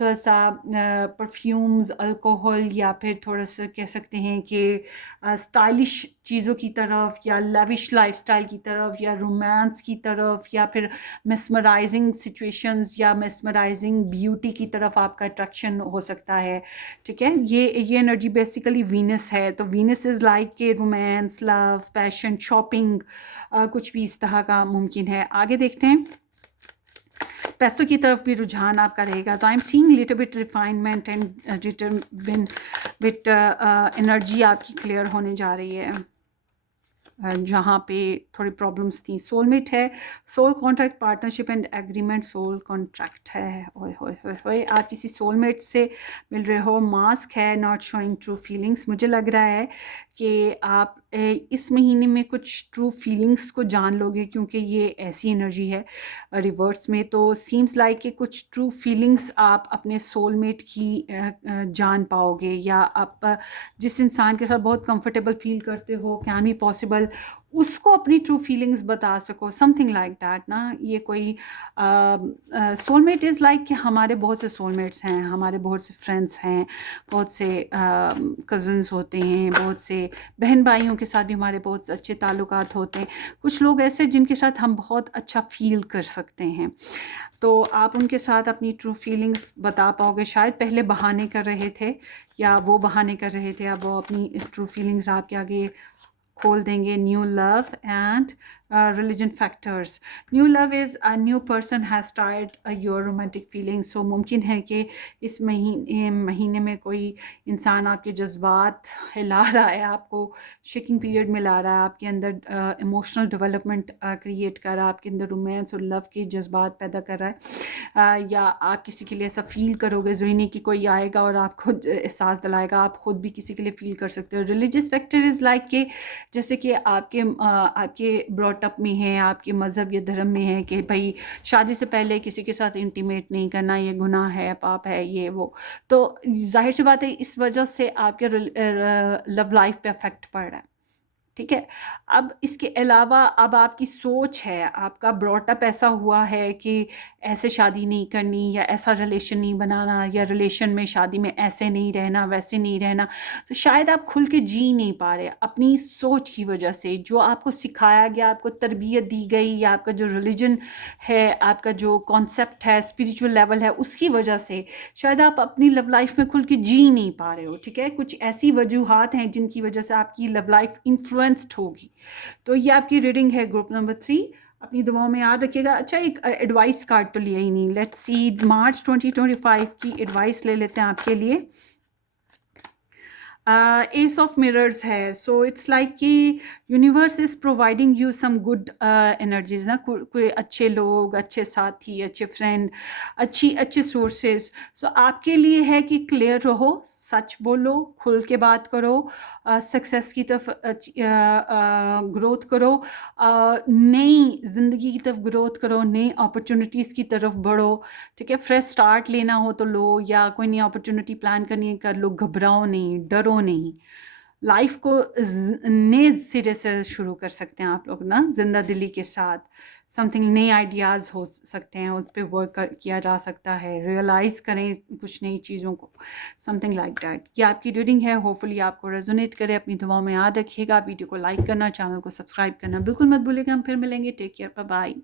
थोड़ा सा परफ्यूम्स, अल्कोहल, या फिर थोड़ा सा कह सकते हैं कि स्टाइलिश चीज़ों की तरफ, या लेविश लाइफस्टाइल की तरफ, या रोमांस की तरफ, या फिर मेस्मराइजिंग सिचुएशंस या मेस्मराइजिंग ब्यूटी की तरफ आपका अट्रैक्शन हो सकता है, ठीक है। ये एनर्जी बेसिकली वीनस है। तो वीनस इज़ लाइक के रोमांस, लव, पैशन, शॉपिंग, कुछ भी इस तरह का मुमकिन है। आगे देखते हैं, पैसों की तरफ भी रुझान आपका रहेगा। तो आई am seeing little bit refinement and return bit energy आपकी क्लियर होने जा रही है, जहाँ पे थोड़ी प्रॉब्लम्स थी। सोलमेट है, soul contract, partnership and agreement. Soul contract है, ओए होए होए होए, आप किसी सोलमेट से मिल रहे हो। मास्क है, नॉट शोइंग ट्रू फीलिंग्स। मुझे लग रहा है कि आप इस महीने में कुछ ट्रू फीलिंग्स को जान लोगे, क्योंकि ये ऐसी एनर्जी है रिवर्स में। तो सीम्स लाइक कि कुछ ट्रू फीलिंग्स आप अपने सोलमेट की जान पाओगे, या आप जिस इंसान के साथ बहुत कंफर्टेबल फील करते हो, कैन बी पॉसिबल उसको अपनी ट्रू फीलिंग्स बता सको, समथिंग लाइक दैट ना। ये कोई सोलमेट इज़ लाइक कि हमारे बहुत से सोलमेट्स हैं, हमारे बहुत से फ्रेंड्स हैं, बहुत से कज़न्स होते हैं, बहुत से बहन भाइयों के साथ भी हमारे बहुत अच्छे ताल्लुकात होते हैं। कुछ लोग ऐसे जिनके साथ हम बहुत अच्छा फील कर सकते हैं, तो आप उनके साथ अपनी ट्रू फीलिंग्स बता पाओगे। शायद पहले बहाने कर रहे थे, या वो बहाने कर रहे थे, अब वो अपनी ट्रू फीलिंग्स आपके आगे खोल देंगे। New love and religion factors. New love is a new person has start your romantic feelings. So मुमकिन है कि इस महीने में कोई इंसान आपके जज्बात हिला रहा है, आपको शेकिंग पीरियड में ला रहा है, आपके अंदर इमोशनल डेवलपमेंट क्रिएट कर रहा है, आपके अंदर रोमांस और लव के जज्बात पैदा कर रहा है। या आप किसी के लिए ऐसा फील करोगे ज़रूरी कि कोई आएगा और आपको एहसास दिलाएगा, आप खुद भी किसी के लिए फील कर सकते हो। रिलीजियस फैक्टर इज़ लाइक कि जैसे कि आपके ब्रॉटअप में है, आपके मज़हब या धर्म में है कि भाई शादी से पहले किसी के साथ इंटीमेट नहीं करना, ये गुनाह है, पाप है, ये वो। तो जाहिर सी बात है इस वजह से आपके लव लाइफ पे अफेक्ट पड़ रहा है। ठीक है। अब इसके अलावा अब आपकी सोच है, आपका ब्रॉटअप ऐसा हुआ है कि ऐसे शादी नहीं करनी या ऐसा रिलेशन नहीं बनाना या रिलेशन में शादी में ऐसे नहीं रहना, वैसे नहीं रहना। तो शायद आप खुल के जी नहीं पा रहे अपनी सोच की वजह से। जो आपको सिखाया गया, आपको तरबियत दी गई, या आपका जो रिलीजन है, आपका जो कॉन्सेप्ट है, स्पिरिचुअल लेवल है, उसकी वजह से शायद आप अपनी लव लाइफ में खुल के जी नहीं पा रहे हो। ठीक है। कुछ ऐसी वजूहात हैं जिनकी वजह से आपकी लव लाइफ इन्फ्लुएंस्ड होगी। तो ये आपकी रीडिंग है ग्रुप नंबर 3। अपनी दुआओं में याद रखिएगा। अच्छा, एक एडवाइस कार्ड तो लिया ही नहीं। लेट्स सी मार्च 2025 की एडवाइस ले लेते हैं आपके लिए। एस ऑफ मिरर्स है। सो इट्स लाइक कि universe is providing you some good energies ना, कोई अच्छे लोग, अच्छे साथी, अच्छे फ्रेंड, अच्छे सोर्सेज। सो आपके लिए है कि क्लियर रहो, सच बोलो, खुल के बात करो, सक्सेस की तरफ ग्रोथ करो, नई ज़िंदगी की तरफ ग्रोथ करो, नई अपॉर्चुनिटीज़ की तरफ बढ़ो। ठीक है। फ्रेश स्टार्ट लेना हो तो लो, या कोई नई अपॉर्चुनिटी प्लान करनी है कर लो। घबराओ नहीं, डरो नहीं। लाइफ को नए सिरे से शुरू कर सकते हैं आप लोग ना, जिंदा दिली के साथ। समथिंग नए आइडियाज़ हो सकते हैं, उस पर वर्क किया जा सकता है। रियलाइज़ करें कुछ नई चीज़ों को, समथिंग लाइक डैट। ये आपकी रीडिंग है, होपफुली आपको रेजोनेट करे। अपनी दुआओं में याद रखिएगा। वीडियो को लाइक करना, चैनल को सब्सक्राइब करना बिल्कुल मत भूलिएगा। हम फिर मिलेंगे। Take care, bye bye.